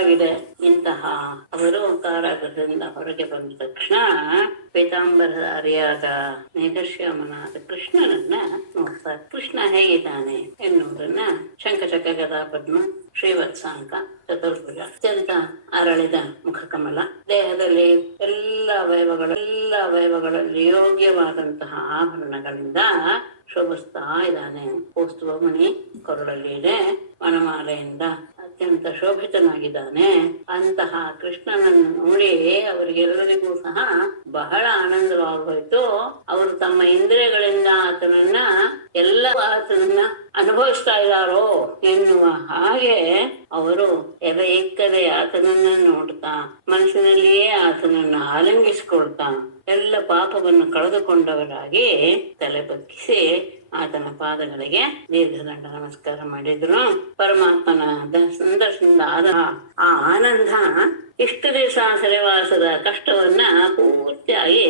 ಶುಭವಾಗಿದೆ. ಇಂತಹ ಅವರು ಕಾರಾಗೃಹದಿಂದ ಹೊರಗೆ ಬಂದ ತಕ್ಷಣ ಪೀತಾಂಬರಧಾರಿಯಾದ ಮೇಘಶ್ಯಾಮನಾದ ಕೃಷ್ಣನನ್ನ ನೋಡ್ತಾರೆ. ಕೃಷ್ಣ ಹೇಗಿದ್ದಾನೆ ಎನ್ನುವುದನ್ನ ಶಂಖಚಕ್ರ ಗದಾ ಪದ್ಮ ಶ್ರೀವತ್ಸಾಂಕ ಚತುರ್ಭುಜ, ಅತ್ಯಂತ ಅರಳಿದ ಮುಖಕಮಲ, ದೇಹದಲ್ಲಿ ಎಲ್ಲ ಅವಯವಗಳಲ್ಲಿ ಯೋಗ್ಯವಾದಂತಹ ಆಭರಣಗಳಿಂದ ಶೋಭಿಸ್ತಾ ಇದ್ದಾನೆ. ಕೌಸ್ತುಭಮಣಿ ಕೊರಳಲ್ಲಿ ಇದೆ, ವನಮಾಲೆಯಿಂದ ಅತ್ಯಂತ ಶೋಭಿತನಾಗಿದ್ದಾನೆ. ಅಂತಹ ಕೃಷ್ಣನನ್ನು ನೋಡಿ ಅವರಿಗೆಲ್ಲರಿಗೂ ಸಹ ಬಹಳ ಆನಂದವಾಗೋಯ್ತು. ಅವರು ತಮ್ಮ ಇಂದ್ರಿಯಗಳಿಂದ ಆತನನ್ನ ಅನುಭವಿಸ್ತಾ ಇದ್ದಾರೋ ಎನ್ನುವ ಹಾಗೆ ಅವರು ಎದೆ ಇಕ್ಕದೆ ಆತನನ್ನ ನೋಡ್ತಾ ಮನಸ್ಸಿನಲ್ಲಿಯೇ ಆತನನ್ನ ಆಲಿಂಗಿಸಿಕೊಳ್ತಾ ಎಲ್ಲ ಪಾಪವನ್ನು ಕಳೆದುಕೊಂಡವರಾಗಿ ತಲೆ ಬಗ್ಗಿಸಿ ಆತನ ಪಾದಗಳಿಗೆ ದೀರ್ಘದಂಡ ನಮಸ್ಕಾರ ಮಾಡಿದ್ರು. ಪರಮಾತ್ಮನ ಸಂದರ್ಶನದ ಆದ ಆ ಆನಂದ ಇಷ್ಟು ದಿವಸ ಸೆರೆವಾಸದ ಕಷ್ಟವನ್ನ ಪೂರ್ತಿಯಾಗಿ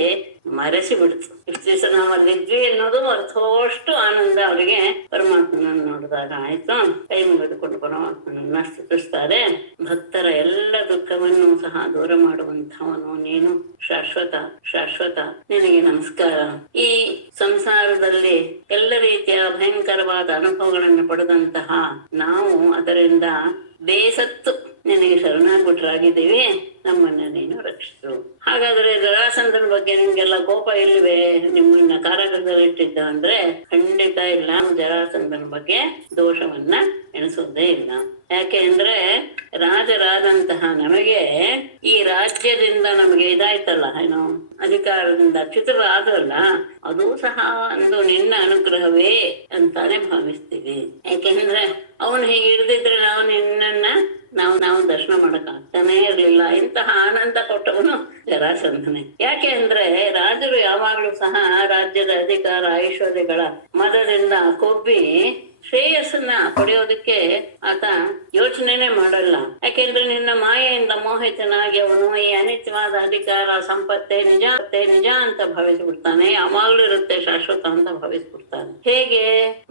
ಮರೆಸಿ ಬಿಡ್ತು. ಇಷ್ಟು ದಿವಸ ನಾವು ಅಲ್ಲಿದ್ವಿ ಅನ್ನೋದು ಅರ್ಥವಷ್ಟು ಆನಂದ ಅವರಿಗೆ ಪರಮಾತ್ಮನನ್ನು ನೋಡಿದಾಗ ಆಯ್ತು. ಕೈ ಮುಗಿದುಕೊಂಡು ಪರಮಾತ್ಮನನ್ನ ಸ್ತುತಿಸ್ತಾರೆ. ಭಕ್ತರ ಎಲ್ಲ ದುಃಖವನ್ನು ಸಹ ದೂರ ಮಾಡುವಂಥವನು ನೀನು, ಶಾಶ್ವತ ನಿನಗೆ ನಮಸ್ಕಾರ. ಈ ಸಂಸಾರದಲ್ಲಿ ಎಲ್ಲ ರೀತಿಯ ಭಯಂಕರವಾದ ಅನುಭವಗಳನ್ನು ಪಡೆದಂತಹ ನಾವು ಅದರಿಂದ ಬೇಸತ್ತು ನಿನಗೆ ಶರಣಾಗ್ಬಿಟ್ರಾಗಿದ್ದೀವಿ, ನಮ್ಮನ್ನ ನೀನು ರಕ್ಷಿಸು. ಹಾಗಾದ್ರೆ ಜರಾಸಂಧನ ಬಗ್ಗೆ ನಿಮ್ಗೆಲ್ಲ ಕೋಪ ಇಲ್ವೇ, ನಿಮ್ಮನ್ನ ಕಾರಾಗೃಹದಲ್ಲಿ ಇಟ್ಟಿದ್ದ ಅಂದ್ರೆ ಖಂಡಿತ ಇಲ್ಲ. ಜರಾಸಂಧನ ಬಗ್ಗೆ ದೋಷವನ್ನ ಎಣಿಸೋದೇ ಇಲ್ಲ. ಯಾಕೆ ಅಂದ್ರೆ ರಾಜರಾದಂತಹ ನಮಗೆ ಈ ರಾಜ್ಯದಿಂದ ನಮಗೆ ಇದಾಯ್ತಲ್ಲ, ಏನು ಅಧಿಕಾರದಿಂದ ಚ್ಯುತರಾದ್ರಲ್ಲ, ಅದು ಸಹ ಒಂದು ನಿನ್ನ ಅನುಗ್ರಹವೇ ಅಂತಾನೆ ಭಾವಿಸ್ತೀವಿ. ಯಾಕೆಂದ್ರೆ ಅವನು ಹೀಗೆ ಹಿಡಿದಿದ್ರೆ ನಾವು ನಿನ್ನನ್ನ ನಾವು ದರ್ಶನ ಮಾಡಕ್ ಆಗ್ತಾನೇ ಇರ್ಲಿಲ್ಲ. ಇಂತಹ ಆನಂದ ಕೊಟ್ಟವನು ಜರಾಸಂಧನೆ. ಯಾಕೆ ಅಂದ್ರೆ ರಾಜರು ಯಾವಾಗ್ಲೂ ಸಹ ರಾಜ್ಯದ ಅಧಿಕಾರ ಐಶ್ವರ್ಯಗಳ ಮದದಿಂದ ಕೊಬ್ಬಿ ಶ್ರೇಯಸ್ಸನ್ನ ಪಡೆಯೋದಕ್ಕೆ ಆತ ಯೋಚನೆನೇ ಮಾಡಲ್ಲ. ಯಾಕೆಂದ್ರೆ ನಿನ್ನ ಮಾಯೆಯಿಂದ ಮೋಹಿತನಾಗಿ ಅವನು ಈ ಅನಿತ್ಯವಾದ ಅಧಿಕಾರ ಸಂಪತ್ತೇ ನಿಜ ಅಂತ ಭಾವಿಸ್ಬಿಡ್ತಾನೆ. ಯಾವಾಗ್ಲೂ ಇರುತ್ತೆ ಶಾಶ್ವತ ಅಂತ ಭಾವಿಸ್ಬಿಡ್ತಾನೆ. ಹೇಗೆ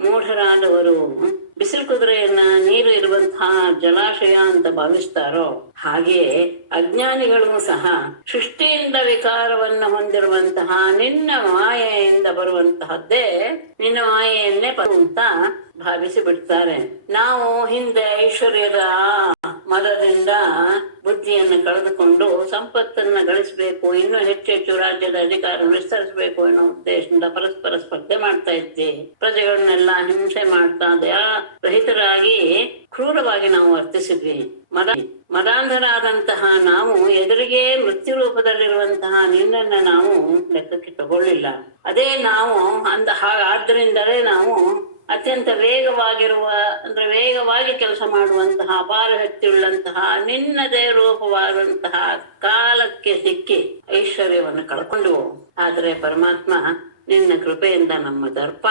ಮೂಢರಾದವರು ಬಿಸಿಲು ಕುದುರೆಯನ್ನ ನೀರು ಇರುವಂತಹ ಜಲಾಶಯ ಅಂತ ಭಾವಿಸ್ತಾರೋ, ಹಾಗೆ ಅಜ್ಞಾನಿಗಳು ಸಹ ಸೃಷ್ಟಿಯಿಂದ ವಿಕಾರವನ್ನ ಹೊಂದಿರುವಂತಹ ನಿನ್ನ ಮಾಯೆಯಿಂದ ಬರುವಂತಹದ್ದೇ ನಿನ್ನ ಮಾಯೆಯನ್ನೇ ಅಂತ ಭಾವಿಸಿ ಬಿಡ್ತಾರೆ. ನಾವು ಹಿಂದೆ ಐಶ್ವರ್ಯದ ಮದದಿಂದ ಬುದ್ಧಿಯನ್ನು ಕಳೆದುಕೊಂಡು ಸಂಪತ್ತನ್ನ ಗಳಿಸಬೇಕು, ಇನ್ನೂ ಹೆಚ್ಚು ರಾಜ್ಯದ ಅಧಿಕಾರ ವಿಸ್ತರಿಸಬೇಕು ಅನ್ನೋ ಉದ್ದೇಶದಿಂದ ಪರಸ್ಪರ ಸ್ಪರ್ಧೆ ಮಾಡ್ತಾ ಇದ್ವಿ. ಪ್ರಜೆಗಳನ್ನೆಲ್ಲ ಹಿಂಸೆ ಮಾಡ್ತಾ ದಯಾ ರಹಿತರಾಗಿ ಕ್ರೂರವಾಗಿ ನಾವು ವರ್ತಿಸಿದ್ವಿ. ಮದಾಂಧರಾದಂತಹ ನಾವು ಎದುರಿಗೆ ಮೃತ್ಯು ರೂಪದಲ್ಲಿರುವಂತಹ ನಿನ್ನನ್ನ ನಾವು ಲೆಕ್ಕಕ್ಕೆ ತಗೊಳ್ಳಿಲ್ಲ. ಅದೇ ನಾವು ಆದ್ದರಿಂದಲೇ ನಾವು ಅತ್ಯಂತ ವೇಗವಾಗಿ ಕೆಲಸ ಮಾಡುವಂತಹ ಅಪಾರ ಶಕ್ತಿಯುಳ್ಳಂತಹ ನಿನ್ನದೇ ರೂಪವಾದಂತಹ ಕಾಲಕ್ಕೆ ಸಿಕ್ಕಿ ಐಶ್ವರ್ಯವನ್ನು ಕಳ್ಕೊಂಡು. ಆದರೆ ಪರಮಾತ್ಮ ನಿನ್ನ ಕೃಪೆಯಿಂದ ನಮ್ಮ ದರ್ಪ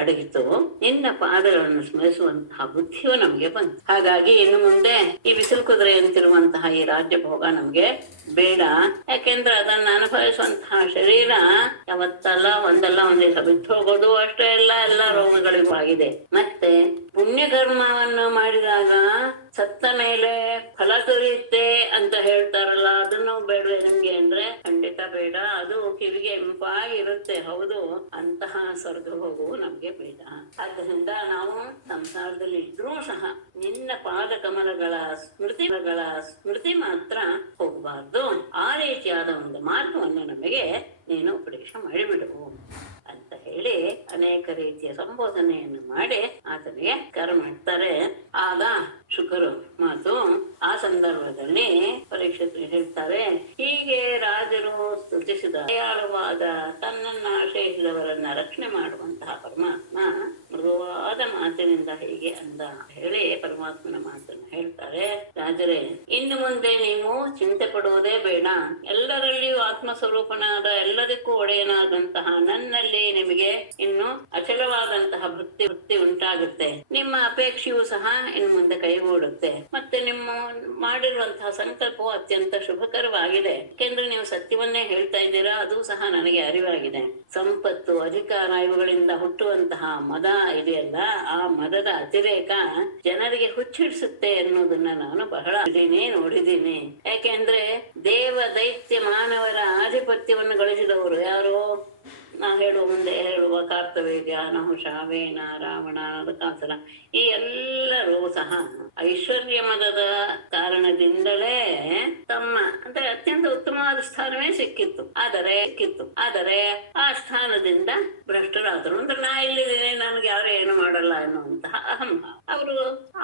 ಅಡಗಿತು, ನಿನ್ನ ಪಾದಗಳನ್ನು ಸ್ಮರಿಸುವಂತಹ ಬುದ್ಧಿಯು ನಮಗೆ ಬಂತು. ಹಾಗಾಗಿ ಇನ್ನು ಮುಂದೆ ಈ ಬಿಸಿಲು ಕುದುರೆಯಂತಿರುವಂತಹ ಈ ರಾಜ್ಯ ಭೋಗ ನಮ್ಗೆ ಬೇಡ. ಯಾಕೆಂದ್ರೆ ಅದನ್ನ ಅನುಭವಿಸುವಂತಹ ಶರೀರ ಒಂದಲ್ಲ ಒಂದ್ ದಿವಸ ಬಿಟ್ಟು ಹೋಗೋದು ಅಷ್ಟೇ ಎಲ್ಲ ರೋಗಗಳಿಗೂ ಆಗಿದೆ. ಮತ್ತೆ ಪುಣ್ಯಕರ್ಮವನ್ನು ಮಾಡಿದಾಗ ಸತ್ತ ಮೇಲೆ ಫಲ ದೊರೆಯುತ್ತೆ ಅಂತ ಹೇಳ್ತಾರಲ್ಲ, ಅದನ್ನು ಬೇಡವೆ ನಿಮ್ಗೆ ಅಂದ್ರೆ ಖಂಡಿತ ಬೇಡ. ಅದು ಕಿವಿಗೆ ಇಂಪಾಗಿರುತ್ತೆ, ಹೌದು. ಅಂತಹ ಸ್ವರ್ಗ ಹೋಗು ನಮ್ಗೆ ಬೇಡ. ಆದ್ದರಿಂದ ನಾವು ಸಂಸಾರದಲ್ಲಿ ಇದ್ರೂ ಸಹ ನಿನ್ನ ಪಾದ ಕಮಲಗಳ ಸ್ಮೃತಿ ಮಾತ್ರ ಹೋಗಬಾರ್ದು. ಆ ರೀತಿಯಾದ ಒಂದು ಮಾರ್ಗವನ್ನು ನಮಗೆ ನೀನು ಉಪದೇಶ ಮಾಡಿಬಿಡು ಅಂತ ಹೇಳಿ ಅನೇಕ ರೀತಿಯ ಸಂಬೋಧನೆಯನ್ನು ಮಾಡಿ ಆತನಿಗೆ ಕರೆ ಮಾಡ್ತಾರೆ. ಆಗ ಶುಕರು ಮಾತು ಆ ಸಂದರ್ಭದಲ್ಲಿ ಪರೀಕ್ಷಿತರು ಹೇಳ್ತಾರೆ, ಹೀಗೆ ರಾಜರು ಸ್ತುತಿಸಿದ ದಯಾಳುವಾದ ತನ್ನನ್ನ ಆಶ್ರಯಿಸಿದವರನ್ನ ರಕ್ಷಣೆ ಮಾಡುವಂತಹ ಪರಮಾತ್ಮ ಮೃದುವಾದ ಮಾತಿನಿಂದ ಹೀಗೆ ಅಂದ ಹೇಳಿ ಪರಮಾತ್ಮನ ಮಾತನ್ನು ಹೇಳ್ತಾರೆ. ರಾಜರೇ, ಇನ್ನು ಮುಂದೆ ನೀವು ಚಿಂತೆ ಪಡುವುದೇ ಬೇಡ. ಎಲ್ಲರಲ್ಲಿಯೂ ಆತ್ಮಸ್ವರೂಪನಾದ ಎಲ್ಲದಕ್ಕೂ ಒಡೆಯನಾದಂತಹ ನನ್ನಲ್ಲಿ ನಿಮಗೆ ಇನ್ನು ಅಚಲವಾದಂತಹ ಭಕ್ತಿ ಉಂಟಾಗುತ್ತೆ. ನಿಮ್ಮ ಅಪೇಕ್ಷೆಯೂ ಸಹ ಇನ್ನು ಮುಂದೆ ಕೈಗೂಡುತ್ತೆ. ಮತ್ತೆ ನಿಮ್ಮ ಮಾಡಿರುವಂತಹ ಸಂಕಲ್ಪವು ಅತ್ಯಂತ ಶುಭಕರವಾಗಿದೆ. ಯಾಕೆಂದ್ರೆ ನೀವು ಸತ್ಯವನ್ನೇ ಹೇಳ್ತಾ ಇದ್ದೀರಾ, ಅದು ಸಹ ನನಗೆ ಅರಿವಾಗಿದೆ. ಸಂಪತ್ತು, ಅಧಿಕಾರ ಇವುಗಳಿಂದ ಹುಟ್ಟುವಂತಹ ಮದ ಇದೆಯಲ್ಲ, ಆ ಮದದ ಅತಿರೇಕ ಜನರಿಗೆ ಹುಚ್ಚಿಡಿಸುತ್ತೆ ಎನ್ನುವುದನ್ನ ನಾನು ಬಹಳ ನೋಡಿದ್ದೀನಿ. ಯಾಕೆಂದ್ರೆ ದೇವ ದೈತ್ಯ ಮಾನವರ ಆಧಿಪತ್ಯವನ್ನು ಗಳಿಸಿದವರು ಯಾರು? ನಾ ಮುಂದೆ ಹೇಳುವ ಕಾರ್ತವೀರ್ಯ, ನಹುಷ, ವೇನ, ರಾವಣ, ಕಾಂಸಲ, ಈ ಎಲ್ಲರೂ ಸಹ ಐಶ್ವರ್ಯ ಮದದ ಕಾರಣದಿಂದಲೇ ತಮ್ಮ ಅಂದ್ರೆ ಅತ್ಯಂತ ಉತ್ತಮವಾದ ಸ್ಥಾನವೇ ಆದರೆ ಆ ಸ್ಥಾನದಿಂದ ಭ್ರಷ್ಟರಾದರು. ಅಂದ್ರೆ ನಾ ಇಲ್ಲಿದ್ದೇನೆ, ನನ್ಗೆ ಯಾರು ಏನು ಮಾಡಲ್ಲ ಎನ್ನುವಂತಹ ಅಹಂಭಾವ. ಅವರು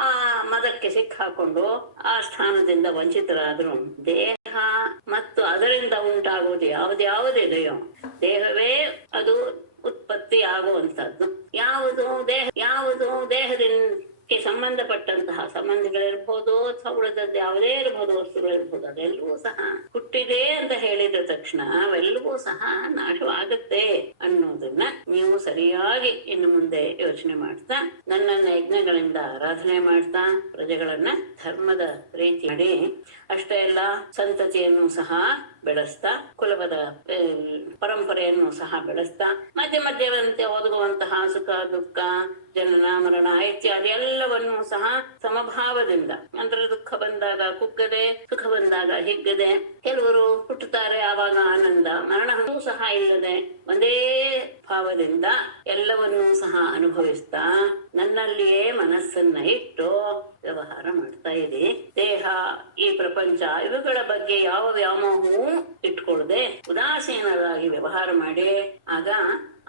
ಆ ಮದಕ್ಕೆ ಸಿಕ್ಕಾಕೊಂಡು ಆ ಸ್ಥಾನದಿಂದ ವಂಚಿತರಾದರು. ದೇಹ ಮತ್ತು ಅದರಿಂದ ಉಂಟಾಗುವುದು ಯಾವುದಿದೆಯೋ, ದೇಹವೇ ಅದು ಉತ್ಪತ್ತಿ ಆಗುವಂತದ್ದು. ಯಾವುದು ದೇಹಕ್ಕೆ ಸಂಬಂಧಪಟ್ಟಂತಹ ಸಂಬಂಧಗಳಿರ್ಬೋದು ಅಥವಾ ಉಳಿದದ್ದು ಯಾವುದೇ ಇರ್ಬೋದು, ವಸ್ತುಗಳಿರ್ಬೋದು, ಅದೆಲ್ಲವೂ ಸಹ ಹುಟ್ಟಿದೆ ಅಂತ ಹೇಳಿದ ತಕ್ಷಣ ಅವೆಲ್ಲವೂ ಸಹ ನಾಶವಾಗುತ್ತೆ ಅನ್ನೋದನ್ನ ನೀವು ಸರಿಯಾಗಿ ಇನ್ನು ಮುಂದೆ ಯೋಚನೆ ಮಾಡ್ತಾ, ನನ್ನನ್ನ ಯಜ್ಞಗಳಿಂದ ಆರಾಧನೆ ಮಾಡ್ತಾ, ಪ್ರಜೆಗಳನ್ನ ಧರ್ಮದ ಪ್ರೀತಿ ಮಾಡಿ, ಅಷ್ಟೇ ಅಲ್ಲ ಸಂತತಿಯನ್ನು ಸಹ ಬೆಳೆಸ್ತಾ, ಕುಲದ ಪರಂಪರೆಯನ್ನು ಸಹ ಬೆಳೆಸ್ತಾ, ಮಧ್ಯವಂತೆ ಒದಗುವಂತಹ ಸುಖ ದುಃಖ, ಜನನ ಮರಣ ಇತ್ಯಾದಿ ಎಲ್ಲವನ್ನೂ ಸಹ ಸಮಭಾವದಿಂದ, ಅಂದ್ರೆ ದುಃಖ ಬಂದಾಗ ಕುಗ್ಗದೆ, ಸುಖ ಬಂದಾಗ ಹಿಗ್ಗದೆ, ಕೆಲವರು ಹುಟ್ಟುತ್ತಾರೆ ಆವಾಗ ಆನಂದ, ಮರಣವೂ ಸಹ ಇಲ್ಲದೆ ಒಂದೇ ಭಾವದಿಂದ ಎಲ್ಲವನ್ನೂ ಸಹ ಅನುಭವಿಸ್ತಾ ನನ್ನಲ್ಲಿಯೇ ಮನಸ್ಸನ್ನ ಇಟ್ಟು ವ್ಯವಹಾರ ಮಾಡ್ತಾ ಇದೆ. ದೇಹ, ಈ ಪ್ರಪಂಚ, ಇವುಗಳ ಬಗ್ಗೆ ಯಾವ ವ್ಯಾಮೋಹವೂ ಇಟ್ಕೊಳ್ಳದೆ ಉದಾಸೀನರಾಗಿ ವ್ಯವಹಾರ ಮಾಡಿ, ಆಗ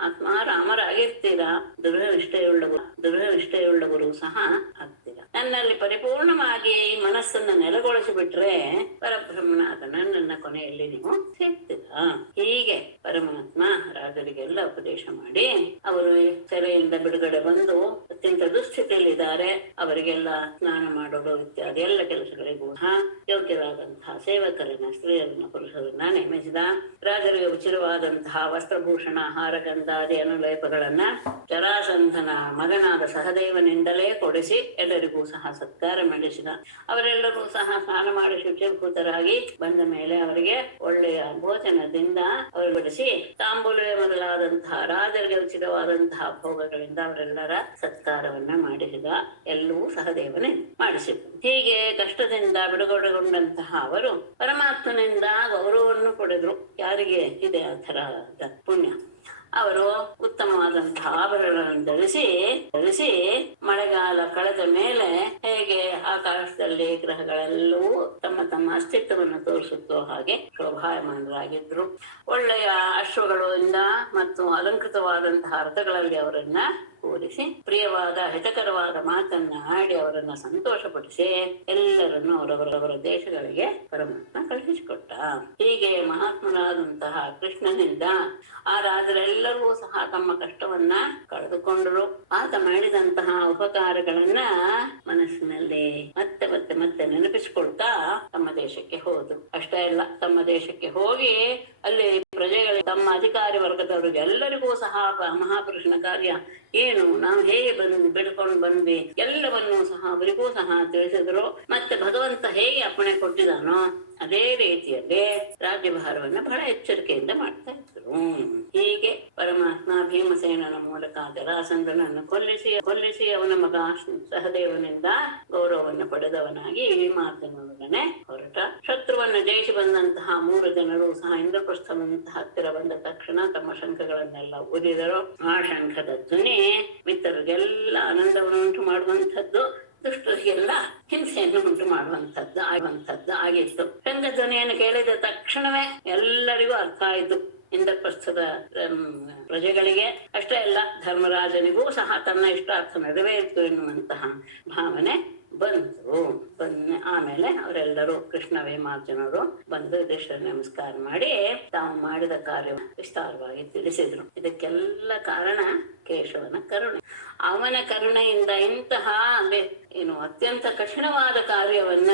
ಆತ್ಮಾರಾಮರಾಗಿರ್ತೀರಾ. ದೃಢನಿಷ್ಠೆಯುಳ್ಳವರು ಸಹ ಆಗ್ತೀರಾ. ನನ್ನಲ್ಲಿ ಪರಿಪೂರ್ಣವಾಗಿ ಮನಸ್ಸನ್ನ ನೆಲೆಗೊಳಿಸಿಬಿಟ್ರೆ ಪರಬ್ರಹ್ಮನಾದ ನನ್ನನ್ನ ಕೊನೆಯಲ್ಲಿ ನೀವು ಸಿಗ್ತೀರಾ. ಹೀಗೆ ಪರಮಾತ್ಮ ರಾಜರಿಗೆಲ್ಲ ಉಪದೇಶ ಮಾಡಿ, ಅವರು ಸೆರೆಯಿಂದ ಬಿಡುಗಡೆ ಬಂದು ಅತ್ಯಂತ ದುಸ್ಥಿತಿಯಲ್ಲಿದ್ದಾರೆ, ಅವರಿಗೆಲ್ಲ ಸ್ನಾನ ಮಾಡೋದು ಇತ್ಯಾದಿ ಎಲ್ಲ ಕೆಲಸಗಳಿಗೂ ಯೋಗ್ಯರಾದಂತಹ ಸೇವಕರನ್ನ, ಸ್ತ್ರೀಯರನ್ನ, ಪುರುಷರನ್ನ ನೇಮಿಸಿದ. ರಾಜರಿಗೆ ಉಚಿತವಾದಂತಹ ವಸ್ತ್ರಭೂಷಣ, ಹಾರಗಂಧಾದಿ ಅನುಲೇಪಗಳನ್ನ ಜರಾಸಂಧನ ಮಗನಾದ ಸಹದೇವನಿಂದಲೇ ಕೊಡಿಸಿ ಎಲ್ಲರಿಗೂ ಸಹ ಸತ್ಕಾರ ಮಾಡಿಸಿದ. ಅವರೆಲ್ಲರೂ ಸಹ ಸ್ನಾನ ಮಾಡಿ ಶುಚಿಭೂತರಾಗಿ ಬಂದ ಮೇಲೆ ಅವರಿಗೆ ಒಳ್ಳೆಯ ಭೋಜನದಿಂದ ಅವರು ಬಡಿಸಿ, ತಾಂಬೂಲವೇ ಮೊದಲಾದಂತಹ ರಾಜರಿಗೆ ಉಚಿತವಾದಂತಹ ಭೋಗಗಳಿಂದ ಅವರೆಲ್ಲರ ಸತ್ಕಾರವನ್ನ ಮಾಡಿಸಿದ. ಎಲ್ಲವೂ ಸಹದೇವನೇ ಮಾಡಿಸಿದ. ಹೀಗೆ ಕಷ್ಟದಿಂದ ಬಿಡುಗಡೆಗೊಂಡಂತಹ ಅವರು ಪರಮಾತ್ಮನಿಂದ ಗೌರವವನ್ನು ಪಡೆದ್ರು. ಯಾರಿಗೆ ಇದೆ ಆ ಥರದ ಪುಣ್ಯ? ಅವರು ಉತ್ತಮವಾದಂತಹ ಆಭರಣಗಳನ್ನು ಧರಿಸಿ ಮಳೆಗಾಲ ಕಳೆದ ಮೇಲೆ ಹೇಗೆ ಆಕಾಶದಲ್ಲಿ ಗ್ರಹಗಳೆಲ್ಲವೂ ತಮ್ಮ ಅಸ್ತಿತ್ವವನ್ನು ತೋರಿಸುತ್ತೋ ಹಾಗೆ ಶೋಭಾಯಮಾನರಾಗಿದ್ರು. ಒಳ್ಳೆಯ ಅಶ್ವಗಳಿಂದ ಮತ್ತು ಅಲಂಕೃತವಾದಂತಹ ರಥಗಳಲ್ಲಿ ಅವರನ್ನ ಕೂರಿಸಿ ಪ್ರಿಯವಾದ ಹಿತಕರವಾದ ಮಾತನ್ನ ಆಡಿ ಅವರನ್ನ ಸಂತೋಷಪಡಿಸಿ ಎಲ್ಲರನ್ನು ಅವರವರ ದೇಶಗಳಿಗೆ ಪರಮಾತ್ಮ ಕಳುಹಿಸಿಕೊಟ್ಟ. ಹೀಗೆ ಮಹಾತ್ಮನಾದಂತಹ ಕೃಷ್ಣನಿಂದ ಆ ರಾಜರೆಲ್ಲರೂ ಸಹ ತಮ್ಮ ಕಷ್ಟವನ್ನ ಕಳೆದುಕೊಂಡರು. ಆತ ಮಾಡಿದಂತಹ ಉಪಕಾರಗಳನ್ನ ಮನಸ್ಸಿನಲ್ಲಿ ಮತ್ತೆ ನೆನಪಿಸಿಕೊಳ್ತಾ ತಮ್ಮ ದೇಶಕ್ಕೆ ಹೋದ್ರು. ಅಷ್ಟೇ ಅಲ್ಲ, ತಮ್ಮ ದೇಶಕ್ಕೆ ಹೋಗಿ ಅಲ್ಲಿ ಪ್ರಜೆಗಳಿಗೆ, ತಮ್ಮ ಅಧಿಕಾರಿ ವರ್ಗದವರಿಗೆ ಎಲ್ಲರಿಗೂ ಸಹ ಮಹಾಪುರುಷನ ಕಾರ್ಯ ಏನು, ನಾವು ಹೇಗೆ ಬಿಡ್ಕೊಂಡು ಬಂದ್ವಿ ಎಲ್ಲವನ್ನೂ ಸಹ ಅವರಿಗೂ ಸಹ ತಿಳಿಸಿದ್ರು. ಮತ್ತೆ ಭಗವಂತ ಹೇಗೆ ಅಪ್ಪಣೆ ಕೊಟ್ಟಿದಾನೋ ಅದೇ ರೀತಿಯಲ್ಲಿ ರಾಜ್ಯಭಾರವನ್ನ ಬಹಳ ಎಚ್ಚರಿಕೆಯಿಂದ ಮಾಡ್ತಾ ಇದ್ರು. ಹೀಗೆ ಪರಮಾತ್ಮ ಭೀಮಸೇನನ ಮೂಲಕ ಜರಾಸಂಧನನ್ನು ಕೊಲ್ಲಿಸಿ ಅವನ ಮಗ ಸಹದೇವನಿಂದ ಗೌರವವನ್ನು ಪಡೆದವನಾಗಿ ಈ ಮಾರ್ಗನೊಡನೆ ಹೊರಟ. ಶತ್ರುವನ್ನು ಜಯಿಸಿ ಬಂದಂತಹ 3 ಜನರು ಸಹ ಇಂದ್ರಪ್ರಸ್ಥವಂತಹ ಹತ್ತಿರ ಬಂದ ತಕ್ಷಣ ತಮ್ಮ ಶಂಖಗಳನ್ನೆಲ್ಲ ಊದಿದರು. ಆ ಶಂಖದ ಧ್ವನಿ ಮಿತ್ರರಿಗೆಲ್ಲ ಆನಂದವನ್ನುಂಟು ಮಾಡುವಂಥದ್ದು, ದುಷ್ಟರಿಗೆಲ್ಲ ಹಿಂಸೆಯನ್ನು ಉಂಟು ಮಾಡುವಂಥದ್ದು ಆಗಿತ್ತು. ಶಂಖಧ್ವನಿಯನ್ನು ಕೇಳಿದ ತಕ್ಷಣವೇ ಎಲ್ಲರಿಗೂ ಅರ್ಥ ಆಯಿತು. ಇಂದ್ರಪ್ರಸ್ಥದ ಪ್ರಜೆಗಳಿಗೆ ಅಷ್ಟೇ ಅಲ್ಲ, ಧರ್ಮರಾಜನಿಗೂ ಸಹ ತನ್ನ ಇಷ್ಟಾರ್ಥ ನೆರವೇರಿತು ಎನ್ನುವಂತಹ ಭಾವನೆ ಬಂತು. ಆಮೇಲೆ ಅವರೆಲ್ಲರೂ ಕೃಷ್ಣ ವೇಮಾರ್ಜುನರು ಬಂದು ಯುಧಿಷ್ಠಿರ ನಮಸ್ಕಾರ ಮಾಡಿ ತಾವು ಮಾಡಿದ ಕಾರ್ಯ ವಿಸ್ತಾರವಾಗಿ ತಿಳಿಸಿದ್ರು. ಇದಕ್ಕೆಲ್ಲ ಕಾರಣ ಕೇಶವನ ಕರುಣೆ. ಅವನ ಕರುಣೆಯಿಂದ ಇಂತಹ ಅತ್ಯಂತ ಕಠಿಣವಾದ ಕಾರ್ಯವನ್ನ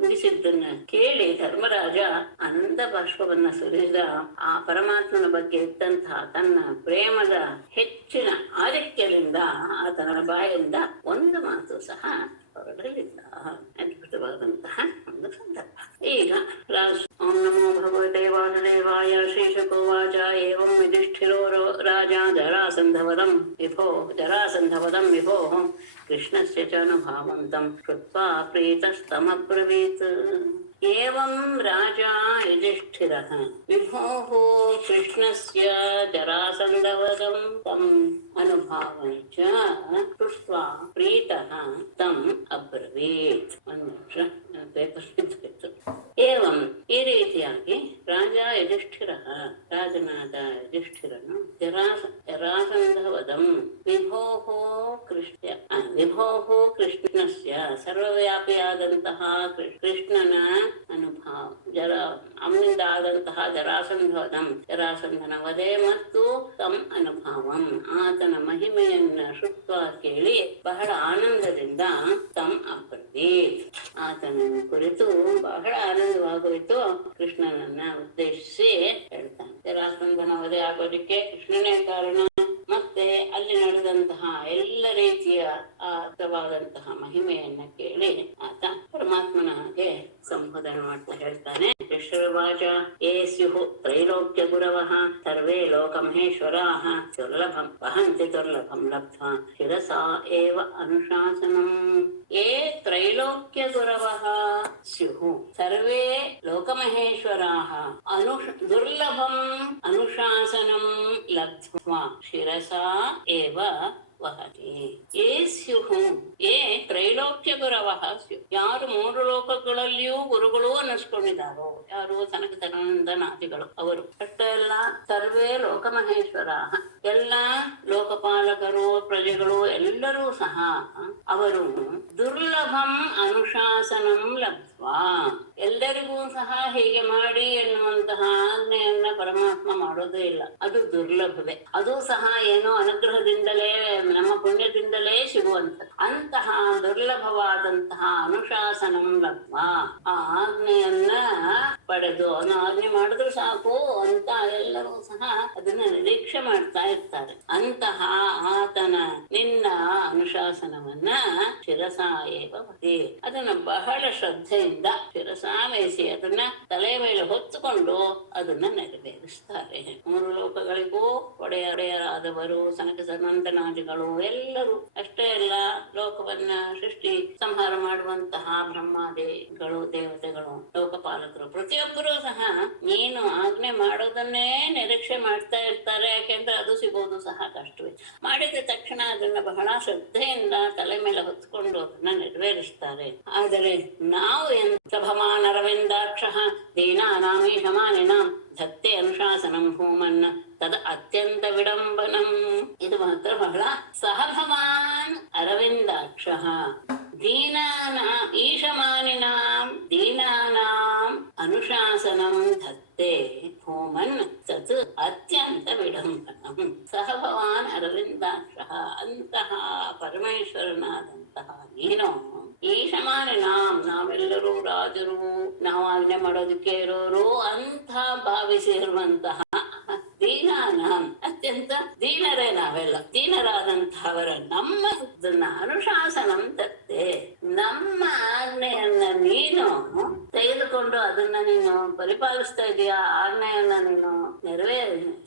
ಮುಗಿಸಿದ್ದನ್ನ ಕೇಳಿ ಧರ್ಮರಾಜ ಆನಂದ ಬಾಷ್ಪವನ್ನ ಸುರಿಸಿದ. ಆ ಪರಮಾತ್ಮನ ಬಗ್ಗೆ ಇದ್ದಂತಹ ತನ್ನ ಪ್ರೇಮದ ಹೆಚ್ಚಿನ ಆಧಿಕ್ಯದಿಂದ ಆತನ ಬಾಯಿಂದ ಒಂದು ಮಾತು ಸಹ ಹೊರಡಲಿಲ್ಲ. ಅದ್ಭುತವಾದಂತಹ ಒಂದು ಸಂದರ್ಭ. ಈಗ ಓಂ ನಮೋ ಭಗವತೆ ವಾಸುದೇವಾಯ. ಶ್ರೀಶುಕೋವಾಚ ಏವಂ ಯುಧಿಷ್ಠಿರೋ ರಾಜಾ ಜರಾಸಂಧವದಂ ವಿಭೋ ಕೃಷ್ಣಸ್ಯ ಚ ಅನುಭಾವಂತಂ ಕೃತ್ವಾ ಪ್ರೀತಸ್ತಮಬ್ರವೀತ್. ಏವಂ ರಾಜಾ ಯುಧಿಷ್ಠಿರಃ ವಿಭೋಃ ಕೃಷ್ಣಸ್ಯ ಜರಾಸಂಧವದಂ ತಂ ಅನುಭಾವಂ ಚ ಕೃತ್ವಾ ಪ್ರೀತಃ ತಂ ಅಬ್ರವೀತ್. ಒಂದು ನಿಮಿಷ ಪೇಪರ್ ಇತ್ತು. ಏವಂ ಈ ರೀತಿಯಾಗಿ ರಾಜ ಯುಧಿಷ್ಠಿರಃ ರಾಜನಾದ ಯುಧಿಷ್ಠಿರನು ಜರಾಸಂಧವದಂ ವಿಭೋಃ ಕೃಷ್ಣಸ್ಯ ಸರ್ವವ್ಯಾಪಿಯಾದಂತಹ ಕೃಷ್ಣನ ಅನುಭಾವ ಅವನಿಂದ ಆದಂತಹ ಜರಾಸಂಧನ ವಧೆ ಮತ್ತು ತಮ್ ಅನುಭಾವಂ ಆತನ ಮಹಿಮೆಯನ್ನ ಶ್ರುತ್ವ ಕೇಳಿ ಬಹಳ ಆನಂದದಿಂದ ತಮ್ ಅಬ್ರವೀತ್ ಆತನನ್ನು ಕುರಿತು ಬಹಳ ಆನಂದವಾಗೋಯ್ತು. ಕೃಷ್ಣನನ್ನ ಉದ್ದೇಶಿಸಿ ಹೇಳ್ತಾನೆ. ಜರಾಸಂಧನ ವಧೆ ಆಗೋದಕ್ಕೆ ಕೃಷ್ಣನೇ ಕಾರಣ. ಮತ್ತೆ ಅಲ್ಲಿ ನಡೆದಂತಹ ಎಲ್ಲ ರೀತಿಯ ಅರ್ಥವಾದಂತಹ ಮಹಿಮೆಯನ್ನ ಕೇಳಿ ಆತ ಪರಮಾತ್ಮನ ಹಾಗೆ ಸಂಬೋಧನೆ ಮಾಡ್ತಾ ಹೇಳ್ತಾನೆ. ಕೃಷ್ಣವಾಚ ಯೇ ಸ್ಯುಃ ತ್ರೈಲೋಕ್ಯ ಗುರವಃ ಸರ್ವೇ ಲೋಕಮಹೇಶ್ವರಾಃ ದುರ್ಲಭಂ ವಹಂತಿ ದುರ್ಲಭಂ ಲಬ್ಧ್ವಾ ಶಿರಸಾ ಏವ ಅನುಶಾಸನಂ. ಯೇ ತ್ರೈಲೋಕ್ಯ ಗುರವಃ ಸ್ಯುಃ ಸರ್ವೇ ಲೋಕಮಹೇಶ್ವರಾಃ ದುರ್ಲಭಂ ಅನುಶಾಸನಂ ಲಬ್ಧ್ವಾ ಶಿರಸಾ ಏವ ವಹತಿ. ಯೇ ಸ್ಯುಃ ಯೇ ತ್ರೈಲೋಕ್ಯ ಗುರವಃ ಸ್ಯುಃ ಯಾರು ಮೂರು ಲೋಕಗಳಲ್ಲಿಯೂ ಗುರುಗಳು ಅನ್ನಿಸ್ಕೊಂಡಿದ್ದಾರೋ ಯಾರು ಸನಕ ಸನಂದನಾದಿಗಳು ಅವರು ಅಷ್ಟೇ ಅಲ್ಲ. ಸರ್ವೇ ಲೋಕಮಹೇಶ್ವರ ಎಲ್ಲ ಲೋಕಪಾಲಕರು ಪ್ರಜೆಗಳು ಎಲ್ಲರೂ ಸಹ ಅವರು ದುರ್ಲಭಂ ಅನುಶಾಸನಂ ಲಬ್ಧ್ವಾ ಎಲ್ಲರಿಗೂ ಸಹ ಹೀಗೆ ಮಾಡಿ ಎನ್ನುವಂತಹ ಆಜ್ಞೆಯನ್ನ ಪರಮಾತ್ಮ ಮಾಡೋದೇ ಇಲ್ಲ. ಅದು ದುರ್ಲಭವೇ. ಅದು ಸಹ ಏನೋ ಅನುಗ್ರಹದಿಂದಲೇ ನಮ್ಮ ಪುಣ್ಯದಿಂದಲೇ ಸಿಗುವಂಥದ್ದು. ಅಂತಹ ದುರ್ಲಭವಾದಂತಹ ಅನುಶಾಸನಂ ಲಬ್ಧ್ವಾ ಆ ಆಜ್ಞೆಯನ್ನ ಪಡೆದು ಅವನು ಆಜ್ಞೆ ಮಾಡಿದ್ರು ಸಾಕು ಅಂತ ಎಲ್ಲರೂ ಸಹ ಅದನ್ನ ನಿರೀಕ್ಷೆ ಮಾಡ್ತಾ ಇರ್ತಾರೆ. ಅಂತಹ ಆತನ ನಿನ್ನ ಅನುಶಾಸನವನ್ನ ಶಿರಸಾ ಏವ ವಹತಿ ಅದನ್ನ ಬಹಳ ಶ್ರದ್ಧೆಯಿಂದ ಶಿರಸಾ ವಹಿಸಿ ಅದನ್ನ ತಲೆ ಮೇಲೆ ಹೊತ್ತುಕೊಂಡು ಅದನ್ನ ನೆರವೇರಿಸ್ತಾರೆ. ಮೂರು ಲೋಕಗಳಿಗೂ ಒಡೆಯರಾದವರು ಸನಕ ಸನಂದನಾದಿಗಳು ಎಲ್ಲರೂ ಅಷ್ಟೇ ಅಲ್ಲ. ಲೋಕವನ್ನ ಸೃಷ್ಟಿ ಸಂಹಾರ ಮಾಡುವಂತಹ ಬ್ರಹ್ಮಾದಿಗಳು ದೇವತೆಗಳು ಲೋಕಪಾಲಕರು ಪ್ರತಿಯೊಬ್ಬರೂ ಸಹ ನೀನು ಆಜ್ಞೆ ಮಾಡೋದನ್ನೇ ನಿರೀಕ್ಷೆ ಮಾಡ್ತಾ ಇರ್ತಾರೆ. ಯಾಕೆಂದ್ರೆ ಅದು ಸಿಗೋದು ಸಹ ಕಷ್ಟವೇ. ಮಾಡಿದ ತಕ್ಷಣ ಅದನ್ನ ಬಹಳ ಶ್ರದ್ಧೆಯಿಂದ ತಲೆ ಮೇಲೆ ಹೊತ್ಕೊಂಡು ಅದನ್ನ ನೆರವೇರಿಸ್ತಾರೆ. ಆದರೆ ನಾವು ಎಂತ ಭವಾನ್ ಅರವಿಂದಾಕ್ಷ ದೀನಾನಾಮೀಶಮಾನಿನಾಂ ಧತ್ತೆ ಅನುಶಾಸನಂ ಭೂಮನ್ನ ತದ ಅತ್ಯಂತ ವಿಡಂಬನಂ. ಇದು ಮಾತ್ರ ಬಹಳ ಸಹಭವಾನ್ ಅರವಿಂದಾಕ್ಷ ಈಶಮಾನಿನಾಂ ದೀನಾನಾಂ ಅನುಶಾಸನಂ ಧತ್ತೆ ಭೂಮನ್ ತತ್ ಅತ್ಯಂತ ವಿಡಂಬನಂ. ಸಹಭವಾನ್ ಅರವಿಂದಾಕ್ಷ ಅಂತಹ ಪರಮೇಶ್ವರನಾದಂತಹ ನೀನು ಈಶಮಾನಿನಾಂ ನಾವೆಲ್ಲರೂ ರಾಜರು, ನಾವು ಆಜ್ಞೆ ಮಾಡೋದಕ್ಕೆ ಇರೋರು ಅಂತ ಭಾವಿಸಿರುವಂತಹ ದೀನಾನಾಂ ಅತ್ಯಂತ ದೀನರೇ ನಾವೆಲ್ಲ ದೀನರಾದಂತಹವರ ನಮ್ಮ ಅನುಶಾಸನಂ ತತ್ತೆ ನಮ್ಮ ಆಜ್ಞೆಯನ್ನ ನೀನು ತೆಗೆದುಕೊಂಡು ಅದನ್ನ ನೀನು ಪರಿಪಾಲಿಸ್ತಾ ಇದೀಯಾ, ಆಜ್ಞೆಯನ್ನ ನೀನು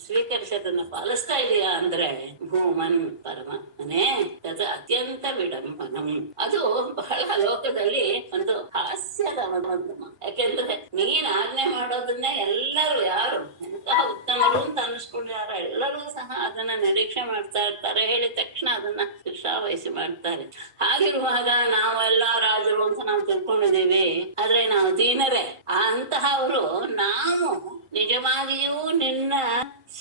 ಸ್ವೀಕರಿಸಿ ಅದನ್ನ ಪಾಲಿಸ್ತಾ ಇದೀಯಾ ಅಂದ್ರೆ ಭೂಮನ್ ಪರಮಾತ್ಮನೇ ತದ ಅತ್ಯಂತ ವಿಡಂಬನಂ. ಅದು ಬಹಳ ಲೋಕದಲ್ಲಿ ಒಂದು ಹಾಸ್ಯದ ಒಂದು. ಯಾಕೆಂದ್ರೆ ನೀನ್ ಆಜ್ಞೆ ಮಾಡೋದನ್ನೇ ಎಲ್ಲರೂ ಯಾರು ಎಂತಹ ಉತ್ತಮರು ಅಂತ ಅನಿಸ್ಕೊಂಡ್ಯಾರ ಎಲ್ಲರೂ ಸಹ ಅದನ್ನ ನಿರೀಕ್ಷೆ ಮಾಡ್ತಾ ಇರ್ತಾರೆ. ಹೇಳಿದ ತಕ್ಷಣ ಅದನ್ನ ಶಿಕ್ಷಾವಹಿಸಿ ಮಾಡ್ತಾರೆ. ಹಾಗಿರುವಾಗ ನಾವೆಲ್ಲ ರಾಜರು ಅಂತ ನಾವು ತಿಳ್ಕೊಂಡಿದ್ದೀವಿ. ಆದ್ರೆ ನಾವು ದೀನರೇ. ಅಂತಹವರು ನಾವು ನಿಜವಾಗಿಯೂ ನಿನ್ನ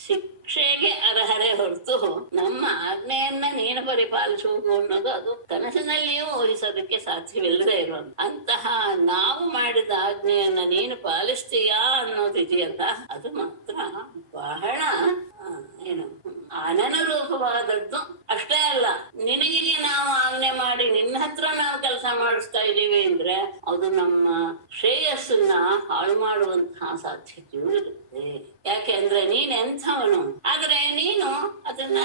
ಶಿಕ್ಷೆಗೆ ಅರ್ಹರೇ ಹೊರತು ನಮ್ಮ ಆಜ್ಞೆಯನ್ನ ನೀನು ಪರಿಪಾಲಿಸುವುದು ಅನ್ನೋದು ಅದು ಕನಸಿನಲ್ಲಿಯೂ ಊಹಿಸೋದಕ್ಕೆ ಸಾಧ್ಯವಿಲ್ಲದೆ ಇರುವಂತ ಅಂತಹ ನಾವು ಮಾಡಿದ ಆಜ್ಞೆಯನ್ನ ನೀನು ಪಾಲಿಸ್ತೀಯಾ ಅನ್ನೋದಿದೆಯಲ್ಲ ಅದು ಮಾತ್ರ ಬಹಳ ಏನು ಅನನುರೂಪವಾದದ್ದು. ಅಷ್ಟೇ ಅಲ್ಲ, ನಿನಗೆ ನಾವು ಆಜ್ಞೆ ಮಾಡಿ ನಿನ್ನ ಹತ್ರ ನಾವು ಕೆಲಸ ಮಾಡಿಸ್ತಾ ಇದ್ದೀವಿ ಅಂದ್ರೆ ಅದು ನಮ್ಮ ಶ್ರೇಯಸ್ಸನ್ನ ಹಾಳು ಮಾಡುವಂತಹ ಸಾಧ್ಯತೆಯೂ ಇರುತ್ತೆ. ಯಾಕೆ ಅಂದ್ರೆ ನೀನ್ ಎಂಥವನು, ಆದ್ರೆ ನೀನು ಅದನ್ನ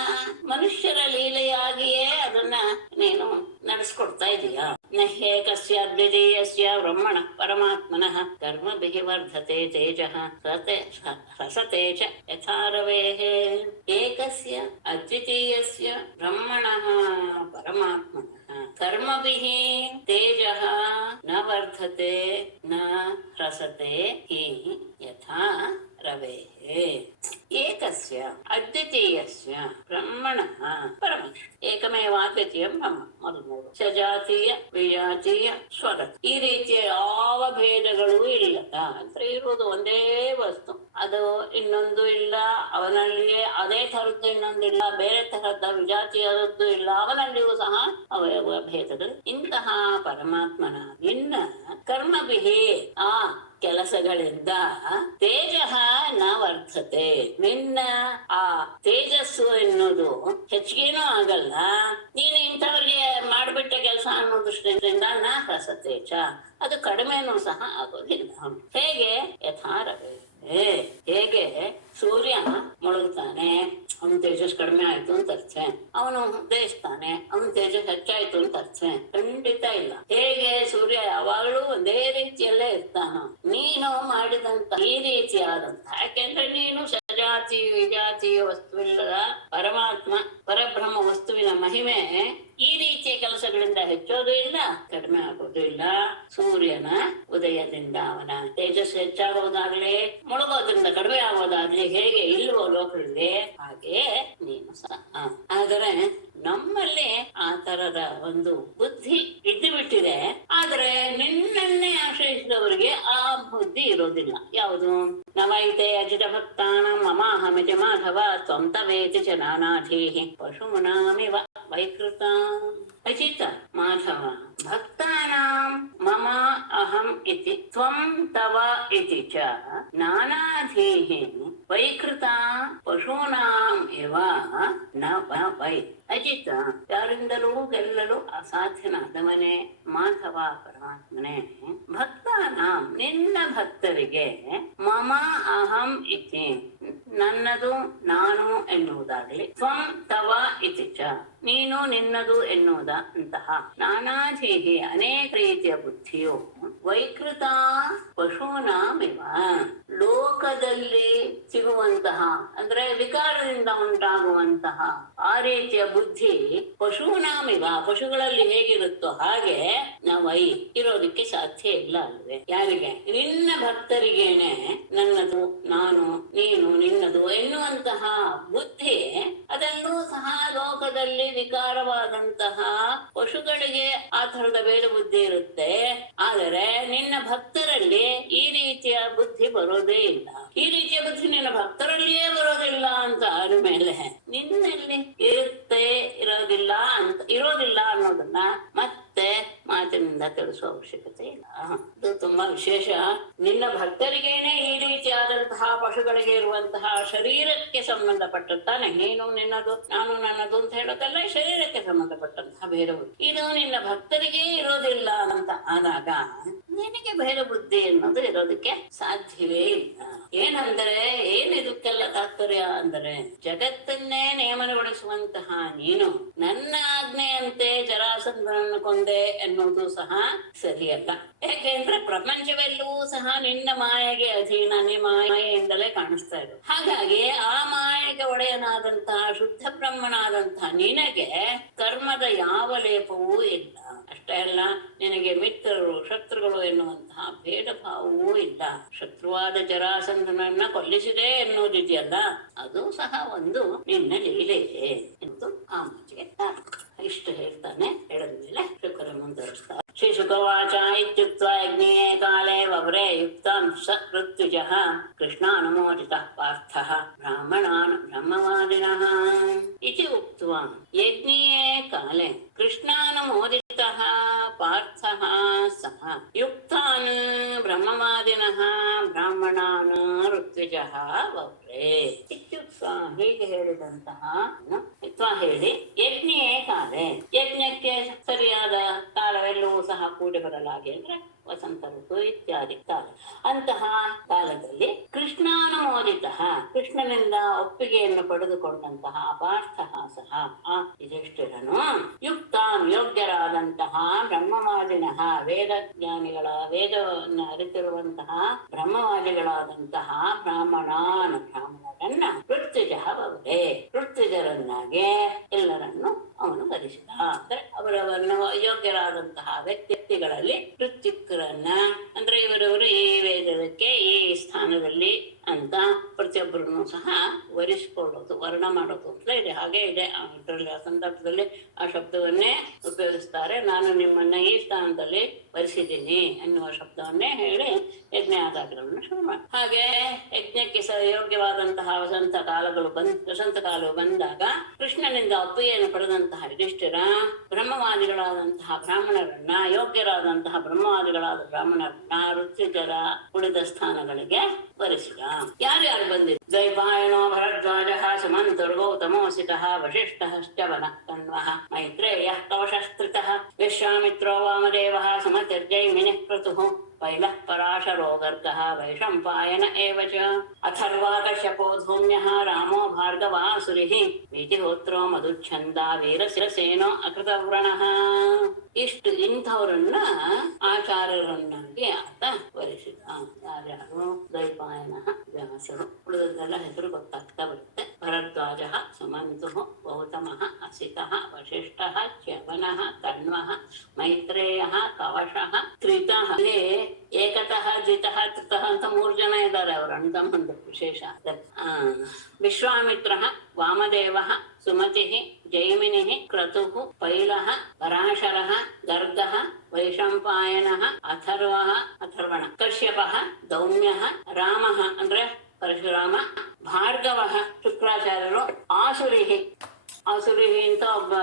ಮನುಷ್ಯರ ಲೀಲೆಯಾಗಿಯೇ ಅದನ್ನ ನೀನು ನಡೆಸ್ಕೊಡ್ತಾ ಇದೀಯಾ. ನಹ್ಯೇ ಕಸ್ಯ ದ್ವಿತೀಯಸ್ಯ ಬ್ರಹ್ಮಣ ಪರಮಾತ್ಮನಃ ಕರ್ಮಭಿಃ ವರ್ಧತೆ ತೇಜಃ ರಸತೆ ಚ ಯಥಾ ರವೇಃ ಏಕಸ್ಯ ಅದ್ವಿತೀಯಸ್ಯ ಬ್ರಹ್ಮಣಃ ಪರಮಾತ್ಮನಃ ಕರ್ಮಭಿಃ ತೇಜಃ ನ ವರ್ಧತೆ ನ ಹ್ರಸತೆ ಹಿ ಯಥಾ ರವೇಃ ಏಕಸ್ಯ ಅದ್ವಿತೀಯಸ್ಯ ಬ್ರಹ್ಮಣಃ ಪರಮ ಏಕಮೇವಾದ್ವಿತೀಯಂ ಬ್ರಹ್ಮ ಮೊದಲು ಸಜಾತೀಯ ವಿಜಾತೀಯ ಸ್ವರ ಈ ರೀತಿಯ ಯಾವ ಭೇದಗಳೂ ಇಲ್ಲದ ಅಂದ್ರೆ ಇರುವುದು ಒಂದೇ ವಸ್ತು, ಅದು ಇನ್ನೊಂದು ಇಲ್ಲ, ಅವನಲ್ಲಿಯೇ ಅದೇ ತರದ್ದು ಇನ್ನೊಂದಿಲ್ಲ, ಬೇರೆ ತರಹದ ವಿಜಾತಿಯದ್ದು ಇಲ್ಲ, ಅವನಲ್ಲಿಯೂ ಸಹ ಅವಯವ ಭೇದಗಳು. ಇಂತಹ ಪರಮಾತ್ಮನ ನಿನ್ನ ಕರ್ಮಭಿಹಿ ಆ ಕೆಲಸಗಳಿಂದ ತೇಜಃ ನ ವರ್ತತೆ, ನಿನ್ನ ಆ ತೇಜಸ್ಸು ಎನ್ನುವುದು ಹೆಚ್ಚಿಗೇನೂ ಆಗಲ್ಲ. ನೀನು ಇಂಥವರಿಗೆ ಮಾಡಿಬಿಟ್ಟ ಕೆಲಸ ಅನ್ನೋ ದೃಷ್ಟಿಯಿಂದ ನ ಹ್ರಸತೇಜ, ಅದು ಕಡಿಮೆನೂ ಸಹ ಆಗೋದಿಲ್ಲ. ಹೇಗೆ ಯಥಾರವೇ, ಹೇಗೆ ಸೂರ್ಯ ಮುಳುಗ್ತಾನೆ, ಅವನ ತೇಜಸ್ ಕಡಿಮೆ ಆಯ್ತು ಅಂತ ಅರ್ಥ, ಅವನು ಉದ್ದೇಶಿಸ್ತಾನೆ ಅವನ ತೇಜಸ್ ಹೆಚ್ಚಾಯ್ತು ಅಂತ ಅರ್ಥ ಖಂಡಿತ ಇಲ್ಲ. ಹೇಗೆ ಸೂರ್ಯ ಯಾವಾಗಲೂ ಒಂದೇ ರೀತಿಯಲ್ಲೇ ಇರ್ತಾನೋ, ನೀನು ಮಾಡಿದಂತ ಈ ರೀತಿಯಾದಂತ, ಯಾಕೆಂದ್ರೆ ನೀನು ಸಜಾತಿ ವಿಜಾತಿ ವಸ್ತುವಿಲ್ಲದ ಪರಮಾತ್ಮ ಪರಬ್ರಹ್ಮ ವಸ್ತುವಿನ ಮಹಿಮೆ ಈ ರೀತಿಯ ಕೆಲಸಗಳಿಂದ ಹೆಚ್ಚೋದು ಇಲ್ಲ, ಕಡಿಮೆ ಆಗೋದು ಇಲ್ಲ. ಸೂರ್ಯನ ಉದಯದಿಂದ ಅವನ ತೇಜಸ್ ಹೆಚ್ಚಾಗೋದಾಗ್ಲಿ, ಮುಳುಗೋದ್ರಿಂದ ಕಡಿಮೆ ಆಗೋದಾಗ್ಲಿ ಹೇಗೆ ಇಲ್ವೋ ಲೋಕದಲ್ಲಿ, ಹಾಗೆ ನೀನು ಸಹ. ಆದರೆ ನಮ್ಮಲ್ಲಿ ಆ ತರದ ಒಂದು ಬುದ್ಧಿ ಇದ್ದು ಬಿಟ್ಟಿದೆ. ಆದ್ರೆ ನಿನ್ನನ್ನೇ ಆಶ್ರಯಿಸಿದವರಿಗೆ ಆ ಬುದ್ಧಿ ಇರೋದಿಲ್ಲ. ಯಾವುದು? ನವೈತೆ ಅಜಿತ ಭಕ್ತಾನ ಮಮಾಹಮಿತಿ ಮಾಧವ ತ್ವಂ ತವೇತಿ ಚ ನಾನಾಧೀಃ ಪಶೂನಾಮಿವ ವೈಕೃತ. ಅಜಿತ ಮಾಧವ ಭಕ್ತಾನಾಂ ಮಮ ಅಹಂ ಇತಿ ತ್ವಂ ತವ ಇತಿ ಚ ನಾನಾಧೀಃ ವೈಕೃತ ಪಶೂನಾಂ ಇವ ನ ವೈ. ಅಜಿತ ಯಾರಿಂದಲೂ ಗೆಲ್ಲಲು ಅಸಾಧ್ಯನಾದವನೇ ಮಾಧವ ಪರಮಾತ್ಮನೇ. ಭಕ್ತಾನಾಂ ನಿನ್ನ ಭಕ್ತರಿಗೆ ಮಮ ಅಹಂ ಇತಿ ನನ್ನದು ನಾನು ಎನ್ನುವುದಾಗಲಿ, ತ್ವಂ ತವ ಇತಿ ಚ ನೀನು ನಿನ್ನದು ಎನ್ನುವುದ ಅಂತಹ ನಾನಾಧೀಹಿ ಅನೇಕ ರೀತಿಯ ಬುದ್ಧಿಯು ವೈಕೃತ ಪಶೂನಾಮಿವ ಲೋಕದಲ್ಲಿ ಸಿಗುವಂತಹ ಅಂದ್ರೆ ವಿಕಾರದಿಂದ ಉಂಟಾಗುವಂತಹ ಆ ರೀತಿಯ ಬುದ್ಧಿ ಪಶೂನಾಮಿವ ಪಶುಗಳಲ್ಲಿ ಹೇಗಿರುತ್ತೋ ಹಾಗೆ ನಾವೈ ಇರೋದಕ್ಕೆ ಸಾಧ್ಯ ಇಲ್ಲ ಅಲ್ವೇ? ಯಾರಿಗೆ? ನಿನ್ನ ಭಕ್ತರಿಗೇನೆ ನನ್ನದು ನಾನು ನೀನು ನಿನ್ನದು ಎನ್ನುವಂತಹ ಬುದ್ಧಿ ಅದೆಲ್ಲೂ ಸಹ ಲೋಕದಲ್ಲಿ ವಿಕಾರವಾದಂತಹ ಪಶುಗಳಿಗೆ ಆ ತರದ ಬೇರೆ ಬುದ್ಧಿ ಇರುತ್ತೆ. ಆದರೆ ನಿನ್ನ ಭಕ್ತರಲ್ಲಿ ಈ ರೀತಿಯ ಬುದ್ಧಿ ಬರೋದೇ ಇಲ್ಲ. ಈ ರೀತಿಯ ಬುದ್ಧಿ ನಿನ್ನ ಭಕ್ತರಲ್ಲಿಯೇ ಬರೋದಿಲ್ಲ ಅಂತ ಆದ್ಮೇಲೆ ನಿನ್ನಲ್ಲಿ ಇರುತ್ತೆ ಇರೋದಿಲ್ಲ ಅನ್ನೋದನ್ನ ಮತ್ತೆ ಮಾತಿನಿಂದ ತಿಳಿಸುವ ಅವಶ್ಯಕತೆ ಇಲ್ಲ. ಇದು ತುಂಬಾ ವಿಶೇಷ. ನಿನ್ನ ಭಕ್ತರಿಗೇನೆ ಈ ರೀತಿಯಾದಂತಹ ಪಶುಗಳಿಗೆ ಇರುವಂತಹ ಶರೀರಕ್ಕೆ ಸಂಬಂಧಪಟ್ಟಂತಾನೆ ನೀನು ನಿನ್ನದು ನಾನು ನನ್ನದು ಅಂತ ಹೇಳೋದಲ್ಲ, ಶರೀರಕ್ಕೆ ಸಂಬಂಧಪಟ್ಟಂತಹ ಬೇರೆ ಬುದ್ಧಿ ಇದು ನಿನ್ನ ಭಕ್ತರಿಗೆ ಇರೋದಿಲ್ಲ ಅಂತ ಆದಾಗ ನಿನಗೆ ಬೇರೆ ಬುದ್ಧಿ ಅನ್ನೋದು ಇರೋದಕ್ಕೆ ಸಾಧ್ಯವೇ ಇಲ್ಲ. ಏನಂದ್ರೆ ಇದಕ್ಕೆಲ್ಲ ತಾತ್ಪರ್ಯ ಅಂದರೆ ಜಗತ್ತನ್ನೇ ನೇಮನಗೊಳಿಸುವಂತಹ ನೀನು ನನ್ನ ಆಜ್ಞೆಯಂತೆ ಜರಾಸಂಧನನ್ನು ಕೊಂದೆ ಎನ್ನುವುದು ಸಹ ಸರಿಯಲ್ಲ. ಯಾಕೆಂದ್ರೆ ಪ್ರಪಂಚವೆಲ್ಲವೂ ಸಹ ನಿನ್ನ ಮಾಯೆಗೆ ಅಧೀನ, ಮಾಯೆಯಿಂದಲೇ ಕಾಣಿಸ್ತಾ ಇದೆ. ಹಾಗಾಗಿ ಆ ಮಾಯೆಗೆ ಒಡೆಯನಾದಂತಹ ಶುದ್ಧ ಬ್ರಹ್ಮನಾದಂತಹ ನಿನಗೆ ಕರ್ಮದ ಯಾವ ಲೇಪವೂ ಇಲ್ಲ. ಅಷ್ಟೇ ಅಲ್ಲ, ನಿನಗೆ ಮಿತ್ರರು ಶತ್ರುಗಳು ಎನ್ನುವಂತಹ ಭೇದ ಭಾವವೂ ಇಲ್ಲ. ಶತ್ರುವಾದ ಜರಾಸಂಧನನ್ನ ಕೊಲ್ಲಿಸಿದೆ ಎನ್ನುವುದಿದೆಯಲ್ಲ, ಅದು ಸಹ ಒಂದು ನಿನ್ನ ಲೀಲೆ ಎಂದು ಆ ಮಾತಿಗೆ ಇಷ್ಟು ಹೇಳ್ತಾನೆ. ಹೇಳಿದ್ಮೇಲೆ ಶುಕ್ರ ಮುಂದುವರಿಸ್ತಾರೆ. ಶ್ರೀ ಶುಕವಾಚ ಇತ್ಯುಕ್ತ ಯಜ್ಞೇ ಕಾಲೇ ವವ್ರೇ ಯುಕ್ತಂ ಸ ಋತ್ವಿಜಃ ಕೃಷ್ಣಾನುಮೋದಿತಃ ಪಾರ್ಥಃ ಬ್ರಾಹ್ಮಣಾನ್ ಬ್ರಹ್ಮವಾದಿನಃ ಇತಿ ಉಕ್ತ್ವಾ ಯಜ್ಞೇ ಕಾಲೇ ಕೃಷ್ಣಾನುಮೋದಿತಃ ಪಾರ್ಥಃ ಸಹ ಯುಕ್ತಾನ್ ಬ್ರಹ್ಮವಾದಿನಃ ಬ್ರಾಹ್ಮಣಾನ್ ಋತ್ವಿಜಃ ವವ್ರೇ ಇತ್ಯುಕ್ತ ಹೀಗೆ ಹೇಳಿದಂತಹ ಹೇಳಿ ಯಜ್ಞೇ ಕಾಲೇ ಯಜ್ಞಕ್ಕೆ ಸರಿಯಾದ ಕಾಲ ಕಾಲವೆಲ್ಲವೂ ಸಹ ಕೂಡಿ ಬರಲಾಗಿ ಅಂದ್ರೆ ವಸಂತ ಋತು ಇತ್ಯಾದಿ ಕಾಲ. ಅಂತಹ ಕಾಲದಲ್ಲಿ ಕೃಷ್ಣಾನುಮೋದಿತ, ಕೃಷ್ಣನಿಂದ ಒಪ್ಪಿಗೆಯನ್ನು ಪಡೆದುಕೊಂಡಂತಹ ಪಾರ್ಥ ಸಹ ಆ ಯುಧಿಷ್ಠಿರನು ಯುಕ್ತಾನ್ ಯೋಗ್ಯರಾದಂತಹ ಬ್ರಹ್ಮವಾದಿನಃ ವೇದವನ್ನು ಅರಿತಿರುವಂತಹ ಬ್ರಹ್ಮವಾದಿಗಳಾದಂತಹ ಬ್ರಾಹ್ಮಣರನ್ನ ಋತ್ವಿಜ ಬವದೆ, ಋತ್ವಿಜರನ್ನಾಗೆ ಎಲ್ಲರನ್ನು ಅವನು ವರಿಸಿದ. ಅಂದ್ರೆ ಅವರವನ್ನು ಯೋಗ್ಯರಾದಂತಹ ವ್ಯಕ್ತಿಗಳಲ್ಲಿ ಋತ್ವಿಕರನ್ನ ಅಂದ್ರೆ ಇವರವರು ಈ ವೇದಕ್ಕೆ ಈ ಸ್ಥಾನದಲ್ಲಿ ಅಂತ ಪ್ರತಿಯೊಬ್ಬರನ್ನು ಸಹ ವರಿಸಿಕೊಳ್ಳೋದು, ವರ್ಣ ಮಾಡೋದು ಅಂತ ಇದೆ. ಹಾಗೆ ಇದೆ ಇದರಲ್ಲಿ, ಆ ಸಂದರ್ಭದಲ್ಲಿ ಆ ಶಬ್ದವನ್ನೇ ಉಪಯೋಗಿಸ್ತಾರೆ. ನಾನು ನಿಮ್ಮನ್ನ ಈ ಸ್ಥಾನದಲ್ಲಿ ವರಿಸಿದ್ದೀನಿ ಎನ್ನುವ ಶಬ್ದವನ್ನೇ ಹೇಳಿ ಯಜ್ಞಾದಾಗಳನ್ನು ಶುರು ಮಾಡಿ. ಹಾಗೆ ಯಜ್ಞಕ್ಕೆ ಯೋಗ್ಯವಾದಂತಹ ವಸಂತ ಕಾಲವು ಬಂದಾಗ ಕೃಷ್ಣನಿಂದ ಒಪ್ಪಿಗೆಯನ್ನು ಪಡೆದಂತಹ ಯುಧಿಷ್ಠಿರ ಬ್ರಹ್ಮವಾದಿಗಳಾದಂತಹ ಬ್ರಾಹ್ಮಣರನ್ನ, ಯೋಗ್ಯರಾದಂತಹ ಬ್ರಹ್ಮವಾದಿಗಳಾದ ಬ್ರಾಹ್ಮಣರನ್ನ ಋತ್ವಿಜರ ಉಳಿದ ಸ್ಥಾನಗಳಿಗೆ ವರಿಸಿದ. ಯಾರ್ಯಾರು ಬಂದಿದ್ರು? ದ್ವೈಪಾಯನೋ ಭರದ್ವಾಜ ಸುಮಂತುರ್ಗೌತಮೋಸಿತಃ ವಸಿಷ್ಠಶ್ಚ ವನಃ ಕಣ್ವಃ ಮೈತ್ರೇಯಃ ಕವಶಸ್ತ್ರಿತಃ ವಿಶ್ವಾಮಿತ್ರೋ ವಾಮದೇವಃ ಸುಮತಿರ್ಜೈಮಿನಿಃ ಕ್ರತುಃ ಪೈಲಃ ಪರಾಶರೋ ಗರ್ಗಃ ವೈಶಂಪಾಯನ ಏವ ಚ ಅಥರ್ವಾ ಕಶ್ಯಪೋ ಧೂಮ್ಯಃ ರಾಮೋ ಭಾರ್ಗವಾಸುರಿಃ ವೀತಿಹೋತ್ರೋ ಮಧುಚ್ಛಂದ ವೀರಶಿರಸೇನೋ ಅಕೃತವ್ರಣಃ. ಇಂಥವರನ್ನ ಆಚಾರ್ಯರನ್ನಾಗಿ ಆತ ವರಿಸಿದ. ಯಾರ್ಯಾರು? ದ್ವೈಪಾಯನ, ವ್ಯಾಸರು, ಉಳಿದೆಲ್ಲ ಹೆಸರು ಗೊತ್ತಾಗ್ತಾ ಬರುತ್ತೆ. ಭರದ್ವಾಜ ಸುಮಂತು ಗೌತಮಃ ಅಸಿತಃ ವಸಿಷ್ಠಃ ಚ್ಯವನಃ ಕಣ್ವಃ ಮೈತ್ರೇಯ ಕವಶಃ ತ್ರಿತಃ. ಏಕತಃ ದ್ವಿತಃ ತ್ರಿತಃ ಅಂತ 3 ಜನ ಇದ್ದಾರೆ ಅವರು ಅಣ್ಣ ತಮ್ಮಂದ್ರು. ವಿಶೇಷ ವಿಶ್ವಾಮಿತ್ರ ವಾಮದೇವ ಸುಮತಿ ಜೈಮಿನಿ ಕ್ರತುಃ ಪೈಲಃ ಪರಾಶರಃ ಗರ್ಗಃ ವೈಶಂಪಾಯನ ಅಥರ್ವಣ ಕಶ್ಯಪಃ ದೌಮ್ಯಃ ರಾಮಃ ಅಂದ್ರೆ ಪರಶುರಾಮ ಭಾರ್ಗವ ಶುಕ್ರಾಚಾರ್ಯರು ಆಸುರಿ ಅಂತ ಒಬ್ಬ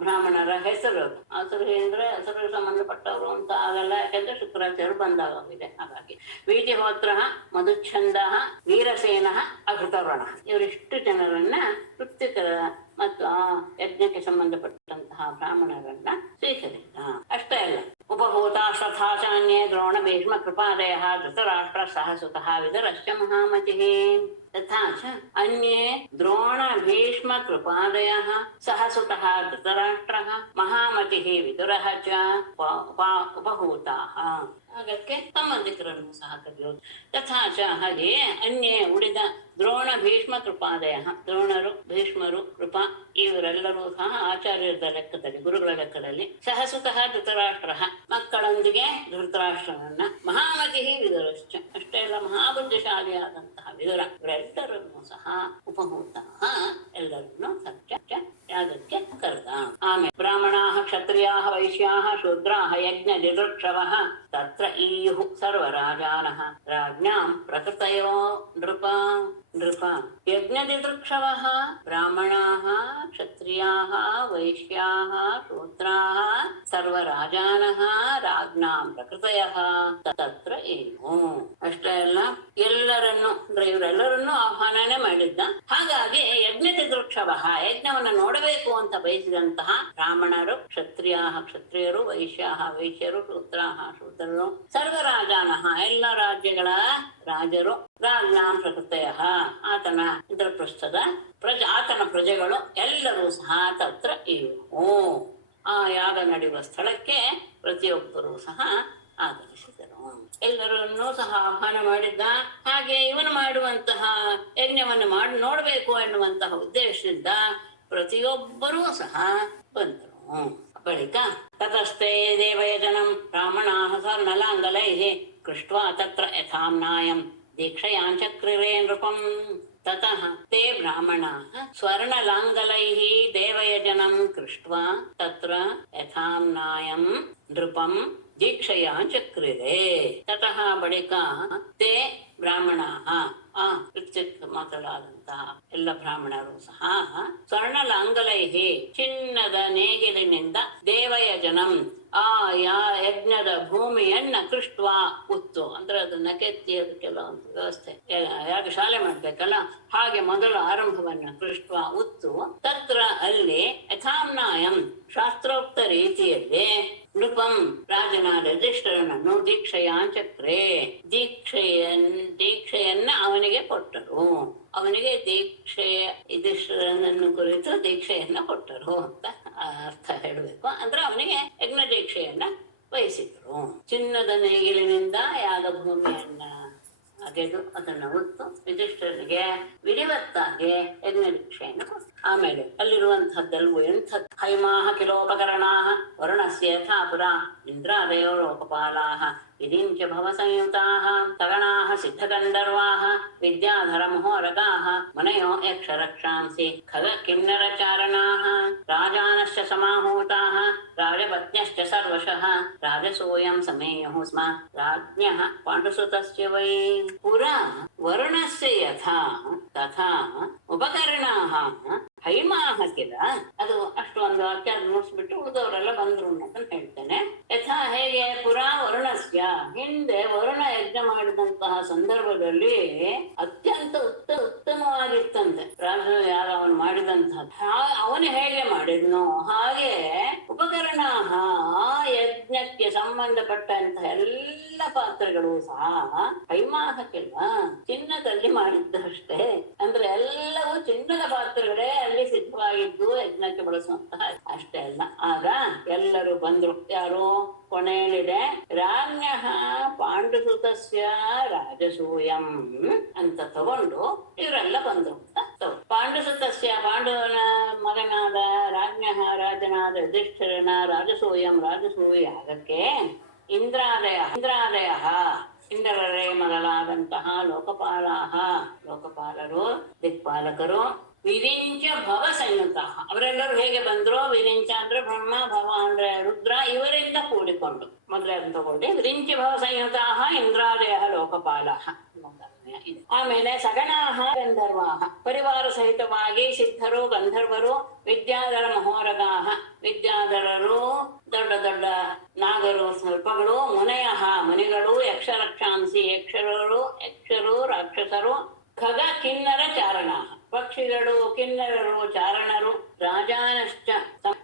ಬ್ರಾಹ್ಮಣರ ಹೆಸರು. ಆಸುರಿ ಅಂದ್ರೆ ಹೆಸರು ಸಂಬಂಧಪಟ್ಟವರು ಅಂತ ಆಗಲ್ಲ, ಯಾಕಂದ್ರೆ ಶುಕ್ರಾಚಾರ್ಯರು ಬಂದಾಗಿದೆ. ಹಾಗಾಗಿ ವೀತಿಹೋತ್ರ ಮಧುಚ್ಛಂದ ವೀರಸೇನ ಅಕೃತವ್ರಣ ಇವರಿಷ್ಟು ಜನರನ್ನ ಋತ್ವಿಕರ ಮತ್ತು ಆ ಯಜ್ಞಕ್ಕೆ ಸಂಬಂಧಪಟ್ಟಂತಹ ಬ್ರಾಹ್ಮಣರನ್ನ ಸ್ವೀಕರಿಸಿದ. ಅಷ್ಟೇ ಅಲ್ಲ, ಉಪಭೂತಾಶ್ರಥಾಚಾನ್ಯೇ ದ್ರೋಣ ಭೀಷ್ಮ ಕೃಪಾದಯ ಧೃತರಾಷ್ಟ್ರ ಸಹಸುತಃ ವಿದುರಶ್ಚ ಮಹಾಮತಿಃ ತಥಾ ಚ ಅನ್ಯೇ ದ್ರೋಣ ಭೀಷ್ಮ ಕೃಪಾದಯಃ ಸಹಸುತಃ ಧೃತರಾಷ್ಟ್ರಃ ಮಹಾಮತಿಃ ವಿದುರಃ ಚ ಉಪಭೂತಾಃ. ಅದಕ್ಕೆ ಸಂಬಂಧಿಕರನ್ನು ಸಹ ಕರೆಯೋದು. ತಥಾ ಚ ಹಾಗೆಯೇ ಅನ್ಯೇ ಉಳಿದ ದ್ರೋಣ ಭೀಷ್ಮ ಕೃಪಾದಯ, ದ್ರೋಣರು ಭೀಷ್ಮರು ಕೃಪಾ ಇವರೆಲ್ಲರೂ ಸಹ ಆಚಾರ್ಯರ ಲೆಕ್ಕದಲ್ಲಿ, ಗುರುಗಳ ಲೆಕ್ಕದಲ್ಲಿ, ಸಹಸುತಃ ಧೃತರಾಷ್ಟ್ರ ಮಕ್ಕಳೊಂದಿಗೆ ಧೃತರಾಷ್ಟ್ರನನ್ನ, ಮಹಾಮತಿ ವಿದುರಶ್ಚ ಅಷ್ಟೇ ಅಲ್ಲ ಮಹಾಬುದ್ಧಿಶಾಲಿಯಾದಂತಹ ವಿದುರ ಇವರೆಲ್ಲರನ್ನು ಸಹ ಉಪಹೂತ ಎಲ್ಲರನ್ನು ಯಾಗಕ್ಕೆ ಕರೆದ. ಆಮೇಲೆ ಬ್ರಾಹ್ಮಣಾಃ ಕ್ಷತ್ರಿಯಾಃ ವೈಶ್ಯಾಃ ಶೂದ್ರಾಃ ಯಜ್ಞ ದಿದೃಕ್ಷವಃ ತತ್ರ ಈಯುಃ ಸರ್ವರಾಜಾನಃ ರಾಜ್ಞಾಂ ಪ್ರಕೃತಯೋ ನೃಪ ಯಜ್ಞದಿದೃಕ್ಷವಃ ಬ್ರಾಹ್ಮಣಾಃ ಕ್ಷತ್ರಿಯಾಃ ವೈಶ್ಯಾಃ ಶೂದ್ರಾಃ ಸರ್ವರಾಜಾನಃ ರಾಜ್ಞಾಂ ಪ್ರಕೃತಯಃ ತತ್ರ ಏನು. ಅಷ್ಟೇ ಅಲ್ಲ, ಎಲ್ಲರನ್ನು ಅಂದ್ರೆ ಇವರೆಲ್ಲರನ್ನು ಆಹ್ವಾನನೆ ಮಾಡಿದ್ದ. ಹಾಗಾಗಿ ಯಜ್ಞದಿದೃಕ್ಷವಃ ಯಜ್ಞವನ್ನು ನೋಡಬೇಕು ಅಂತ ಬಯಸಿದಂತಹ ಬ್ರಾಹ್ಮಣರು, ಕ್ಷತ್ರಿಯರು, ವೈಶ್ಯರು, ಶೂದ್ರರು, ಸರ್ವರಾಜಾನಃ ಎಲ್ಲ ರಾಜ್ಯಗಳ ರಾಜರು, ರಾಜ್ಞಾಂ ಪ್ರಕೃತಯ ಆತನ ಇಂದ್ರಪ್ರಸ್ಥದ ಆತನ ಪ್ರಜೆಗಳು ಎಲ್ಲರೂ ಸಹ ತತ್ರ ಇವು ಆ ಯಾಗ ನಡೆಯುವ ಸ್ಥಳಕ್ಕೆ ಪ್ರತಿಯೊಬ್ಬರೂ ಸಹ ಆಗಮಿಸಿದರು. ಎಲ್ಲರನ್ನೂ ಸಹ ಆಹ್ವಾನ ಮಾಡಿದ್ದ. ಹಾಗೆ ಇವನು ಮಾಡುವಂತಹ ಯಜ್ಞವನ್ನು ನೋಡಬೇಕು ಎನ್ನುವಂತಹ ಉದ್ದೇಶದಿಂದ ಪ್ರತಿಯೊಬ್ಬರೂ ಸಹ ಬಂದರು. ಬಳಿಕ ತತಸ್ಥೆ ದೇವಯಜನಂ ಬ್ರಾಹ್ಮಣಾಃ ಸ್ವರ್ಣಲಾಂಗಲೈಃ ಕೃಷ್ಟ್ವಾ ತತ್ರ ಯಥಾಮ್ನಾಯಂ ದೀಕ್ಷಯಾಂಚಕ್ರಿರೇ ನೃಪಂ. ತತಃ ತೇ ಬ್ರಾಹ್ಮಣಾಃ ಸ್ವರ್ಣಲಾಂಗಲೈಃ ದೇವಯಜನಂ ಕೃಷ್ಟ್ವಾ ತತ್ರ ಯಥಾಮ್ನಾಯಂ ನೃಪಂ ದೀಕ್ಷಯಾಂಚಕ್ರಿರೇ. ತತಃ ಬಳಿಕ ತೇ ಬ್ರಾಹ್ಮಣಾಃ ಮಾತನಾದಂತಹ ಎಲ್ಲ ಬ್ರಾಹ್ಮಣರು ಸಹ ಸ್ವರ್ಣಲಾಂಗಲೈಹಿ ಚಿನ್ನದ ನೇಗಿಲಿನಿಂದ ದೇವಯಜನಂ ಆ ಯಜ್ಞದ ಭೂಮಿಯನ್ನ ಕೃಷ್ಟ್ವ ಉತ್ತು ಅಂದ್ರೆ ಅದನ್ನ ಕೆತ್ತಿ ಅದಕ್ಕೆಲ್ಲ ಒಂದು ವ್ಯವಸ್ಥೆ ಯಾಗ ಶಾಲೆ ಮಾಡ್ಬೇಕಲ್ಲ, ಹಾಗೆ ಮೊದಲ ಆರಂಭವನ್ನ ಕೃಷ್ಟ್ವ ಉತ್ತು ತತ್ರ ಅಲ್ಲಿ ಯಥಾಮ್ನಾಯಂ ಶಾಸ್ತ್ರೋಕ್ತ ರೀತಿಯಲ್ಲಿ ನೃಪಂ ರಾಜನಾದ ಯುಧಿಷ್ಠಿರನನ್ನು ದೀಕ್ಷೆಯಾಂಚಕ್ರೆ ದೀಕ್ಷೆಯನ್ನ ಅವನಿಗೆ ಕೊಟ್ಟರು. ಅವನಿಗೆ ಯುಧಿಷ್ಠಿರನನ್ನು ಕುರಿತು ದೀಕ್ಷೆಯನ್ನ ಕೊಟ್ಟರು ಅಂತ ಅರ್ಥ ಹೇಳಬೇಕು. ಅಂದ್ರೆ ಅವನಿಗೆ ಯಜ್ಞ ದೀಕ್ಷೆಯನ್ನ ವಹಿಸಿದರು. ಚಿನ್ನದ ನೇಗಿಲಿನಿಂದ ಯಾಗಭೂಮಿಯನ್ನ ಅಗೆದು ಅದನ್ನು ಹೊತ್ತು ಯುಧಿಷ್ಠಿರನಿಗೆ ವಿಧಿವತ್ತಾಗಿ ಯಜ್ಞ ದೀಕ್ಷೆಯನ್ನು ಕೊಟ್ಟರು. ಆಮೇಲೆ ಅಲ್ಲಿರುವಂತಹದ್ದೆಲ್ಲವೂ ಎಂಥದ್ದು? ಹೈಮಾಹ ಕಿಲೋಪಕರಣಾಹ ವರುಣಸ್ಯ ಯಥಾ ಪುರಾ ಇಂದ್ರಾದಯೋ ಲೋಕಪಾಲಾಹ ವಿಧಿಂಚ ಭವ ಸಂಯುತಾಹ ತಗಣಾಹ ಸಿದ್ಧಗಂಧರ್ವಾಹ ವಿದ್ಯಾಧರ ಮಹೋರಗಾಹ ಮನಯೋ ಯಕ್ಷ ರಕ್ಷಾಂಸಿ ಖಗ ಕಿನ್ನರ ಚಾರಣಾಹ ರಾಜಾನಶ್ಚ ಸಮಾಹೂತಾಹ ರಾಜಪತ್ನ್ಯಶ್ಚ ಸರ್ವಶಃ ರಾಜಸೂಯಂ ಸಮೇಯುಃ ಸ್ಮ ರಾಜ್ಞಃ ಪಾಂಡುಸುತಸ್ಯ ವೈ ಪುರಾ ವರುಣಸ್ಯ ಯಥಾ ತಥಾ ಉಪಕರಣಾಹ ಹೈಮಾಹ ಕಿಲ. ಅದು ಅಷ್ಟು ಒಂದು ವಾಕ್ಯ ನೋಡ್ಸ್ಬಿಟ್ಟು ಉಳಿದವರೆಲ್ಲ ಬಂದ್ರು ಅಂತ ಹೇಳ್ತೇನೆ. ಯಥಾ ಹೇಗೆ? ಪುರಾ ವರುಣಸ್ಯ, ಹಿಂದೆ ವರುಣ ಯಜ್ಞ ಮಾಡಿದಂತಹ ಸಂದರ್ಭದಲ್ಲಿ ಅತ್ಯಂತ ಉತ್ತಮವಾಗಿತ್ತಂತೆ ರಾಜ ಯಾಗ ಅವನು ಮಾಡಿದಂತಹ. ಅವನು ಹೇಗೆ ಮಾಡಿದ್ನೋ ಹಾಗೆ ಉಪಕರಣ ಆ ಯಜ್ಞಕ್ಕೆ ಸಂಬಂಧಪಟ್ಟಂತಹ ಎಲ್ಲ ಪಾತ್ರೆಗಳು ಸಹ ಹೈಮಾಹಕ್ಕಿಲ್ಲ, ಚಿನ್ನದಲ್ಲಿ ಮಾಡಿದ್ದಷ್ಟೇ. ಅಂದ್ರೆ ಎಲ್ಲವೂ ಚಿನ್ನದ ಪಾತ್ರೆಗಳೇ ಅಲ್ಲಿ ಸಿದ್ಧವಾಗಿದ್ದು ಯಜ್ಞಕ್ಕೆ ಬಳಸುವಂತಹ. ಅಷ್ಟೇ ಅಲ್ಲ, ಆಗ ಎಲ್ಲರೂ ಬಂದ್ರು. ಯಾರು? ಕೊನೆಯಲ್ಲಿದೆ ರಾಜ್ಞ ಪಾಂಡುಸುತಸ್ಯ ರಾಜಸೂಯಂ ಅಂತ ತಗೊಂಡು ಇವರೆಲ್ಲ ಬಂದ್ರು. ಪಾಂಡುಸುತಸ್ಯ ಪಾಂಡವನ ಮಗನಾದ ರಾಜ್ಞ ರಾಜನಾದ ಯುಧಿಷ್ಠಿರನ ರಾಜಸೂಯಂ ರಾಜಸೂಯ ಆಗಕ್ಕೆ ಇಂದ್ರಾದಯ ಇಂದ್ರರೇ ಮೊದಲಾದಂತಹ ಲೋಕಪಾಲರು ದಿಕ್ಪಾಲಕರು ವಿರಿಂಚ ಭವ ಸಂಯುತ. ಅವರೆಲ್ಲರೂ ಹೇಗೆ ಬಂದ್ರು? ವಿರಿಂಚ ಅಂದ್ರೆ ಬ್ರಹ್ಮ, ಭವ ಅಂದ್ರೆ ರುದ್ರ, ಇವರಿಂದ ಕೂಡಿಕೊಂಡು ಮೊದಲೇ ತಗೊಂಡು ವಿರಿಂಚ ಭವ ಸಂಯುತ ಇಂದ್ರಾದಯ ಲೋಕಪಾಲ. ಆಮೇಲೆ ಸಗಣಾಹ ಗಂಧರ್ವಾಹ ಪರಿವಾರ ಸಹಿತವಾಗಿ ಸಿದ್ಧರು ಗಂಧರ್ವರು ವಿದ್ಯಾಧರ ಮಹೋರಗಾಹ ವಿದ್ಯಾಧರರು ದೊಡ್ಡ ದೊಡ್ಡ ನಾಗರು ಸರ್ಪಗಳು ಮುನಿಗಳು ಯಕ್ಷರಕ್ಷಾಂಸಿ ಯಕ್ಷರು ರಾಕ್ಷಸರು ಖಗ ಕಿನ್ನರ ಚಾರಣ ಪಕ್ಷಿಗಳು ಕಿನ್ನರರು ಚಾರಣರು ರಾಜಾನಶ್ಚ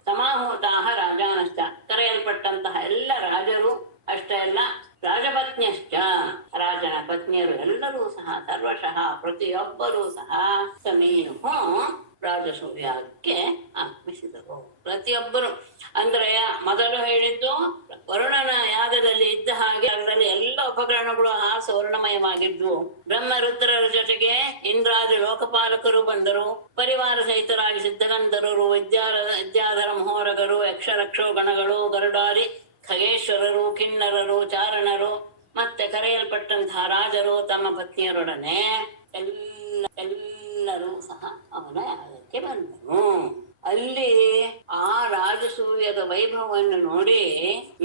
ಸಮಾಹೂತಾಹ ರಾಜಾನಶ್ಚ ಕರೆಯಲ್ಪಟ್ಟಂತಹ ಎಲ್ಲ ರಾಜರು. ಅಷ್ಟೇ ಅಲ್ಲ ರಾಜಪತ್ನ್ಯಶ್ಚ ರಾಜನ ಪತ್ನಿಯರು ಎಲ್ಲರೂ ಸಹ ಸರ್ವಶಃ ಪ್ರತಿಯೊಬ್ಬರೂ ಸಹ ಸಮೀನು ರಾಜಸೂಯಕ್ಕೆ ಆಗಮಿಸಿದರು. ಪ್ರತಿಯೊಬ್ಬರು ಅಂದ್ರೆ ಮೊದಲು ಹೇಳಿದ್ದು ವರುಣನ ಯಾಗದಲ್ಲಿ ಇದ್ದ ಹಾಗೆ ಅದರಲ್ಲಿ ಎಲ್ಲ ಉಪಕರಣಗಳು ಸ್ವರ್ಣಮಯವಾಗಿದ್ವು. ಬ್ರಹ್ಮ ರುದ್ರರ ಜೊತೆಗೆ ಇಂದ್ರಾದಿ ಲೋಕಪಾಲಕರು ಬಂದರು. ಪರಿವಾರ ಸಹಿತರಾಗಿ ಸಿದ್ಧಗಂಧರರು ವಿದ್ಯಾಧರ ಮಹೋರಗರು ಯಕ್ಷರಕ್ಷೋ ಗಣಗಳು ಗರುಡಾದಿ ಖಗೇಶ್ವರರು ಕಿನ್ನರರು ಚಾರಣರು ಮತ್ತೆ ಕರೆಯಲ್ಪಟ್ಟಂತಹ ರಾಜರು ತಮ್ಮ ಪತ್ನಿಯರೊಡನೆ ಎಲ್ಲರೂ ಸಹ ಅವನ ಯಾಗಕ್ಕೆ ಬಂದರು. ಅಲ್ಲಿ ಆ ರಾಜಸೂಯದ ವೈಭವವನ್ನು ನೋಡಿ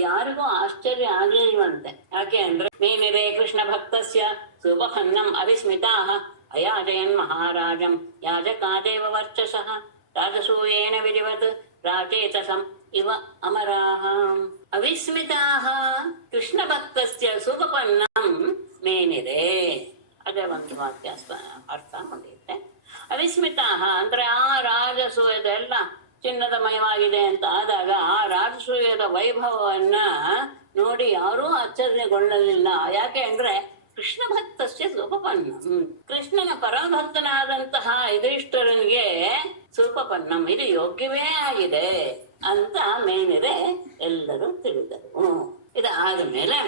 ಯಾರಿಗೂ ಆಶ್ಚರ್ಯ ಆಗಲಿಲ್ವಂತೆ. ಯಾಕೆ ಅಂದ್ರೆ ಮೇನಿರೆ ಕೃಷ್ಣ ಭಕ್ತಸ್ಯ ಸುಪಹನ್ನಂ ಅವಿಸ್ಮಿತಾಃ ಅಯಾಜಯನ್ ಮಹಾರಾಜಂ ಯಾಜಕಾದೇವ ವರ್ಚಸಃ ರಾಜಸೂಯೇನ ವಿಧಿವತ್ ರಾಚೇತಸಂ ಇವ ಅಮರಾಹ ಅವಿಸ್ಮಿತಾಃ ಕೃಷ್ಣ ಭಕ್ತಸ್ಯ ಸುಪಪನ್ನಂ ಮೇನಿರೆ. ಅದೇ ಒಂದು ವಾಕ್ಯ ಅರ್ಥ ಮಾಡಿದ್ದೆ. ಅವಿಸ್ಮಿತಾಹ ಅಂದ್ರೆ ಆ ರಾಜಸೂಯದ ಎಲ್ಲ ಚಿನ್ನದ ಮಯವಾಗಿದೆ ಅಂತ ಆದಾಗ ಆ ರಾಜಸೂಯದ ವೈಭವವನ್ನ ನೋಡಿ ಯಾರೂ ಆಶ್ಚರ್ಯಗೊಳ್ಳಲಿಲ್ಲ. ಯಾಕೆ ಅಂದ್ರೆ ಕೃಷ್ಣ ಭಕ್ತಸ್ಯ ಸುಪಪನ್ನಂ, ಕೃಷ್ಣನ ಪರಮಭಕ್ತನಾದಂತಹ ಯುಧಿಷ್ಠಿರನಿಗೆ ಸುಪಪನ್ನಂ ಇದು ಯೋಗ್ಯವೇ ಆಗಿದೆ ಅಂತ ಮೇನಿರೆ ಎಲ್ಲರೂ ತಿಳಿದರು. ಇದು ಆದ ಮೇಲೆ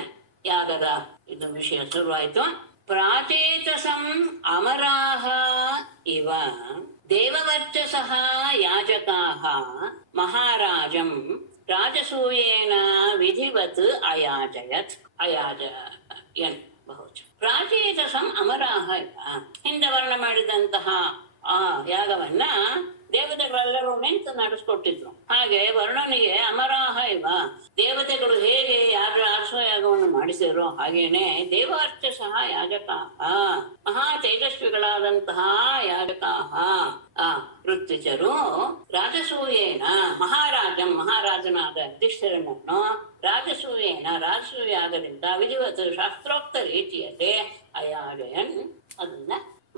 ಯಾಗದ ಇದು ವಿಷಯ ಶುರುವಾಯಿತು. ಪ್ರಾಚೇತಸಂ ಅಮರಾಹ ಇವ ದೇವವರ್ಚಸಃ ಯಾಜಕಾಃ ಮಹಾರಾಜಂ ರಾಜಸೂಯೇನ ವಿಧಿವತ್ ಅಯಾಜಯನ್ ಬಹುಚ. ಪ್ರಾಚೇತಸಂ ಅಮರಾಹ ಇವ ಹಿಂದೆ ವರ್ಣ ಮಾಡಿದಂತಹ ಆ ಯಾಗವನ್ನ ದೇವತೆಗಳೆಲ್ಲರೂ ನಿಂತು ನಡೆಸ್ಕೊಟ್ಟಿದ್ರು. ಹಾಗೆ ವರ್ಣನಿಗೆ ಅಮರಾಹ ಇವ ದೇವತೆಗಳು ಹೇಗೆ ಯಾಗವನ್ನು ಮಾಡಿಸಿರೋ ಹಾಗೇನೆ ದೇವಾರ್ಚಸಃ ಯಾಜಕಾಃ ಮಹಾ ತೇಜಸ್ವಿಗಳಾದಂತಹ ಯಾಜಕಾಃ ಋತ್ವಿಜರು ರಾಜಸೂಯೇನ ಮಹಾರಾಜನಾದ ಯುಧಿಷ್ಠಿರನನ್ನು ರಾಜಸೂಯಾಗದಿಂದ ವಿಧಿವತ್ ಶಾಸ್ತ್ರೋಕ್ತ ರೀತಿಯಲ್ಲಿ ಅಯಾಜಯನ್ ಅದನ್ನ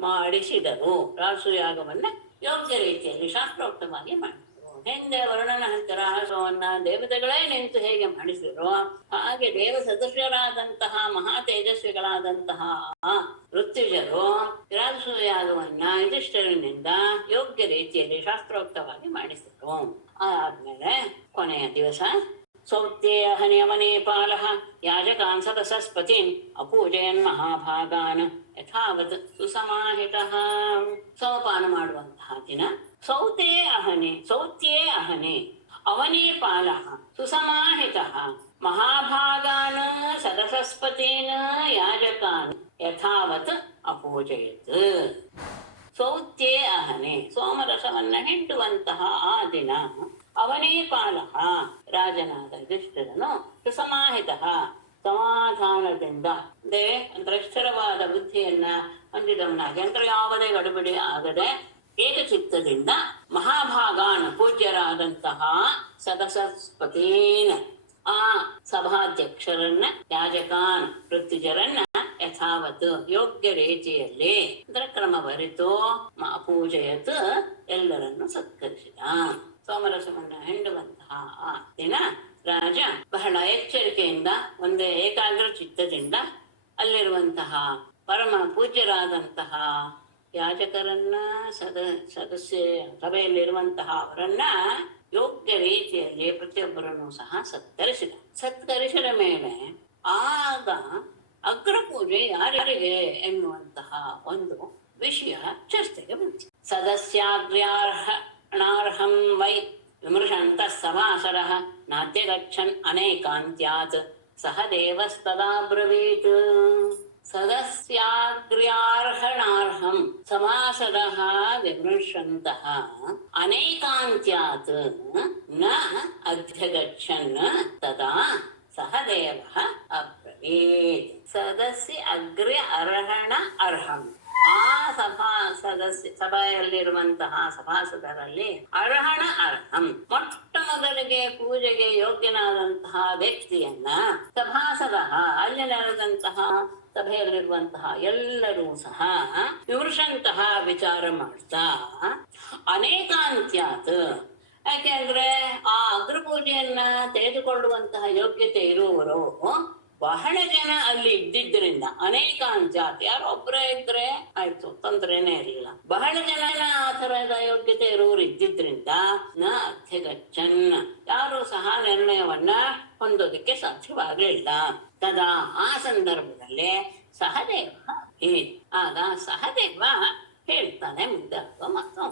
ಮಾಡಿಸಿದರು. ರಾಜಸೂಯಾಗವನ್ನ ಯೋಗ್ಯ ರೀತಿಯಲ್ಲಿ ಶಾಸ್ತ್ರೋಕ್ತವಾಗಿ ಮಾಡಿದರು. ಹಿಂದೆ ವರ್ಣನ ಹತ್ತಿರ ಕಾರ್ಯವನ್ನ ದೇವತೆಗಳೇ ನಿಂತು ಹೇಗೆ ಮಾಡಿಸಿರೋ ಹಾಗೆ ದೇವ ಸದಸ್ಯರಾದಂತಹ ಮಹಾ ತೇಜಸ್ವಿಗಳಾದಂತಹ ಆ ಋತ್ವಿಜರು ಯಾಗವನ್ನ ಯುಧಿಷ್ಠಿರನಿಂದ ಯೋಗ್ಯ ರೀತಿಯಲ್ಲಿ ಶಾಸ್ತ್ರೋಕ್ತವಾಗಿ ಮಾಡಿಸಿದರು. ಆದ್ಮೇಲೆ ಕೊನೆಯ ದಿವಸ ಸೌತ್ಯೇಹ ನಿಯಮನೇ ಪಾಲಃ ಯಾಜಕಾನ್ ಸದಸಸ್ಪತಿನ್ ಅಪೂಜಯನ್ ಮಹಾಭಾಗಾನ್ ಯಥಾವತ್ ಸುಸಮಾಹಿತಃ. ಸಮಪಾನ ಮಾಡುವಂತಹ ದಿನ ಸೌತ್ಯೇ ಅಹನೆ ಅವನೇ ಪಾಲಃ ಸುಸಮಾಹಿತಃ ಮಹಾಭಾಗಾನ್ ಸದಸಸ್ಪತೀನ್ ಯಾಜಕಾನ್ ಯಥಾವತ್ ಅಪೂಜಯತ್. ಸೌತ್ಯೇ ಅಹನೆ ಸೋಮರಸವನ್ನ ಹಿಂಡುವಂತಹ ಆ ದಿನ ಅವನೇ ಪಾಲಃ ರಾಜನಾದ ಯುಧಿಷ್ಠಿರನು ಸುಸಮಾಹಿತ ಸಮಾಧಾನದಿಂದ ಅಂದ್ರೆ ಸ್ಥಿರವಾದ ಬುದ್ಧಿಯನ್ನ ಹೊಂದಿದವನಾಗಿ ಅಂದ್ರೆ ಯಾವುದೇ ಗಡುಬಿಡಿ ಆಗದೆ ಏಕಚಿತ್ತದಿಂದ ಮಹಾಭಾಗಾನ್ ಪೂಜ್ಯರಾದಂತಹ ಸದಸಸ್ಪತೀನ್ ಆ ಸಭಾಧ್ಯಕ್ಷರನ್ನ ಯಾಜಕಾನ್ ಋತ್ವಿಜರನ್ನ ಯಥಾವತ್ ಯೋಗ್ಯ ರೀತಿಯಲ್ಲಿ ಅಂದ್ರೆ ಕ್ರಮವರಿತು ಪೂಜೆಯತ್ ಎಲ್ಲರನ್ನು ಸತ್ಕರಿಸಿದ. ಸೋಮರಸವನ್ನ ಹಿಂಡುವಂತಹ ಆ ದಿನ ರಾಜ ಬಹಳ ಎಚ್ಚರಿಕೆಯಿಂದ ಒಂದೇ ಏಕಾಗ್ರ ಚಿತ್ತದಿಂದ ಅಲ್ಲಿರುವಂತಹ ಪರಮ ಪೂಜ್ಯರಾದಂತಹ ಯಾಜಕರನ್ನ ಸದಸ್ಯ ಸಭೆಯಲ್ಲಿರುವಂತಹ ಅವರನ್ನ ಯೋಗ್ಯ ರೀತಿಯಲ್ಲಿ ಪ್ರತಿಯೊಬ್ಬರನ್ನು ಸಹ ಸತ್ಕರಿಸಿದ ಮೇಲೆ ಆಗ ಅಗ್ರಪೂಜೆ ಯಾರಿಗೆ ಎನ್ನುವಂತಹ ಒಂದು ವಿಷಯ ಚರ್ಚೆಗೆ ಬಂತು. ಸದಸ್ಯಾಗ್ರ್ಯಾರ್ಹಣಾರ್ಹಂ ವೈ ವಿಮೃಶಂತಃ ಸಭಾಸರಃ ನಾದ್ಯ ಗಚ್ಚನ್ ಅನೇಕಾಂತ್ಯಾತ್ ಸಹ ದೇವಸ್ತದಾ ಬ್ರವೀತ್. ಸದಸ್ಯಾಗ್ರ್ಯಾರ್ಹಣಾರ್ಹಂ ಸಭಾಸದಃ ವಿಮೃಶಂತಃ ಅನೇಕಾಂತ್ಯಾತ್ ನ ಅಧ್ಯಗಚ್ಚನ್ ತದಾ ಸಹ ದೇವಃ ಅಬ್ರವೀತ್. ಸದಸ್ಯ ಅಗ್ರ್ಯ ಅರ್ಹಣ ಅರ್ಹಂ ಆ ಸಭೆಯಲ್ಲಿರುವಂತಹ ಸಭಾಸದರಲ್ಲಿ ಅರ್ಹಣ ಅರ್ಹಂ ಮೊಟ್ಟ ಮೊದಲಿಗೆ ಪೂಜೆಗೆ ಯೋಗ್ಯನಾದಂತಹ ವ್ಯಕ್ತಿಯನ್ನ ಸಭಾಸದ ಅಲ್ಲಿ ನಡೆದಂತಹ ಸಭೆಯಲ್ಲಿರುವಂತಹ ಎಲ್ಲರೂ ಸಹ ವಿಮೃಶಂತಹ ವಿಚಾರ ಮಾಡ್ತಾ ಅನೇಕಾಂತ್ಯಾತ್ ಯಾಕೆಂದ್ರೆ ಆ ಅಗ್ರಪೂಜೆಯನ್ನ ತೆಗೆದುಕೊಳ್ಳುವಂತಹ ಯೋಗ್ಯತೆ ಇರುವವರು ಬಹಳ ಜನ ಅಲ್ಲಿ ಇದ್ದಿದ್ದರಿಂದ ಅನೇಕಾಂತ್ಯಾತ್ ಯಾರೋ ಒಬ್ಬರೇ ಇದ್ರೆ ಆಯ್ತು ತೊಂದರೆನೇ ಇರಲಿಲ್ಲ. ಬಹಳ ಜನ ಆ ತರದ ಯೋಗ್ಯತೆ ಇರುವವರು ಇದ್ದಿದ್ರಿಂದ ನ ಅಧ್ಯಗಚ್ಚನ್ ಯಾರು ಸಹ ನಿರ್ಣಯವನ್ನ ಹೊಂದೋದಕ್ಕೆ ಸಾಧ್ಯವಾಗಲಿಲ್ಲ. ತದಾ ಆ ಸಂದರ್ಭದಲ್ಲಿ ಸಹದೇವ ಆಗ ಸಹದೇವ ಹೇಳ್ತಾನೆ ಮುಂದೆ ಮತ್ತು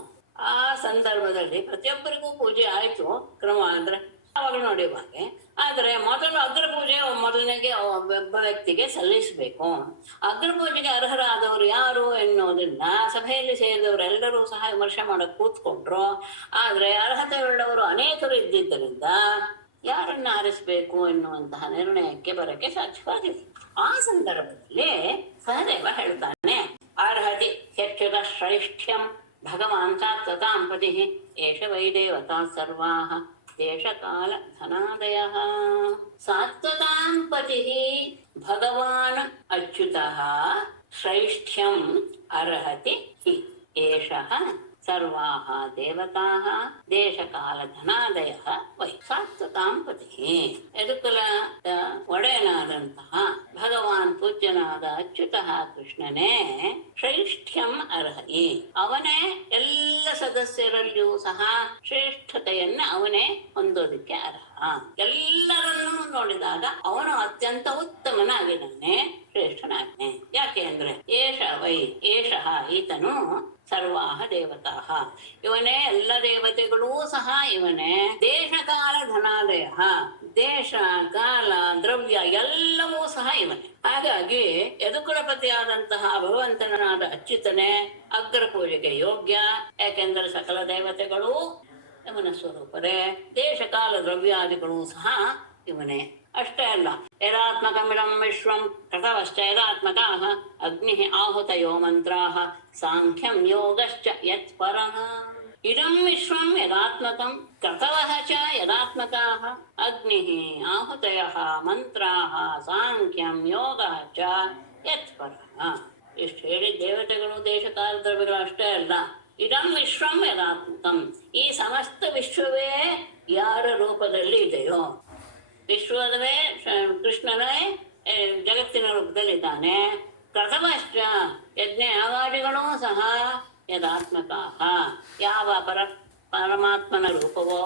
ಆ ಸಂದರ್ಭದಲ್ಲಿ ಪ್ರತಿಯೊಬ್ಬರಿಗೂ ಪೂಜೆ ಆಯ್ತು ಕ್ರಮ ಅಂದ್ರೆ ಅವಾಗ ನೋಡಿವಾಗೆ ಆದ್ರೆ ಮೊದಲು ಅಗ್ರಪೂಜೆ ಮೊದಲನೆಗೆ ಒಬ್ಬ ವ್ಯಕ್ತಿಗೆ ಸಲ್ಲಿಸಬೇಕು. ಅಗ್ರಪೂಜೆಗೆ ಅರ್ಹರಾದವರು ಯಾರು ಎನ್ನುವುದನ್ನ ಸಭೆಯಲ್ಲಿ ಸೇರಿದವರೆಲ್ಲರೂ ಸಹ ವಿಮರ್ಶೆ ಮಾಡಕ್ ಕೂತ್ಕೊಂಡ್ರು. ಆದ್ರೆ ಅರ್ಹತೆ ಉಳ್ಳವರು ಅನೇಕರು ಇದ್ದಿದ್ದರಿಂದ ಯಾರನ್ನ ಆರಿಸಬೇಕು ಎನ್ನುವಂತಹ ನಿರ್ಣಯಕ್ಕೆ ಬರಕ್ಕೆ ಸಾಧ್ಯವಾಗಿಲ್ಲ. ಆ ಸಂದರ್ಭದಲ್ಲಿ ಸಹದೇವ ಹೇಳ್ತಾನೆ ಅರ್ಹತಿ ಹೆಚ್ಚುತ ಶ್ರೈಷ್ಠ್ಯಂ ಭಗವಾನ್ ಸಾತ್ವತಾಂ ಪತಿ ಏಷ ವೈ ದೇವತಾ ಸರ್ವಾಃ ದೇಶಕಾಲ ಧನಾದಯಃ. ಸಾತ್ವತಾಂ ಪತಿ ಭಗವಾನ್ ಅಚ್ಯುತಃ ಶ್ರೈಷ್ಠ್ಯಂ ಅರ್ಹತಿ ಏಷಃ ಸರ್ವಾಃ ದೇವತಾಃ ದೇಶಕಾಲ ಧನಾದಯಃ ವೈ. ಸಾತ್ವತಾಂ ಪತಿ ಯದುಕುಲ ಒಡೆಯನಾದಂತಹ ಭಗವಾನ್ ಪೂಜ್ಯನಾದ ಅಚ್ಯುತಃ ಕೃಷ್ಣನೇ ಶ್ರೈಷ್ಠ್ಯಂ ಅರ್ಹತಿ ಅವನೇ ಎಲ್ಲ ಸದಸ್ಯರಲ್ಲಿಯೂ ಸಹ ಶ್ರೇಷ್ಠತೆಯನ್ನ ಅವನೇ ಹೊಂದೋದಿಕ್ಕೆ ಅರ್ಹ. ಎಲ್ಲರನ್ನೂ ನೋಡಿದಾಗ ಅವನು ಅತ್ಯಂತ ಉತ್ತಮನಾಗಿದ್ದಾನೆ, ಶ್ರೇಷ್ಠನಾಗ್ನೆ. ಯಾಕೆ ಅಂದ್ರೆ ಏಷಃ ಈತನು ಸರ್ವಾಹ ದೇವತಾಃ ಇವನೇ ಎಲ್ಲ ದೇವತೆಗಳೂ ಸಹ ಇವನೇ. ದೇಶಕಾಲ ಧನಾದಯ ದೇಶ ಕಾಲ ದ್ರವ್ಯ ಎಲ್ಲವೂ ಸಹ ಇವನೇ. ಹಾಗಾಗಿ ಯದುಕುಲಪತಿಯಾದಂತಹ ಭಗವಂತನಾದ ಅಚ್ಯುತನೇ ಅಗ್ರ ಪೂಜೆಗೆ ಯೋಗ್ಯ. ಯಾಕೆಂದರೆ ಸಕಲ ದೇವತೆಗಳು ಇವನ ಸ್ವರೂಪರೇ, ದೇಶಕಾಲ ದ್ರವ್ಯಾದಿಗಳೂ ಸಹ ಇವನೇ. ಅಷ್ಟೇ ಅಲ್ಲ, ಯದಾತ್ಮಕಮಿದಂ ವಿಶ್ವಂ ಕೃತವಶ್ಚ ಯದಾತ್ಮಕಾಃ ಅಗ್ನಿಃ ಆಹುತಯೋ ಮಂತ್ರಾಃ ಸಾಂಖ್ಯಂ ಯೋಗಶ್ಚ ಯತ್ ಪರಃ. ಇದಂ ವಿಶ್ವಂ ಯದಾತ್ಮಕಂ ಕೃತವಃ ಚ ಯದಾತ್ಮಕಾಃ ಅಗ್ನಿಃ ಆಹುತಯಃ ಮಂತ್ರಾಃ ಸಾಂಖ್ಯಂ ಯೋಗಃ ಚ ಯತ್ ಪರಃ. ಇಷ್ಟು ಹೇಳಿ ದೇವತೆಗಳು ದೇಶಕಾಲ ದ್ರವ್ಯಗಳು ಅಷ್ಟೇ ಅಲ್ಲ, ಇದಂ ವಿಶ್ವಂ ಯದಾತ್ಮಕಂ ಈ ಸಮಸ್ತ ವಿಶ್ವವೇ ಯಾರ ರೂಪದಲ್ಲಿ ಇದೆಯೋ, ವಿಶ್ವದವೇ ಕೃಷ್ಣನೇ ಜಗತ್ತಿನ ರೂಪದಲ್ಲಿದ್ದಾನೆ. ಪ್ರಥಮಶ್ಚ ಯಜ್ಞ ಯಾಗಾದಿಗಳೂ ಸಹ ಯದಾತ್ಮಕಃ, ಯಾವ ಪರಮಾತ್ಮನ ರೂಪವೋ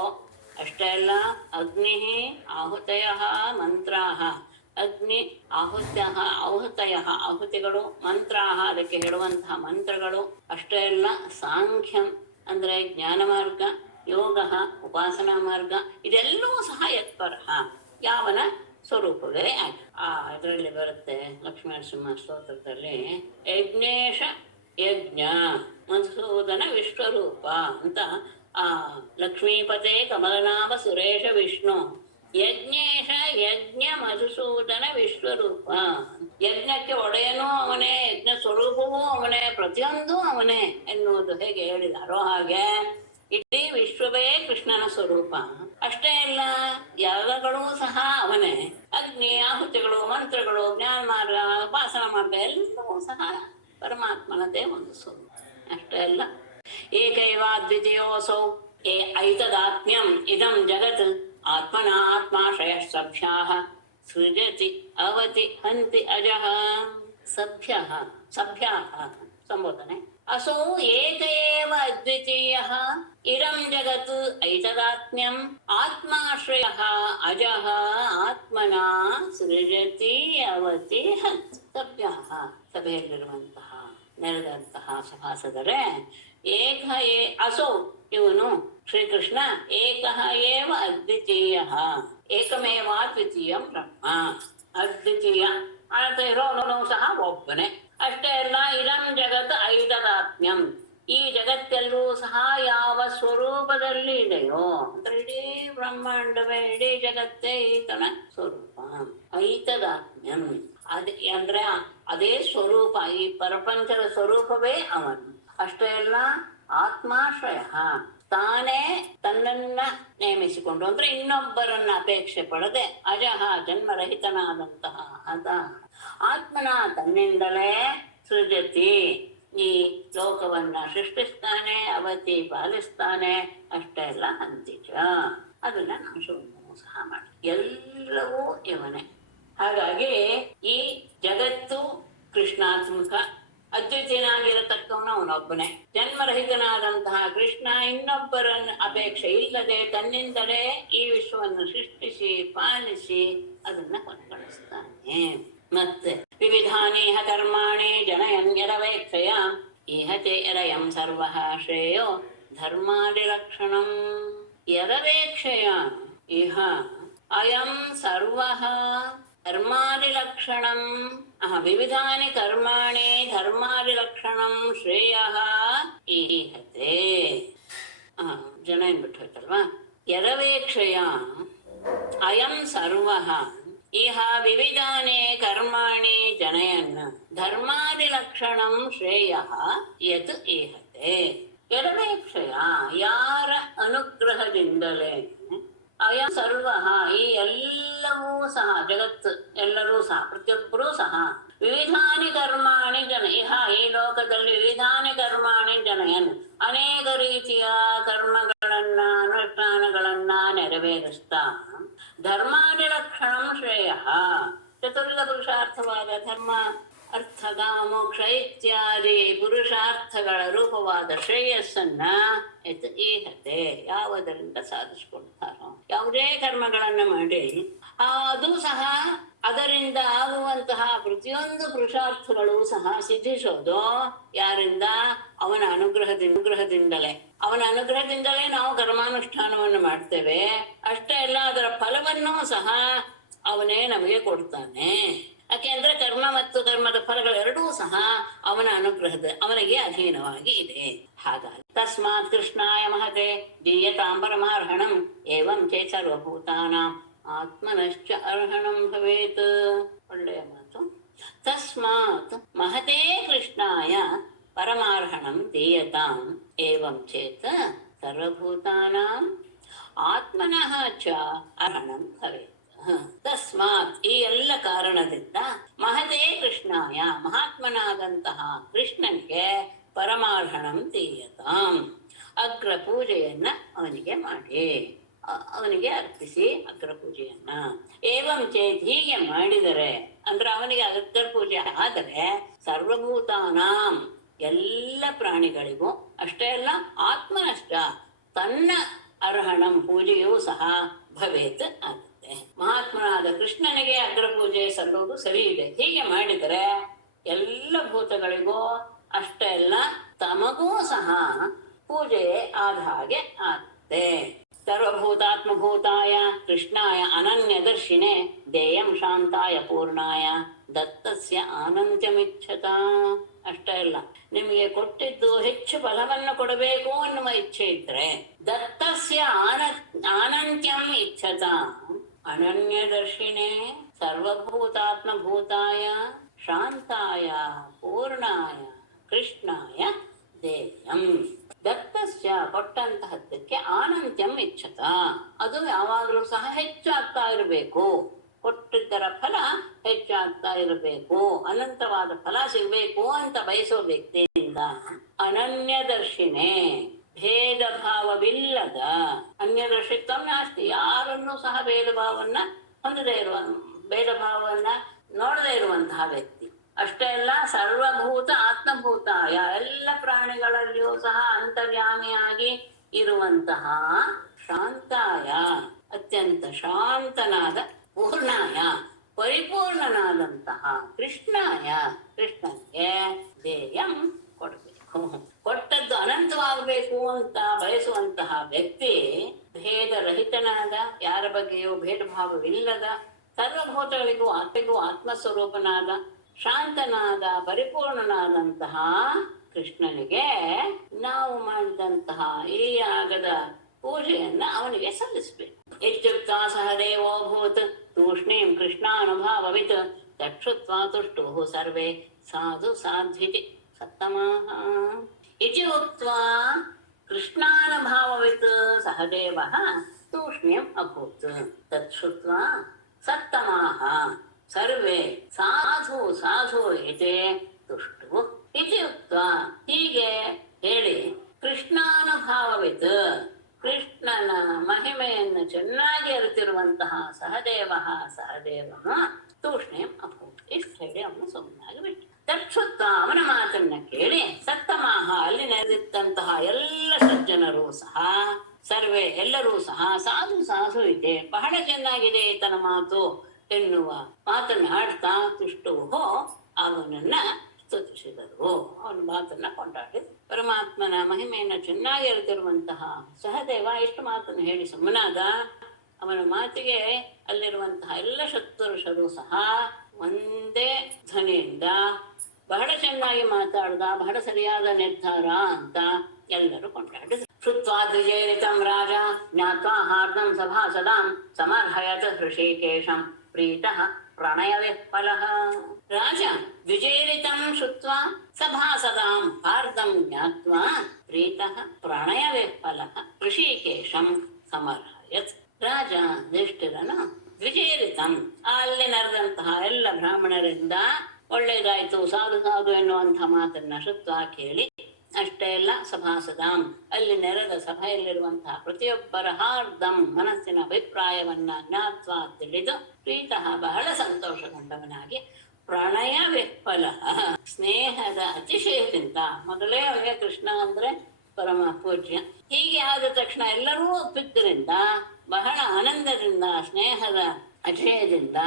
ಅಷ್ಟೇ ಅಲ್ಲ, ಅಗ್ನಿ ಆಹುತಯ ಮಂತ್ರಾ, ಅಗ್ನಿ ಆಹುತಯ ಆಹುತಿಗಳು, ಮಂತ್ರಾ ಅದಕ್ಕೆ ಹೇಳುವಂತಹ ಮಂತ್ರಗಳು ಅಷ್ಟೇ ಅಲ್ಲ, ಸಾಂಖ್ಯಂ ಅಂದರೆ ಜ್ಞಾನ ಮಾರ್ಗ, ಯೋಗ ಉಪಾಸನಾ ಮಾರ್ಗ, ಇದೆಲ್ಲವೂ ಸಹ ಯತ್ಪರ ಯಾವನ ಸ್ವರೂಪವೇ ಆಗಿ. ಇದರಲ್ಲಿ ಬರುತ್ತೆ ಲಕ್ಷ್ಮೀನರಸಿಂಹ ಸ್ತೋತ್ರದಲ್ಲಿ, ಯಜ್ಞೇಶ ಯಜ್ಞ ಮಧುಸೂದನ ವಿಶ್ವರೂಪ ಅಂತ. ಲಕ್ಷ್ಮೀಪತೆ ಕಮಲನಾಮ ಸುರೇಶ ವಿಷ್ಣು ಯಜ್ಞೇಶ ಯಜ್ಞ ಮಧುಸೂದನ ವಿಶ್ವರೂಪ. ಯಜ್ಞಕ್ಕೆ ಒಡೆಯನೂ ಅವನೇ, ಯಜ್ಞ ಸ್ವರೂಪವೂ ಅವನೇ, ಪ್ರತಿಯೊಂದು ಅವನೇ ಎನ್ನುವುದು ಹೇಗೆ ಹೇಳಿದಾರೋ ಹಾಗೆ ಇಡೀ ವಿಶ್ವವೇ ಕೃಷ್ಣನ ಸ್ವರೂಪ. ಅಷ್ಟೇ ಅಲ್ಲ, ಯಾಗಗಳೂ ಸಹ ಅವನೇ, ಅಗ್ನಿ ಆಹುತಿಗಳು, ಮಂತ್ರಗಳು, ಜ್ಞಾನ ಮಾರ್ಗ, ಉಪಾಸನ ಮಾರ್ಗ ಎಲ್ಲವೂ ಸಹ ಪರಮಾತ್ಮನದೇ ಒಂದು ಸ್ವರೂಪ. ಅಷ್ಟೇ ಅಲ್ಲ, ಏಕೈವ ದ್ವಿತೀಯೋಸೌ ಐತದಾತ್ಮ್ಯಂ ಇದಂ ಜಗತ್ ಆತ್ಮನಾತ್ಮಾಶ್ರಯ ಸಭ್ಯಾಃ ಸೃಜತಿ ಅವತಿ ಹಂತಿ ಅಜಃ. ಸಭ್ಯಾಃ ಸಂಬೋಧನೆ. ಅಸೌ ಏಕ ಏವ ಅದ್ವಿತೀಯಃ ಇರಂ ಜಗತ್ ಐತದಾತ್ಮ್ಯಂ ಆತ್ಮಾಶ್ರಯಃ ಅಜಃ ಆತ್ಮನಾ ಸೃಜತಿ ಅವತಿ ಹಂತಿ. ಸಭ್ಯಾಃ ಸಭೆಯಲ್ಲಿರುವಂತಹ ನೆರೆದಂತಹ ಸಭಾಸದರೇ, ಅಸೌ ಇವನು ಶ್ರೀಕೃಷ್ಣ ಏಕಃ ಏವ ಅದ್ವಿತೀಯಃ, ಏಕಮೇವಾದ್ವಿತೀಯಂ ಬ್ರಹ್ಮ, ಅದ್ವಿತೀಯ ಅಂತ ಇರೋನು ಸಹ ಒಬ್ಬನೇ. ಅಷ್ಟೇ ಅಲ್ಲ, ಇದಂ ಜಗತ್ ಐತದಾತ್ಮ್ಯಂ, ಈ ಜಗತ್ತೆಲ್ಲೂ ಸಹ ಯಾವ ಸ್ವರೂಪದಲ್ಲಿ ಇದೆಯೋ ಅಂದ್ರೆ ಇಡೀ ಬ್ರಹ್ಮಾಂಡವೇ, ಇಡೀ ಜಗತ್ತೇ ಈತನ ಸ್ವರೂಪ. ಐತದಾತ್ಮ್ಯಂ ಅಂದ್ರೆ ಅದೇ ಸ್ವರೂಪ, ಈ ಪ್ರಪಂಚದ ಸ್ವರೂಪವೇ ಅವನು. ಅಷ್ಟೇ ಅಲ್ಲ, ಆತ್ಮಾಶ್ರಯ ತಾನೇ ತನ್ನನ್ನ ನೇಮಿಸಿಕೊಂಡು ಅಂದ್ರೆ ಇನ್ನೊಬ್ಬರನ್ನ ಅಪೇಕ್ಷೆ ಪಡದೆ, ಅಜಃ ಜನ್ಮರಹಿತನಾದಂತಹ ಅದ ಆತ್ಮನ ತನ್ನಿಂದಲೇ ಸೃಜತಿ ಈ ಲೋಕವನ್ನ ಸೃಷ್ಟಿಸ್ತಾನೆ, ಅವತಿ ಪಾಲಿಸ್ತಾನೆ. ಅಷ್ಟೇ ಅಲ್ಲ, ಹಂತಿಚ ಅದನ್ನ ನಾಶವನ್ನು ಸಹ ಮಾಡಿ ಎಲ್ಲವೂ ಇವನೇ. ಹಾಗಾಗಿ ಈ ಜಗತ್ತು ಕೃಷ್ಣಾತ್ಮಕ, ಅದ್ವಿತೀಯನಾಗಿರತಕ್ಕವನು ಅವನೊಬ್ಬನೇ. ಜನ್ಮರಹಿತನಾದಂತಹ ಕೃಷ್ಣ ಇನ್ನೊಬ್ಬರನ್ನ ಅಪೇಕ್ಷೆ ಇಲ್ಲದೆ ತನ್ನಿಂದಲೇ ಈ ವಿಶ್ವವನ್ನು ಸೃಷ್ಟಿಸಿ ಪಾಲಿಸಿ ಅದನ್ನ ಕೊನೆಗೊಳಿಸ್ತಾನೆ. ಮತ್ತೆ ವಿವಿಧಾನೇಹ ಕರ್ಮಾಣಿ ಜನಯನ್ ಯದವೇಕ್ಷಯ ಇಹತೆ ಯರಯಂ ಸರ್ವಃ ಶ್ರೇಯೋ ಧರ್ಮಾದಿಲಕ್ಷಣಂ. ಯದವೇಕ್ಷಯ ಇಹ ಅಯಂ ಸರ್ವಃ ಧರ್ಮಾದಿಲಕ್ಷಣಂ. ವಿವಿಧಾನಿ ಕರ್ಮಾಣಿ ಧರ್ಮಾದಿಲಕ್ಷಣಂ ಶ್ರೇಯಃ ಈಹತೆ. ಜನ ಏನ್ಬಿಟ್ಟು ಹೋಯ್ತಲ್ವಾ, ಯದವೇಕ್ಷಯ ಅಯಂ ಸರ್ವಃ ಇಹ ವಿವಿಧಾನಿ ಕರ್ಮಾಣಿ ಜನಯನ್ ಧರ್ಮಾದಿಲಕ್ಷಣಂ ಶ್ರೇಯಃ ಯತ್ ಈಹತೆ. ಯದವೇಕ್ಷಯ ಯಾರ ಅನುಗ್ರಹದಿಂದಲೇ, ಅಯಂ ಸರ್ವ ಈ ಎಲ್ಲವೂ ಸಹ ಜಗತ್ತು ಎಲ್ಲರೂ ಸಹ ಪ್ರತಿಯೊಬ್ಬರೂ ಸಹ ವಿವಿಧಾನಿ ಕರ್ಮಾಣಿ ಜನ ಇಹ ಈ ಲೋಕದಲ್ಲಿ ವಿವಿಧಾನಿ ಕರ್ಮಾಣಿ ಜನಯನ್ ಅನೇಕ ರೀತಿಯ ಕರ್ಮಗಳನ್ನ ಅನುಷ್ಠಾನಗಳನ್ನ ನೆರವೇರಿಸ್ತಾ ಧರ್ಮಾದಿ ಲಕ್ಷಣಂ ಶ್ರೇಯ ಚತುರ್ವಿಧ ಪುರುಷಾರ್ಥವಾದ ಧರ್ಮ ಅರ್ಥ ಕಾಮ ಮೋಕ್ಷ ಇತ್ಯಾದಿ ಪುರುಷಾರ್ಥಗಳ ರೂಪವಾದ ಶ್ರೇಯಸ್ಸನ್ನ ಈಹತೆ ಯಾವುದರಿಂದ ಸಾಧಿಸಿಕೊಡ್ತಾರೋ, ಯಾವುದೇ ಕರ್ಮಗಳನ್ನ ಮಾಡಿ ಅದು ಸಹ ಅದರಿಂದ ಆಗುವಂತಹ ಪ್ರತಿಯೊಂದು ಪುರುಷಾರ್ಥಗಳು ಸಹ ಸಿದ್ಧಿಸೋದು ಯಾರಿಂದ? ಅವನ ಅನುಗ್ರಹದಿಂದಲೇ. ಅವನ ಅನುಗ್ರಹದಿಂದಲೇ ನಾವು ಕರ್ಮಾನುಷ್ಠಾನವನ್ನು ಮಾಡ್ತೇವೆ. ಅಷ್ಟೇ ಅಲ್ಲ, ಅದರ ಫಲವನ್ನೂ ಸಹ ಅವನೇ ನಮಗೆ ಕೊಡ್ತಾನೆ. ಯಾಕೆಂದ್ರೆ ಕರ್ಮ ಮತ್ತು ಕರ್ಮದ ಫಲಗಳೆರಡೂ ಸಹ ಅವನಿಗೆ ಅಧೀನವಾಗಿ ಇದೆ. ಹಾಗಾಗಿ ತಸ್ಮಾತ್ ಕೃಷ್ಣಾಯ ಮಹತೆ ದೀಯತಾಂ ಪರಮಾರ್ಹಣಂ ಏವಂ ಚೇತ್ ಸರ್ವಭೂತಾನಾಂ ಆತ್ಮನಶ್ಚ ಅರ್ಹಣಂ ಭವೇತ್. ಒಳ್ಳೆಯ ಮಾತು. ತಸ್ಮಾತ್ ಮಹತೆ ಕೃಷ್ಣಾಯ ಪರಮಾರ್ಹಣಂ ದೀಯತಾಂ ಏವಂ ಚೇತ್ ಸರ್ವಭೂತಾನಾಂ ಆತ್ಮನಃ ಚ ಅರ್ಹಣಂ ಭವೇತ್. ತಸ್ಮಾತ್ ಈ ಎಲ್ಲ ಕಾರಣದಿಂದ ಮಹತೇ ಕೃಷ್ಣಾಯ ಮಹಾತ್ಮನಾದಂತಹ ಕೃಷ್ಣನಿಗೆ ಪರಮಾರ್ಹಣಂ ದೀಯತಾಂ ಅಗ್ರ ಪೂಜೆಯನ್ನ ಅವನಿಗೆ ಮಾಡಿ. ಅವನಿಗೆ ಅರ್ಪಿಸಿ ಅಗ್ರ ಪೂಜೆಯನ್ನ. ಏವಂ ಚೇತ್, ಹೀಗೆ ಮಾಡಿದರೆ ಅಂದ್ರೆ ಅವನಿಗೆ ಅಗ್ರ ಪೂಜೆ ಆದರೆ ಸರ್ವಭೂತಾನಾಂ ಎಲ್ಲ ಪ್ರಾಣಿಗಳಿಗೂ, ಅಷ್ಟೇ ಅಲ್ಲ ಆತ್ಮನಷ್ಟ ತನ್ನ ಅರ್ಹಣಂ ಪೂಜೆಯೂ ಸಹ ಭವೇತ್ ಆಗುತ್ತೆ. ಮಹಾತ್ಮನಾದ ಕೃಷ್ಣನಿಗೆ ಅಗ್ರ ಪೂಜೆ ಸಲ್ಲೋದು ಸರಿ ಇದೆ. ಹೀಗೆ ಮಾಡಿದರೆ ಎಲ್ಲ ಭೂತಗಳಿಗೂ ಅಷ್ಟೇ ಅಲ್ಲ ತಮಗೂ ಸಹ ಪೂಜೆ ಆದ ಹಾಗೆ ಆಗುತ್ತೆ. ಸರ್ವಭೂತಾತ್ಮಭೂತಾಯ ಕೃಷ್ಣಾಯ ಅನನ್ಯದರ್ಶಿನೇ ದೇಯಂ ಶಾಂತಾಯ ಪೂರ್ಣಾಯ ದತ್ತಸ್ಯ ಆನಂತ್ಯಮಿಚ್ಛತ. ಅಷ್ಟೇ ಅಲ್ಲ, ನಿಮಗೆ ಕೊಟ್ಟಿದ್ದು ಹೆಚ್ಚು ಫಲವನ್ನು ಕೊಡಬೇಕು ಅನ್ನುವ ಇಚ್ಛೆ ಇದ್ರೆ ದತ್ತಸ್ಯ ಆನಂತ್ಯಂ ಇಚ್ಛತ ಅನನ್ಯದರ್ಶಿನೇ ಸರ್ವಭೂತಾತ್ಮಭೂತಾಯ ಶಾಂತಾಯ ಪೂರ್ಣಾಯ ಕೃಷ್ಣಾಯ ದೇಯಂ. ದತ್ತಸ್ಯ ಕೊಟ್ಟಂತಹದ್ದಕ್ಕೆ ಆನಂತ್ಯಂ ಇಚ್ಛತ, ಅದು ಯಾವಾಗಲೂ ಸಹ ಹೆಚ್ಚಾಗ್ತಾ ಇರಬೇಕು. ಕೊಟ್ಟಿದ್ದರ ಫಲ ಹೆಚ್ಚಾಗ್ತಾ ಇರಬೇಕು, ಅನಂತವಾದ ಫಲ ಸಿಗಬೇಕು ಅಂತ ಬಯಸೋ ವ್ಯಕ್ತಿಯಿಂದ ಅನನ್ಯದರ್ಶಿನೇ ಭೇದ ಭಾವವಿಲ್ಲದ, ಅನ್ಯದರ್ಶಿತ್ವ ನಾಸ್ತಿ, ಯಾರನ್ನೂ ಸಹ ಭೇದ ಭಾವವನ್ನ ಹೊಂದದೇ ಇರುವ, ಭೇದ ಭಾವವನ್ನ ನೋಡದೇ ಇರುವಂತಹ ವ್ಯಕ್ತಿ. ಅಷ್ಟೇ ಅಲ್ಲ ಸರ್ವಭೂತ ಆತ್ಮಭೂತಾಯ ಎಲ್ಲ ಪ್ರಾಣಿಗಳಲ್ಲಿಯೂ ಸಹ ಅಂತರ್ಯಾಮಿಯಾಗಿ ಇರುವಂತಹ ಶಾಂತಾಯ ಅತ್ಯಂತ ಶಾಂತನಾದ ಪೂರ್ಣಾಯ ಪರಿಪೂರ್ಣನಾದಂತಹ ಕೃಷ್ಣಾಯ ಕೃಷ್ಣನಿಗೆ ದೇಯಂ ಕೊಡಬೇಕು. ಕೊಟ್ಟದ್ದು ಅನಂತವಾಗಬೇಕು ಅಂತ ಬಯಸುವಂತಹ ವ್ಯಕ್ತಿ ಭೇದರಹಿತನಾದ, ಯಾರ ಬಗ್ಗೆಯೂ ಭೇದ ಭಾವವಿಲ್ಲದ, ಸರ್ವಭೂತಗಳಿಗೂ ಆತ್ಮಿಗೂ ಆತ್ಮಸ್ವರೂಪನಾದ, ಶಾಂತನಾದ, ಪರಿಪೂರ್ಣನಾದಂತಹ ಕೃಷ್ಣನಿಗೆ ನಾವು ಮಾಡಿದಂತಹ ಈ ಯಾಗದ ಪೂಜೆಯನ್ನ ಅವನಿಗೆ ಸಲ್ಲಿಸಬೇಕು. ಇತ್ಯುಕ್ತ ಸಹ ದೇವೋಭೂತ್ ತೂಷ್ಣೀಂ ಕೃಷ್ಣಾನುಭಾವವಿತ್ ಚಕ್ಷುತ್ವಾ ತುಷ್ಟುಃ ಸರ್ವೇ ಸಾಧು ಸಾಧ್ವಿತಿ ಸತ್ತಮಾಹ. ಇತಿ ಉಕ್ತ್ವಾ ಕೃಷ್ಣಾನುಭಾವವಿತ್ ಸಹ ದೇವಃ ತೂಷ್ಣೀಂ ಅಭೂತ್. ತತ್ ಶ್ರುತ್ವಾ ಸತ್ತಮಾಹ ಸರ್ವೇ ಸಾಧು ಸಾಧು ಇತಿ ತುಷ್ಟು ಇತಿ ಉಕ್ತ್ವಾ. ಹೀಗೆ ಹೇಳಿ ಕೃಷ್ಣಾನುಭಾವವಿತ್, ಕೃಷ್ಣನ ಮಹಿಮೆಯನ್ನು ಚೆನ್ನಾಗಿ ಅರಿತಿರುವಂತಹ ಸಹದೇವ ಸಹದೇವನು ತೂಷ್ಣೀಂ ಅಭೂತ್. ಇಷ್ಟು ಹೇಳಿ ಅವನು ಸುಮ್ಮನಾಗಿ ಬಿಟ್ಟು ತಕ್ಷುತ್ತ ಅವನ ಮಾತನ್ನ ಕೇಳಿ ಸತ್ತಮಾಹ ಅಲ್ಲಿ ನೆರೆದಿದ್ದಂತಹ ಎಲ್ಲ ಸಜ್ಜನರು ಸಹ ಸರ್ವೇ ಎಲ್ಲರೂ ಸಹ ಸಾಧು ಸಾಧು ಇದೆ, ಬಹಳ ಚೆನ್ನಾಗಿದೆ ಈತನ ಮಾತು ಎನ್ನುವ ಮಾತನ್ನ ಆಡ್ತಾ ತುಷ್ಟುವು ಅವನನ್ನ ಸ್ತುತಿಸಿದರು, ಅವನ ಮಾತನ್ನ ಕೊಂಡಾಡಿದರು. ಪರಮಾತ್ಮನ ಮಹಿಮೆಯನ್ನು ಚೆನ್ನಾಗಿ ಅರಿತಿರುವಂತಹ ಸಹದೇವ ಇಷ್ಟು ಮಾತನ್ನು ಹೇಳಿ ಸುಮ್ಮನಾದ. ಅವನ ಮಾತಿಗೆ ಅಲ್ಲಿರುವಂತಹ ಎಲ್ಲ ಶತ್ರುಷರು ಸಹ ಒಂದೇ ಧ್ವನಿಯಿಂದ ಬಹಳ ಚೆನ್ನಾಗಿ ಮಾತಾಡ್ದ, ಬಹಳ ಸರಿಯಾದ ನಿರ್ಧಾರ ಅಂತ ಎಲ್ಲರೂ ಕೊಂಡಾಡಿದ್ರು. ಶ್ರುತ್ವಾ ದ್ವಿಜೇರಿತಂ ರಾಜ ಜ್ಞಾತ್ವಾ ಹಾರ್ದಂ ಸಭಾಸದಾಂ ಸಮರ್ಹಯತ್ ಹೃಷಿಕೇಶಂ ಪ್ರೀತಃ ಪ್ರಣಯವಿಫಲಃ. ರಾಜ ದ್ವಿಜೇರಿತಂ ಶ್ರುತ್ವಾ ಸಭಾಸದಾಂ ಹಾರ್ದಂ ಜ್ಞಾತ್ವಾ ಪ್ರೀತಃ ಪ್ರಣಯವಿಫಲಃ ಹೃಷಿಕೇಶಂ ಸಮರ್ಹಯತ್. ರಾಜ ಯುಧಿಷ್ಠಿರನು ದ್ವಿಜೇರಿತಂ ಅಲ್ಲಿ ನೆರೆದಂತಹ ಎಲ್ಲ ಬ್ರಾಹ್ಮಣರಿಂದ ಒಳ್ಳೇದಾಯ್ತು ಸಾಧು ಸಾಧು ಎನ್ನುವಂತಹ ಮಾತನ್ನ ಶ್ರುತ್ವ ಕೇಳಿ, ಅಷ್ಟೇ ಅಲ್ಲ ಸಭಾಸದಾಂ ಅಲ್ಲಿ ನೆರೆದ ಸಭೆಯಲ್ಲಿರುವಂತಹ ಪ್ರತಿಯೊಬ್ಬರ ಹಾರ್ದಂ ಮನಸ್ಸಿನ ಅಭಿಪ್ರಾಯವನ್ನ ಜ್ಞಾತ್ವ ತಿಳಿದು ಪ್ರೀತಃ ಬಹಳ ಸಂತೋಷಗೊಂಡವನಾಗಿ ಪ್ರಣಯ ವಿಫಲ ಸ್ನೇಹದ ಅತಿಶಯದಿಂದ, ಮೊದಲೇ ಅವನಿಗೆ ಕೃಷ್ಣ ಅಂದ್ರೆ ಪರಮ ಪೂಜ್ಯ, ಹೀಗೆ ಆದ ತಕ್ಷಣ ಎಲ್ಲರೂ ಒಪ್ಪಿದ್ದರಿಂದ ಬಹಳ ಆನಂದದಿಂದ ಸ್ನೇಹದ ಅತಿಶಯದಿಂದ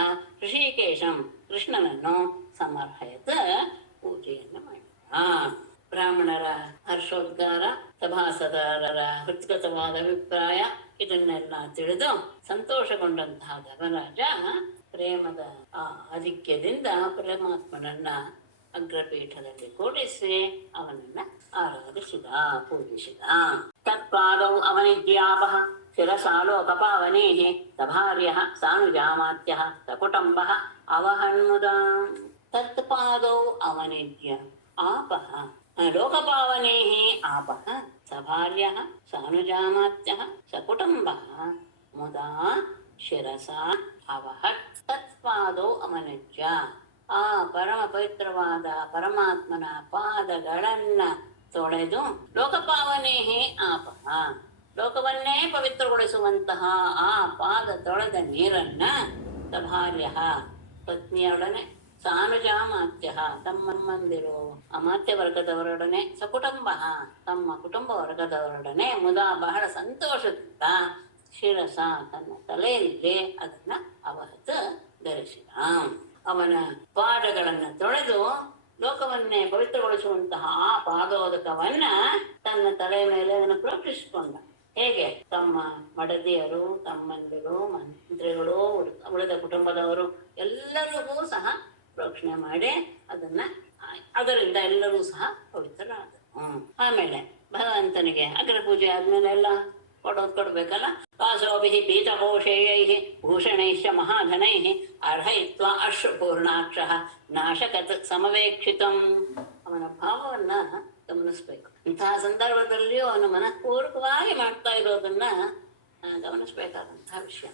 ಋಷಿಕೇಶಂ ಕೃಷ್ಣನನ್ನು ಸಮರ್ಹಯತ ಪೂಜೆಯನ್ನು ಮಾಡಿದ. ಬ್ರಾಹ್ಮಣರ ಹರ್ಷೋದ್ಗಾರ, ಸಭಾಸದರ ಹೃತ್ಗತವಾದ ಅಭಿಪ್ರಾಯ ಇದನ್ನೆಲ್ಲ ತಿಳಿದು ಸಂತೋಷಗೊಂಡಂತಹ ಧರ್ಮರಾಜ ಪ್ರೇಮದ ಆಧಿಕ್ಯದಿಂದ ಪರಮಾತ್ಮನನ್ನ ಅಗ್ರಪೀಠದಲ್ಲಿ ಕೂಡಿಸಿ ಅವನನ್ನ ಆರಾಧಿಸಿದ, ಪೂಜಿಸಿದ. ತತ್ಪಾದೌ ಅವನಿದ್ಯಾಪಃ ಶಿರಸಾಲೋಕಪಾವನೇಃ ಸಭಾರ್ಯಃ ಸಾನುಜಾಮಾತ್ಯಃ ಸಕುಟುಂಬಃ ಅವಹನ್ಮುದ. ತತ್ಪಾದೌ ಅವನಿದ್ಯ ಆಪಃ ಲೋಕಪಾವನೇಃ ಆಪಃ ಸಭಾರ್ಯಃ ಸಾನುಜಾಮಾತ್ಯಃ ಸಕುಟುಂಬಃ ಮುದಾ ಶಿರಸಾ ಅವಹತ್. ತತ್ಪಾದೌ ಅವನಿಜ್ಯ ಆ ಪರಮ ಪವಿತ್ರವಾದ ಪರಮಾತ್ಮನ ಪಾದಗಳನ್ನ ತೊಳೆದು ಲೋಕಪಾವನೇಹೇ ಆಪಃ ಲೋಕವನ್ನೇ ಪವಿತ್ರಗೊಳಿಸುವಂತಹ ಆ ಪಾದ ತೊಳೆದ ನೀರನ್ನ ಸಭಾರ್ಯ ಪತ್ನಿಯೊಡನೆ ಸಾನುಜಾಮಾತ್ಯ ತಮ್ಮಂದಿರು ಅಮಾತ್ಯ ವರ್ಗದವರೊಡನೆ ಸಕುಟುಂಬ ತಮ್ಮ ಕುಟುಂಬ ವರ್ಗದವರೊಡನೆ ಮುದಾ ಬಹಳ ಸಂತೋಷದಿಂದ ಶಿರಸ ತನ್ನ ತಲೆಯಲ್ಲಿ ಅದನ್ನ ಅವಹತ ಧರಿಸಿದ. ಅವನ ಪಾದಗಳನ್ನ ತೊಳೆದು ಲೋಕವನ್ನೇ ಪವಿತ್ರಗೊಳಿಸುವಂತಹ ಆ ಪಾದೋದಕವನ್ನ ತನ್ನ ತಲೆ ಮೇಲೆ ಅದನ್ನು ಪ್ರೋಕ್ಷಿಸಿಕೊಂಡ. ಹೇಗೆ? ತಮ್ಮ ಮಡದಿಯರು, ತಮ್ಮಂದಿರು, ಮಂತ್ರಿಗಳು, ಉಳಿದ ಕುಟುಂಬದವರು ಎಲ್ಲರಿಗೂ ಸಹ ಪ್ರೋಕ್ಷಣೆ ಮಾಡಿ ಅದರಿಂದ ಎಲ್ಲರೂ ಸಹ ಪವಿತ್ರರಾದರು. ಆಮೇಲೆ ಭಗವಂತನಿಗೆ ಅಗ್ರ ಪೂಜೆ ಆದ್ಮೇಲೆ ಎಲ್ಲ ಕೊಡ್ಬೇಕಲ್ಲ. ವಾಸೋಭಿಃ ಪೀತಕೋಶೇಯೈಃ ಭೂಷಣೈಶ್ಚ ಮಹಾಧನೈಃ ಅರ್ಹಯಿತ್ವಾ ಅಶ್ರುಪೂರ್ಣಾಕ್ಷಃ ನಾಶಕತ್ ಸಮವೇಕ್ಷಿತಂ. ಅವನ ಭಾವವನ್ನ ಗಮನಿಸ್ಬೇಕು. ಇಂತಹ ಸಂದರ್ಭದಲ್ಲಿಯೂ ಅವನು ಮನಃಪೂರ್ವಕವಾಗಿ ಮಾಡ್ತಾ ಇರೋದನ್ನ ಗಮನಿಸ್ಬೇಕಾದಂತಹ ವಿಷಯ.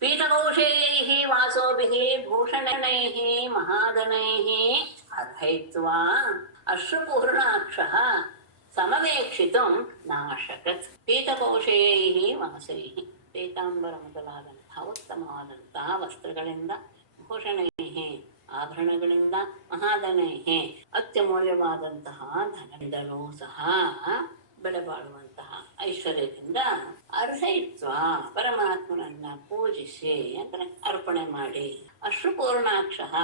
ಪೀತಕೋಶೇಯೈಃ ವಾಸೋಭಿಃ ಭೂಷಣೈಃ ಮಹಾಧನೈಃ ಅರ್ಹಯಿತ್ವಾ ಅಶ್ರುಪೂರ್ಣಾಕ್ಷಃ ಸಮವೇಕ್ಷಿತಂ ನಾಶಕತ್. ಪೀತಕೋಶೇಯೈಃ ವಾಸೈಃ ಪೀತಾಂಬರ ಮೊದಲಾದಂತಹ ಉತ್ತಮವಾದಂತಹ ವಸ್ತ್ರಗಳಿಂದ, ಭೂಷಣೈಃ ಆಭರಣಗಳಿಂದ, ಮಹಾಧನೈಃ ಅತ್ಯಮೂಲ್ಯವಾದಂತಹ ಧನದಿಂದಲೂ ಸಹ ಬೆಳೆಬಾಳುವಂತಹ ಐಶ್ವರ್ಯದಿಂದ ಅರ್ಹಯಿತ್ವ ಪರಮಾತ್ಮನನ್ನ ಪೂಜಿಸಿ ಅಂದ್ರೆ ಅರ್ಪಣೆ ಮಾಡಿ, ಅಶ್ರುಪೂರ್ಣಾಕ್ಷಃ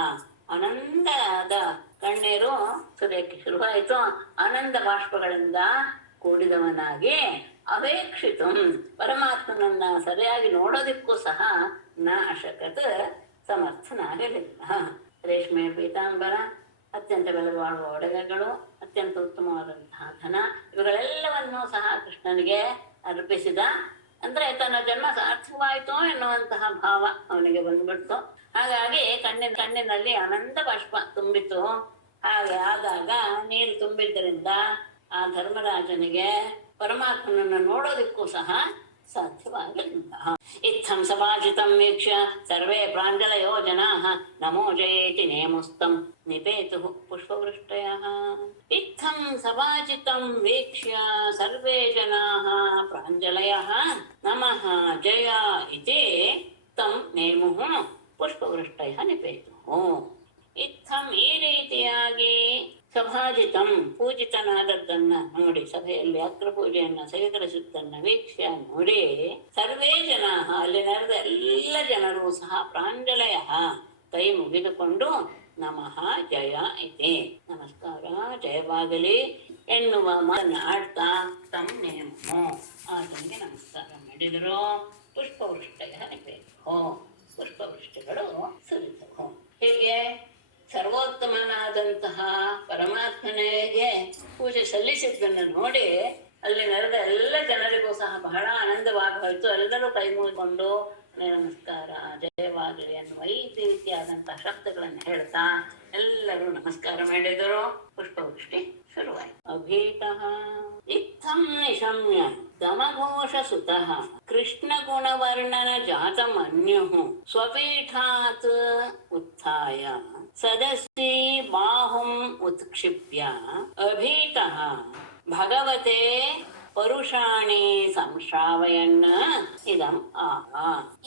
ಆನಂದದ ಕಣ್ಣೀರು ಸುರಿಯಕ್ಕೆ ಶುರುವಾಯಿತು. ಆನಂದ ಬಾಷ್ಪಗಳಿಂದ ಕೂಡಿದವನಾಗಿ ಅವೇಕ್ಷಿತು ಪರಮಾತ್ಮನನ್ನ ಸರಿಯಾಗಿ ನೋಡೋದಿಕ್ಕೂ ಸಹ ನಾಶಕತ್ ಸಮರ್ಥನಾಗಲಿಲ್ಲ. ರೇಷ್ಮೆ ಪೀತಾಂಬರ, ಅತ್ಯಂತ ಬೆಲೆಬಾಳುವ ಒಡವೆಗಳು, ಅತ್ಯಂತ ಉತ್ತಮವಾದಂತಹ ಧನ, ಇವುಗಳೆಲ್ಲವನ್ನೂ ಸಹ ಕೃಷ್ಣನಿಗೆ ಅರ್ಪಿಸಿದ. ಅಂದ್ರೆ ತನ್ನ ಜನ್ಮ ಸಾರ್ಥಕವಾಯಿತು ಎನ್ನುವಂತಹ ಭಾವ ಅವನಿಗೆ ಬಂದ್ಬಿಡ್ತು. ಹಾಗಾಗಿ ಕಣ್ಣಿನಲ್ಲಿ ಆನಂದ ಬಾಷ್ಪ ತುಂಬಿತು. ಹಾಗೆ ಆದಾಗ ನೀರು ತುಂಬಿದ್ದರಿಂದ ಆ ಧರ್ಮರಾಜನಿಗೆ ಪರಮಾತ್ಮನನ್ನು ನೋಡೋದಿಕ್ಕೂ ಸಹ ಸಾಧ್ಯವಾಗಲಿಲ್ಲ. ಇತ್ತಂ ಸಭಾಷಿತಂ ವೀಕ್ಷ್ಯ ಸರ್ವೇ ಪ್ರಾಂಜಲಯೋ ಜನಾಃ ನಮೋ ಜಯೇತಿ ನೇಮುಸ್ತಂ ನಿಪೇತುಃ ಪುಷ್ಪವೃಷ್ಟಯಃ. ಇತ್ತಂ ಸಭಾಷಿತಂ ವೀಕ್ಷ್ಯ ಸರ್ವೇ ಜನಾಃ ಪ್ರಾಂಜಲಯಃ ನಮಃ ಜಯ ಇತಿ ತಂ ನೇಮುಃ ಪುಷ್ಪವೃಷ್ಟಯಃ ನಿಪೇತುಃ. ಇತ್ತಂ ಈ ರೀತಿಯಾಗಿ ಸಭಾಜಿತಂ ಪೂಜಿತನಾದದ್ದನ್ನ ನೋಡಿ, ಸಭೆಯಲ್ಲಿ ಅಗ್ರ ಪೂಜೆಯನ್ನ ಸ್ವೀಕರಿಸಿದ್ದನ್ನ ವೀಕ್ಷ್ಯ ನೋಡಿ, ಸರ್ವೇ ಜನ ಅಲ್ಲಿ ನೆರೆದ ಎಲ್ಲ ಜನರು ಸಹ ಪ್ರಾಂಜಲಯ ಕೈ ಮುಗಿದುಕೊಂಡು ನಮಃ ಜಯ ಇದೆ, ನಮಸ್ಕಾರ ಜಯವಾಗಲಿ ಎನ್ನುವ ಮಾತನ್ನ ಆಡ್ತಾ ತಮ್ಮ ನೇಮೋ ಆತನಿಗೆ ನಮಸ್ಕಾರ ಮಾಡಿದರು. ಪುಷ್ಪವೃಷ್ಟಯ ನಿಪೇತೋ ಪುಷ್ಪವೃಷ್ಟಿಗಳು ಸುರಿದವು. ಹೀಗೆ ಸರ್ವೋತ್ತಮನಾದಂತಹ ಪರಮಾತ್ಮನಿಗೆ ಪೂಜೆ ಸಲ್ಲಿಸಿದ್ದನ್ನು ನೋಡಿ ಅಲ್ಲಿ ನಡೆದ ಎಲ್ಲ ಜನರಿಗೂ ಸಹ ಬಹಳ ಆನಂದವಾಗಿ ಹೋಯಿತು. ಎಲ್ಲರೂ ಕೈ ಮುಗಿಕೊಂಡು ನಮಸ್ಕಾರ ಜಯವಾಗಲಿ ಅನ್ನುವ ಈ ರೀತಿಯಾದಂತಹ ಶಬ್ದಗಳನ್ನು ಹೇಳ್ತಾ ಎಲ್ಲರೂ ನಮಸ್ಕಾರ ಮಾಡಿದರು. ಪುಷ್ಪವೃಷ್ಟಿ ಶುರುವಾಯಿತು. ಅಭೀತಃ ಇತ್ತಂ ನಿಶಮ್ಯ ದಮಘೋಷ ಸುತಃ ಕೃಷ್ಣ ಗುಣವರ್ಣನ ಜಾತಮನ್ಯುಃ ಸ್ವಪೀಠಾತ್ ಉತ್ಥಾಯ ಸದಸ್ಯ ಬಾಹುಂ ಉತ್ಕ್ಷಿಪ್ಯ ಅಭೀತಃ ಭಗವತೆ ಪರುಷಾಣಿ ಸಂಶ್ರಾವಯನ್ನ ಇದಂ ಆಹ.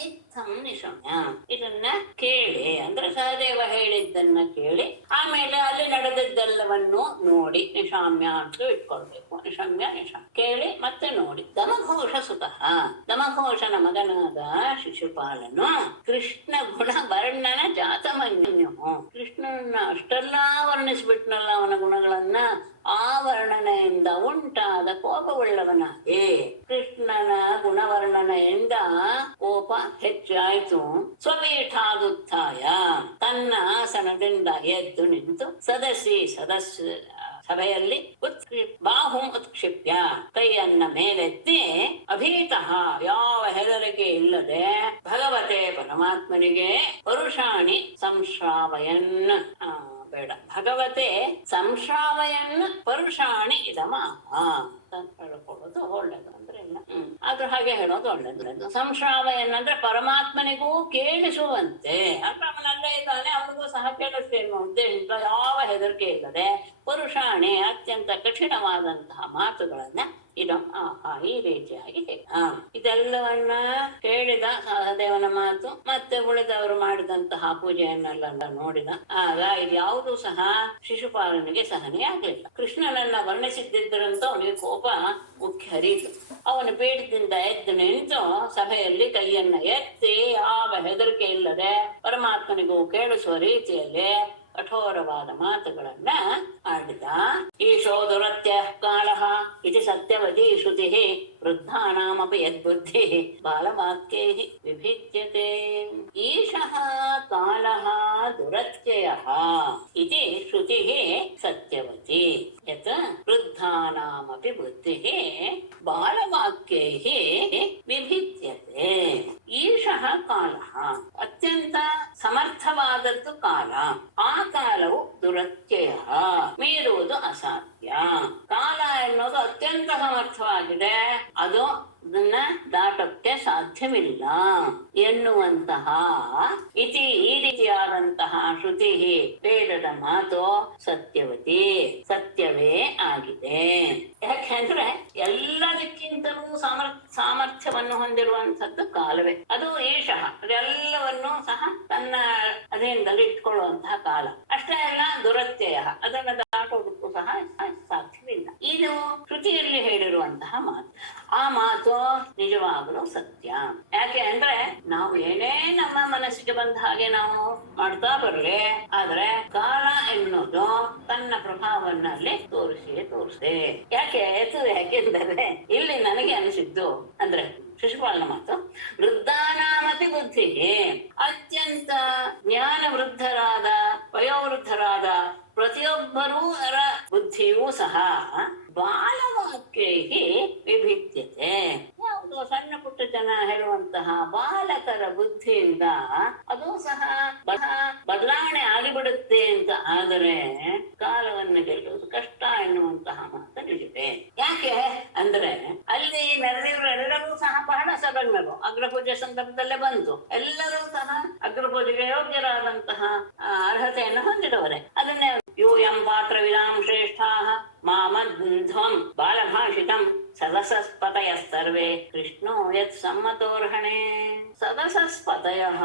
ಇತ್ತಂ ನಿಶಮ್ಯ ಇದನ್ನ ಕೇಳಿ ಅಂದ್ರೆ ಸಹದೇವ ಹೇಳಿದ್ದನ್ನ ಕೇಳಿ ಆಮೇಲೆ ಅಲ್ಲಿ ನಡೆದದ್ದೆಲ್ಲವನ್ನು ನೋಡಿ ನಿಶಾಮ್ಯ ಅಂತ ಇಟ್ಕೊಳ್ಬೇಕು. ನಿಶಮ್ಯ ಕೇಳಿ ಮತ್ತೆ ನೋಡಿ. ದಮಘೋಷ ಸುತಃ ದಮಘೋಷನ ಮಗನಾದ ಶಿಶುಪಾಲನು ಕೃಷ್ಣ ಗುಣ ವರ್ಣನ ಜಾತಮನ್ಯು ಕೃಷ್ಣನನ್ನ ಅಷ್ಟೆಲ್ಲಾ ವರ್ಣಿಸ್ಬಿಟ್ನಲ್ಲ ಅವನ ಗುಣಗಳನ್ನ. ಆ ವರ್ಣನೆಯಿಂದ ಉಂಟಾದ ಕೋಪವುಳ್ಳವನಾಗಿ ಕೃಷ್ಣನ ಗುಣವರ್ಣನೆಯಿಂದ ಕೋಪ ಹೆಚ್ಚಾಯಿತು. ಸ್ವಪೀಠಾದುತ್ಥಾಯ ತನ್ನ ಆಸನದಿಂದ ಎದ್ದು ನಿಂತು ಸದಸ್ಯ ಸಭೆಯಲ್ಲಿ ಬಾಹುಂ ಉತ್ಕ್ಷಿಪ್ಯ ಕೈಯನ್ನ ಮೇಲೆತ್ತಿ ಅಭೀತಃ ಯಾವ ಹೆದರಿಕೆ ಇಲ್ಲದೆ ಭಗವತೆ ಪರಮಾತ್ಮನಿಗೆ ಪರುಷಾಣಿ ಸಂಶ್ರಾವಯನ್ ಬೇಡ ಭಗವತೆ ಸಂಶ್ರಾವಯನ್ ಪರುಷಾಣಿ ಇದಮ ಹೇಳ್ಕೊಳ್ಳೋದು ಒಳ್ಳೆದು. ಅಂದ್ರೆ ಆದ್ರೂ ಹಾಗೆ ಹೇಳೋದು ಒಳ್ಳೆಯದು. ಸಂಶ್ರಾವ ಏನಂದ್ರೆ ಪರಮಾತ್ಮನಿಗೂ ಕೇಳಿಸುವಂತೆ, ಅಂದ್ರೆ ಅವನಲ್ಲೇ ಇದ್ದಾನೆ, ಅವನಿಗೂ ಸಹ ಕೇಳಿಸ್ತೇನೆ ಎನ್ನುವ ಉದ್ದೇಶದಿಂದ ಯಾವ ಹೆದರಿಕೆ ಇಲ್ಲದೆ ಪುರುಷಾಣಿ ಅತ್ಯಂತ ಕಠಿಣವಾದಂತಹ ಮಾತುಗಳನ್ನ ಈ ರೀತಿಯಾಗಿ ಇದೆಲ್ಲವನ್ನ ಕೇಳಿದ ಸಹದೇವನ ಮಾತು ಮತ್ತೆ ಉಳಿದವರು ಮಾಡಿದಂತಹ ಪೂಜೆಯನ್ನೆಲ್ಲ ನೋಡಿದ. ಆಗ ಇದ್ಯಾವುದೂ ಸಹ ಶಿಶುಪಾಲನಿಗೆ ಸಹನೆ ಆಗ್ಲಿಲ್ಲ. ಕೃಷ್ಣನನ್ನ ವರ್ಣಿಸಿದ್ದಿದ್ದರಂತ ಅವನಿಗೆ ಕೋಪ ಮುಖ್ಯ ಹರಿಯಿತು. ಅವನು ಪೀಠದಿಂದ ಎದ್ದು ನಿಂತು ಸಭೆಯಲ್ಲಿ ಕೈಯನ್ನ ಎತ್ತಿ ಯಾವ ಹೆದರಿಕೆ ಇಲ್ಲದೆ ಪರಮಾತ್ಮನಿಗೂ ಕೇಳಿಸುವ ರೀತಿಯಲ್ಲಿ ಕಠೋರವಾದ ಮಾತುಗಳನ್ನ ಆಡಿದ. ಈಶೋ ದುರತ್ಯ ಕಾಲಃ ಇತಿ ಸತ್ಯವತಿ ಶ್ರುತಿ ವೃದ್ಧಾನಾಮಪಿ ಯದ್ಬುದ್ಧಿ ಬಾಲವಾಕ್ಯೈಃ ವಿಭಿಜ್ಯತೆ. ಈಶಃ ಕಾಲಃ ದುರತ್ಯಯಃ ಇತಿ ಶ್ರುತಿಃ ಸತ್ಯವತಿ ಯತ್ ವೃದ್ಧಾನಾಮಪಿ ಬುದ್ಧಿಃ ಬಾಲವಾಕ್ಯೈಃ ವಿಭಿಜ್ಯತೆ. ಈಶಃ ಕಾಲಃ ಅತ್ಯಂತ ಸಮರ್ಥವಾದದ್ದು ಕಾಲ. ಆ ಕಾಲವು ದುರತ್ಯಯ, ಮೀರುವುದು ಅಸಾಧ್ಯ. ಕಾಲ ಎನ್ನುವುದು ಅತ್ಯಂತ ಸಮರ್ಥವಾಗಿದೆ, ಅದು ಅದನ್ನ ದಾಟಕ್ಕೆ ಸಾಧ್ಯವಿಲ್ಲ ಎನ್ನುವಂತಹ ಈ ರೀತಿಯಾದಂತಹ ಶ್ರುತಿ ವೇದದ ಮಾತು ಸತ್ಯವತಿ, ಸತ್ಯವೇ ಆಗಿದೆ. ಯಾಕೆಂದ್ರೆ ಎಲ್ಲದಕ್ಕಿಂತಲೂ ಸಾಮರ್ಥ್ಯವನ್ನು ಹೊಂದಿರುವಂತದ್ದು ಕಾಲವೇ. ಅದು ಈಶಃ, ಅದೆಲ್ಲವನ್ನೂ ಸಹ ತನ್ನ ಅಧೀನದಲ್ಲಿ ಇಟ್ಕೊಳ್ಳುವಂತಹ ಕಾಲ. ಅಷ್ಟೇ ಅಲ್ಲ, ದುರತ್ಯಯ, ಅದನ್ನು ದಾಟೋದಕ್ಕೂ ಸಹ ಸಾಧ್ಯವಿಲ್ಲ. ಇದು ಶ್ರುತಿಯಲ್ಲಿ ಹೇಳಿರುವಂತಹ ಮಾತು. ಆ ಮಾತು ನಿಜವಾಗಲೂ ಸತ್ಯ. ಯಾಕೆ ಅಂದ್ರೆ ನಾವು ಏನೇ ನಮ್ಮ ಮನಸ್ಸಿಗೆ ಬಂದ ಹಾಗೆ ನಾವು ಮಾಡ್ತಾ ಬರ್ಲಿ, ಆದ್ರೆ ಕಾಲ ಎನ್ನುವುದು ತನ್ನ ಪ್ರಭಾವವನ್ನಲ್ಲಿ ತೋರಿಸೇ. ಯಾಕೆಂದರೆ ಇಲ್ಲಿ ನನಗೆ ಅನಿಸಿದ್ದು ಅಂದ್ರೆ ಶಿಶುಪಾಲನ ಮಾತು, ವೃದ್ಧಾನಾಮಪಿ ಬುದ್ಧಿ, ಅತ್ಯಂತ ಜ್ಞಾನ ವೃದ್ಧರಾದ ವಯೋವೃದ್ಧರಾದ ಪ್ರತಿಯೊಬ್ಬರೂ ಬುದ್ಧಿಯೂ ಸಹ ಬಾಲವಾಕ್ಯೈಹಿ ವಿಭಿಜ್ಯತೆ. ಯಾವುದೋ ಸಣ್ಣ ಪುಟ್ಟ ಜನ ಹೇಳುವಂತಹ ಬಾಲಕರ ಬುದ್ಧಿಯಿಂದ ಅದು ಸಹ ಬದಲಾವಣೆ ಆಗಿಬಿಡುತ್ತೆ ಅಂತ. ಆದರೆ ಕಾಲವನ್ನು ಗೆಲ್ಲುವುದು ಕಷ್ಟ ಎನ್ನುವಂತಹ ಮಾತು ನಿಜವೇ. ಯಾಕೆ ಅಂದ್ರೆ ಅಲ್ಲಿ ನೆರೆದಿವರು ಎಲ್ಲರೂ ಸಹ ಬಹಳ ಸಬಗ್ನರು. ಅಗ್ರಪೂಜೆ ಸಂದರ್ಭದಲ್ಲೇ ಬಂತು, ಎಲ್ಲರೂ ಸಹ ಅಗ್ರಪೂಜೆಗೆ ಯೋಗ್ಯರಾದಂತಹ ಅರ್ಹತೆಯನ್ನು ಹೊಂದಿದವರೇ. ಅದನ್ನೇ ಯೂಯಂ ಪಾತ್ರ ವಿರಾಂ ಶ್ರೇಷ್ಠಾ ಮಾಮಧ್ವಂ ಬಾಲಭಾಷಿತಂ ಸದಸಸ್ಪತಯ ಸರ್ವೇ ಕೃಷ್ಣೋ ಯತ್ ಸಮ್ಮತೋರ್ಹಣೆ. ಸದಸಸ್ಪತಯಃ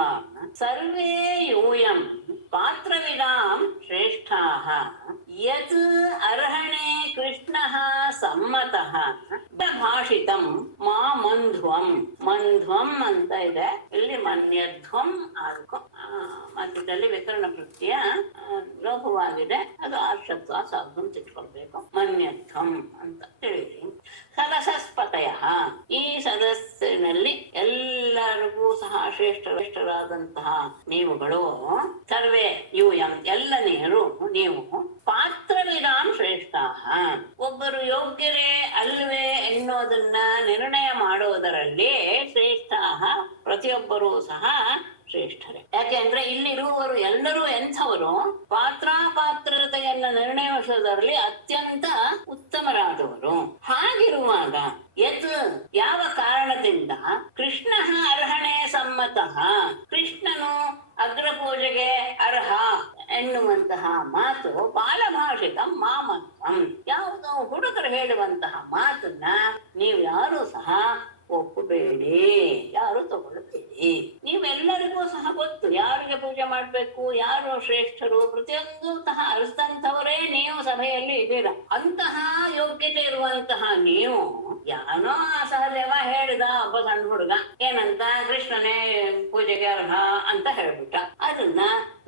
ಸರ್ವೇ ಯೂಯಂ ಪಾತ್ರವಿದಾಂ ಶ್ರೇಷ್ಠಾಃ ಯತ್ ಅರ್ಹಣೆ ಕೃಷ್ಣಃ ಸಮ್ಮತಃ ಭಾಷಿತಂ ಮಾ ಮಂಧ್ವಂ. ಮಂಧ್ವಂ ಅಂತ ಇದೆ, ಇಲ್ಲಿ ಮನ್ಯಧ್ವಂ ಆಗು. ಮಧ್ಯದಲ್ಲಿ ವಿಕರಣ ಪ್ರತ್ಯಯ ಲೋಪವಾಗಿದೆ, ಅದು ಆರ್ಷತ್ವ ಸಾಧು ತಿಳ್ಕೊಳ್ಬೇಕು. ಮನ್ಯಧ್ವಂ ಅಂತ ತಿಳಿರಿ. ಸದಸಸ್ಪತಯ, ಈ ಸದಸ್ಸಿನಲ್ಲಿ ಎಲ್ಲರಿಗೂ ಸಹ ಶ್ರೇಷ್ಠರಾದಂತಹ ನೀವುಗಳು, ಸರ್ವೇ ಯೂಯಂ ಎಲ್ಲ ನೀವು ಪಾತ್ರವಿದಾಂ ಶ್ರೇಷ್ಠ, ಒಬ್ಬರು ಯೋಗ್ಯರೇ ಅಲ್ವೇ ಎನ್ನುವುದನ್ನ ನಿರ್ಣಯ ಮಾಡುವುದರಲ್ಲಿ ಶ್ರೇಷ್ಠ, ಪ್ರತಿಯೊಬ್ಬರೂ ಸಹ ಶ್ರೇಷ್ಠರೇ. ಯಾಕೆಂದ್ರೆ ಇಲ್ಲಿರುವವರು ಎಲ್ಲರೂ ಎಂಥವರು, ಪಾತ್ರಾಪಾತ್ರತೆಯನ್ನು ನಿರ್ಣಯಿಸುವುದರಲ್ಲಿ ಅತ್ಯಂತ ಉತ್ತಮರಾದವರು. ಹಾಗಿರುವಾಗ ಯಾವ ಕಾರಣದಿಂದ ಕೃಷ್ಣ ಅರ್ಹಣೆ ಸಮ್ಮತಃ, ಕೃಷ್ಣನು ಅಗ್ರಪೂಜೆಗೆ ಅರ್ಹ ಎನ್ನುವಂತಹ ಮಾತು ಬಾಲಭಾಷಿತ ಮಾಮತ್ವಂ, ಯಾವುದೋ ಹುಡುಗರು ಹೇಳುವಂತಹ ಮಾತನ್ನ ನೀವು ಯಾರು ಸಹ ಒಪ್ಪಬೇಡಿ, ಯಾರು ತಗೊಳ್ಳಬೇಡಿ. ನೀವೆಲ್ಲರಿಗೂ ಸಹ ಗೊತ್ತು ಯಾರಿಗೆ ಪೂಜೆ ಮಾಡ್ಬೇಕು, ಯಾರು ಶ್ರೇಷ್ಠರು, ಪ್ರತಿಯೊಂದು ಸಹ ಅರಿತಂಥವರೇ ನೀವು ಸಭೆಯಲ್ಲಿ ಇದ್ದೀರಾ. ಅಂತಹ ಯೋಗ್ಯತೆ ಇರುವಂತಹ ನೀವು ಯಾನೋ ಸಹದೇವ ಹೇಳಿದ, ಒಬ್ಬ ಸಣ್ಣ ಹುಡುಗ ಏನಂತ ಕೃಷ್ಣನೇ ಪೂಜೆಗೆ ಅರ್ಹ ಅಂತ ಹೇಳ್ಬಿಟ್ಟ. ಅದನ್ನ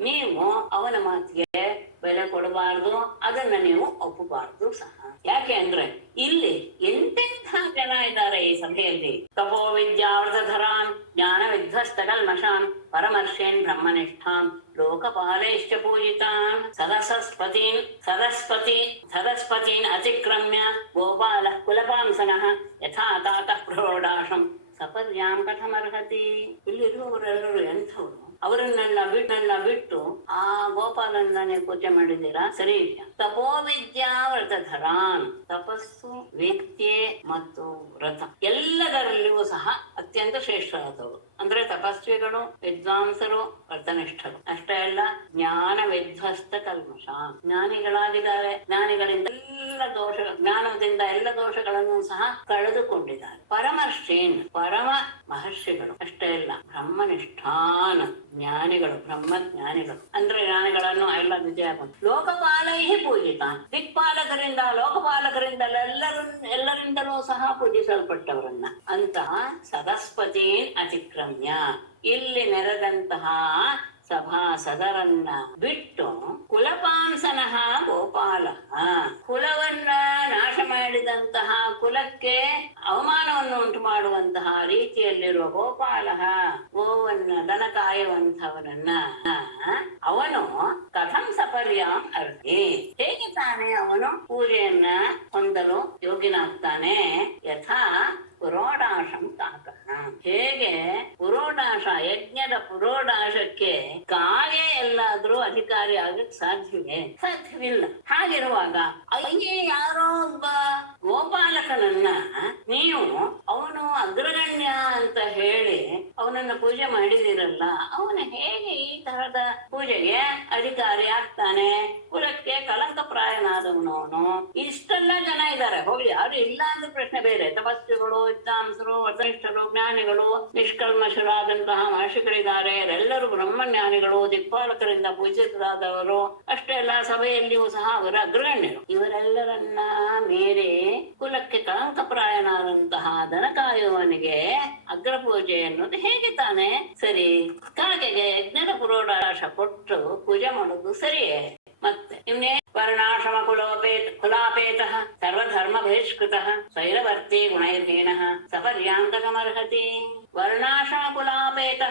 ನೀವು ಅವನ ಮಾತಿಗೆ ಬೆಲೆ ಕೊಡಬಾರ್ದು, ಅದನ್ನ ನೀವು ಒಪ್ಪಬಾರ್ದು ಸಹ. ಯಾಕೆ ಅಂದ್ರೆ ಇಲ್ಲಿ ಎಂತೆಂಥ ಜನ ಇದ್ದಾರೆ ಈ ಸಭೆಯಲ್ಲಿ. ತಪೋ ವಿದ್ಯಾವೃತಧರಾನ್ ಜ್ಞಾನ ವಿಧ್ವಸ್ತ ಕಲ್ಮಷಾನ್ ಪರಮರ್ಷೇನ್ ಬ್ರಹ್ಮನಿಷ್ಠಾನ್ ಲೋಕಪಾಲೈಶ್ಚ ಪೂಜಿತಾನ್ ಸದಸ್ಪತೀನ್ ಅತಿಕ್ರಮ್ಯ ಗೋಪಾಲ ಕುಲಪಾಂಸನಃ ಯಥಾ ತಾತಃ ಪ್ರೌಢಾಶಂ ಸಪರ್ಯಾಂ ಕಥಮರ್ಹತಿ. ಇಲ್ಲಿರುವವರೆಲ್ಲರೂ ಎಂಥವ್ರು, ಅವರನ್ನೆಲ್ಲ ಬಿಟ್ಟು ಆ ಗೋಪಾಲನನ್ನೇ ಪೂಜೆ ಮಾಡಿದ್ದೀರಾ, ಸರಿ ಇದೆಯಾ? ತಪೋ ವಿದ್ಯಾ ವ್ರತಧರಾನ್, ತಪಸ್ಸು, ವಿದ್ಯೆ ಮತ್ತು ವ್ರತ ಎಲ್ಲದರಲ್ಲಿಯೂ ಸಹ ಅತ್ಯಂತ ಶ್ರೇಷ್ಠರಾದವರು ಅಂದ್ರೆ ತಪಸ್ವಿಗಳು, ವಿದ್ವಾಂಸರು, ವ್ರತನಿಷ್ಠರು. ಅಷ್ಟೇ ಅಲ್ಲ, ಜ್ಞಾನ ವಿಧ್ವಸ್ತ ಕಲ್ಮಷ, ಜ್ಞಾನಿಗಳಾಗಿದ್ದಾರೆ. ಜ್ಞಾನಿಗಳಿಂದ ಜ್ಞಾನದಿಂದ ಎಲ್ಲ ದೋಷಗಳನ್ನು ಸಹ ಕಳೆದುಕೊಂಡಿದ್ದಾರೆ. ಪರಮರ್ಷೀನ್, ಪರಮ ಮಹರ್ಷಿಗಳು. ಅಷ್ಟೇ ಅಲ್ಲ, ಬ್ರಹ್ಮನಿಷ್ಠಾನ ಜ್ಞಾನಿಗಳು, ಬ್ರಹ್ಮಜ್ಞಾನಿಗಳು ಅಂದ್ರೆ ಜ್ಞಾನಿಗಳನ್ನು ಎಲ್ಲ ವಿಜಯ ಲೋಕಪಾಲೈ ಪೂಜಿತ, ಲೋಕಪಾಲಕರಿಂದ ಎಲ್ಲರಿಂದಲೂ ಸಹ ಪೂಜಿಸಲ್ಪಟ್ಟವರನ್ನ ಅಂತಹ ಸದಸ್ಪತೀನ್ ಅತಿಕ್ರಮ್ಯ, ಇಲ್ಲಿ ನೆರೆದಂತಹ ಸಭಾಸದರನ್ನ ಬಿಟ್ಟು ಕುಲಪಾಂಸನಃ ಗೋಪಾಲ, ಕುಲವನ್ನ ನಾಶ ಮಾಡಿದಂತಹ, ಕುಲಕ್ಕೆ ಅವಮಾನವನ್ನು ಉಂಟು ಮಾಡುವಂತಹ ರೀತಿಯಲ್ಲಿರುವ ಗೋಪಾಲ, ಗೋವನ್ನ ದನ ಕಾಯುವಂಥವನನ್ನ ಅವನು ಕಥಂ ಸಪರ್ಯಾಂ ಅರ್ಹಿ, ಹೇಗೆ ತಾನೇ ಅವನು ಪೂಜೆಯನ್ನ ಹೊಂದಲು ಯೋಗ್ಯನಾಗ್ತಾನೆ? ಯಥಾ ಪುರೋಡಾಶಂ ಕಾಕ, ಹೇಗೆ ಪುರೋಡಾಶ, ಯಜ್ಞದ ಪುರೋಡಾಶಕ್ಕೆ ಕಾಗೆ ಎಲ್ಲಾದ್ರೂ ಅಧಿಕಾರಿ ಆಗಕ್ಕೆ ಸಾಧ್ಯವಿಲ್ಲ. ಹಾಗಿರುವಾಗ ಅಯ್ಯೇ ಯಾರೋ ಒಬ್ಬ ಗೋಪಾಲಕನನ್ನ ನೀವು ಅವನು ಅಗ್ರಗಣ್ಯ ಅಂತ ಹೇಳಿ ಅವನನ್ನ ಪೂಜೆ ಮಾಡಿದಿರಲ್ಲ, ಅವನ ಹೇಗೆ ಈ ತರಹದ ಪೂಜೆಗೆ ಅಧಿಕಾರಿ ಆಗ್ತಾನೆ? ಕುಲಕ್ಕೆ ಕಲಂಕಪ್ರಾಯನಾದವನು ಅವನು. ಇಷ್ಟೆಲ್ಲ ಜನ ಇದ್ದಾರೆ, ಹೋಗಿ ಯಾರು ಇಲ್ಲ ಅಂದ್ರೆ ಪ್ರಶ್ನೆ ಬೇರೆ. ತಪಸ್ವಿಗಳು, ವಿದ್ವಾಂಸರು, ವ್ರತನಿಷ್ಠರು, ಜ್ಞಾನಿಗಳು, ನಿಷ್ಕಲ್ಮಶರಾದಂತಹ ಮಹರ್ಷಿಗಳಿದ್ದಾರೆ. ಎಲ್ಲರೂ ಬ್ರಹ್ಮಜ್ಞಾನಿಗಳು, ದಿಕ್ಪಾಲಕರಿಂದ ಪೂಜಿತರಾದವರು. ಅಷ್ಟೇ ಅಲ್ಲ, ಸಭೆಯಲ್ಲಿಯೂ ಸಹ ಅವರ ಅಗ್ರಗಣ್ಯರು. ಇವರೆಲ್ಲರನ್ನ ಮೀರಿ ಕುಲಕ್ಕೆ ಕಳಂಕಪ್ರಾಯನಾದಂತಹ ದನ ಕಾಯುವವನಿಗೆ ಅಗ್ರ ಪೂಜೆ ಅನ್ನೋದು ಹೇಗೆ ತಾನೆ ಸರಿ? ಕಾಗೆಗೆ ಯಜ್ಞದ ಪುರೋಡಾಶ ಕೊಟ್ಟು ಪೂಜೆ ಮಾಡೋದು ಸರಿಯೇ? ಮತ್ತೆ ಇವನೇ ವರ್ಣಾಶ್ರಮ ಕುಲಾಪೇತ ಸರ್ವಧರ್ಮ ಬಹಿಷ್ಕೃತ ಸ್ವೈರವರ್ತಿ ಗುಣೈರ್ಹೀನ ಸಪರ್ಯಾಂಕಮರ್ಹತಿ. ವರ್ಣಾಶ್ರಮ ಕುಲಾಪೇತ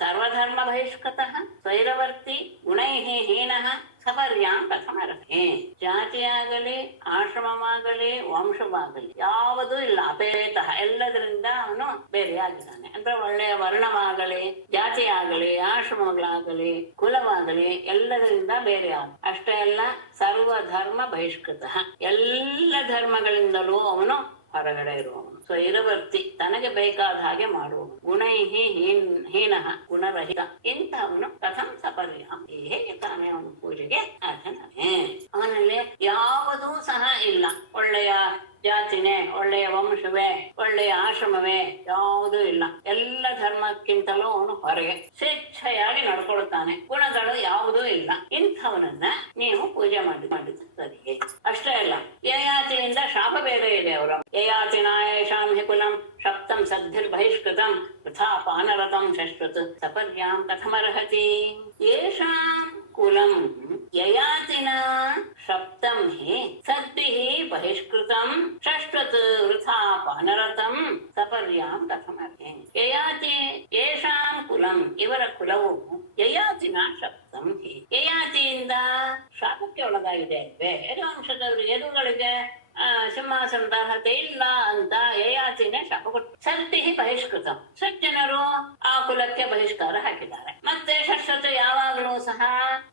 ಸರ್ವಧರ್ಮ ಬಹಿಷ್ಕೃತ ಸ್ವೈರವರ್ತಿ ಗುಣೈಃ ಹೀನಃ ಸಪರ್ಯಾಂ ಕಥಮರ್ಹತಿ. ಜಾತಿಯಾಗಲಿ, ಆಶ್ರಮವಾಗಲಿ, ವಂಶವಾಗಲಿ ಯಾವುದೂ ಇಲ್ಲ. ಅಪೇತ, ಎಲ್ಲದರಿಂದ ಅವನು ಬೇರೆಯಾಗಿದ್ದಾನೆ. ಅಂದ್ರೆ ಒಳ್ಳೆಯ ವರ್ಣವಾಗಲಿ, ಜಾತಿಯಾಗಲಿ, ಆಶ್ರಮಗಳಾಗಲಿ, ಕುಲವಾಗಲಿ ಎಲ್ಲದರಿಂದ ಬೇರೆಯಾಗ. ಅಷ್ಟೇ ಅಲ್ಲ, ಸರ್ವಧರ್ಮ ಬಹಿಷ್ಕೃತ, ಎಲ್ಲ ಧರ್ಮಗಳಿಂದಲೂ ಅವನು ಹೊರಗಡೆ ಇರುವವನು. ಸ್ವೈರವರ್ತಿ, ತನಗೆ ಬೇಕಾದ ಹಾಗೆ ಮಾಡುವವನು. ಗುಣೈಹಿ ಹೀನಃ, ಗುಣರಹಿತ. ಇಂಥವನು ಕಥಂ ಸಪರ್ಯಾಂ, ಹೇಗೆ ತಾನೇ ಅವನು ಪೂಜೆಗೆ ಅರ್ಹನೇ? ಅವನಲ್ಲಿ ಯಾವುದೂ ಸಹ ಇಲ್ಲ. ಒಳ್ಳೆಯ ಜಾತಿನೇ, ಒಳ್ಳೆಯ ವಂಶವೇ, ಒಳ್ಳೆಯ ಆಶ್ರಮವೇ ಯಾವುದೂ ಇಲ್ಲ. ಎಲ್ಲ ಧರ್ಮಕ್ಕಿಂತಲೂ ಅವನು ಹೊರಗೆ ಸ್ವೇಚ್ಛೆಯಾಗಿ ನಡ್ಕೊಳ್ತಾನೆ. ಗುಣಗಳು ಯಾವುದೂ ಇಲ್ಲ. ಇಂಥವನನ್ನ ನೀವು ಪೂಜೆ ಮಾಡಿದ್ದೀರಿ. ಅಷ್ಟೇ ಅಲ್ಲ, ಯಯಾತಿಯಿಂದ ಶಾಪ ಬೇರೆ ಇದೆ. ಅವರು ಯಯಾತಿನಾಯೇಷಾಂ ಹಿ ಕುಲಂ ಸಪ್ತಂ ಸದ್ಭಿರ್ಬಹಿಷ್ಕೃತಂ ವೃಥಾ ಪಾನರತಂ ಶಶ್ವತ್ ಸಪರ್ಯಾಂ ಕಥಮರ್ಹತಿ. ಯೇಷಾಂ ಕುಲಂ ಯಯಾತಿನ ಸಪ್ತಂ ಹಿ ಸದ್ಭಿಃ ಬಹಿಷ್ಕೃತಂ ಶಶ್ವತ್ ವೃಥಾ ಪಾನರತಂ ಸಪರ್ಯಾಂ ಕಥಮರ್ಹತಿ. ಯಯಾತಿ ಯೇಷಾಂ ಕುಲಂ, ಇವರ ಕುಲವು ಯಯಾತಿನ ಸಪ್ತಂ ಹಿ, ಯಯಾತಿಯಿಂದ ಶಾಪಕ್ಕೆ ಒಳಗಾಗಿದೆ ಅಲ್ವೇ? ಯದುವಂಶದವರಿಗೆ, ಯದುಗಳಿಗೆ ಸಿಂಹಾಸನದ ಅರ್ಹತೆ ಇಲ್ಲ ಅಂತ ಯಯಾತಿನೇ ಶಾಪ ಕೊಟ್ಟು ಸದ್ಭಿಃ ಬಹಿಷ್ಕೃತ, ಸಜ್ಜನರು ಆ ಕುಲಕ್ಕೆ ಬಹಿಷ್ಕಾರ ಹಾಕಿದ್ದಾರೆ. ಮತ್ತೆ ಶಶ್ವತ, ಯಾವಾಗಲೂ ಸಹ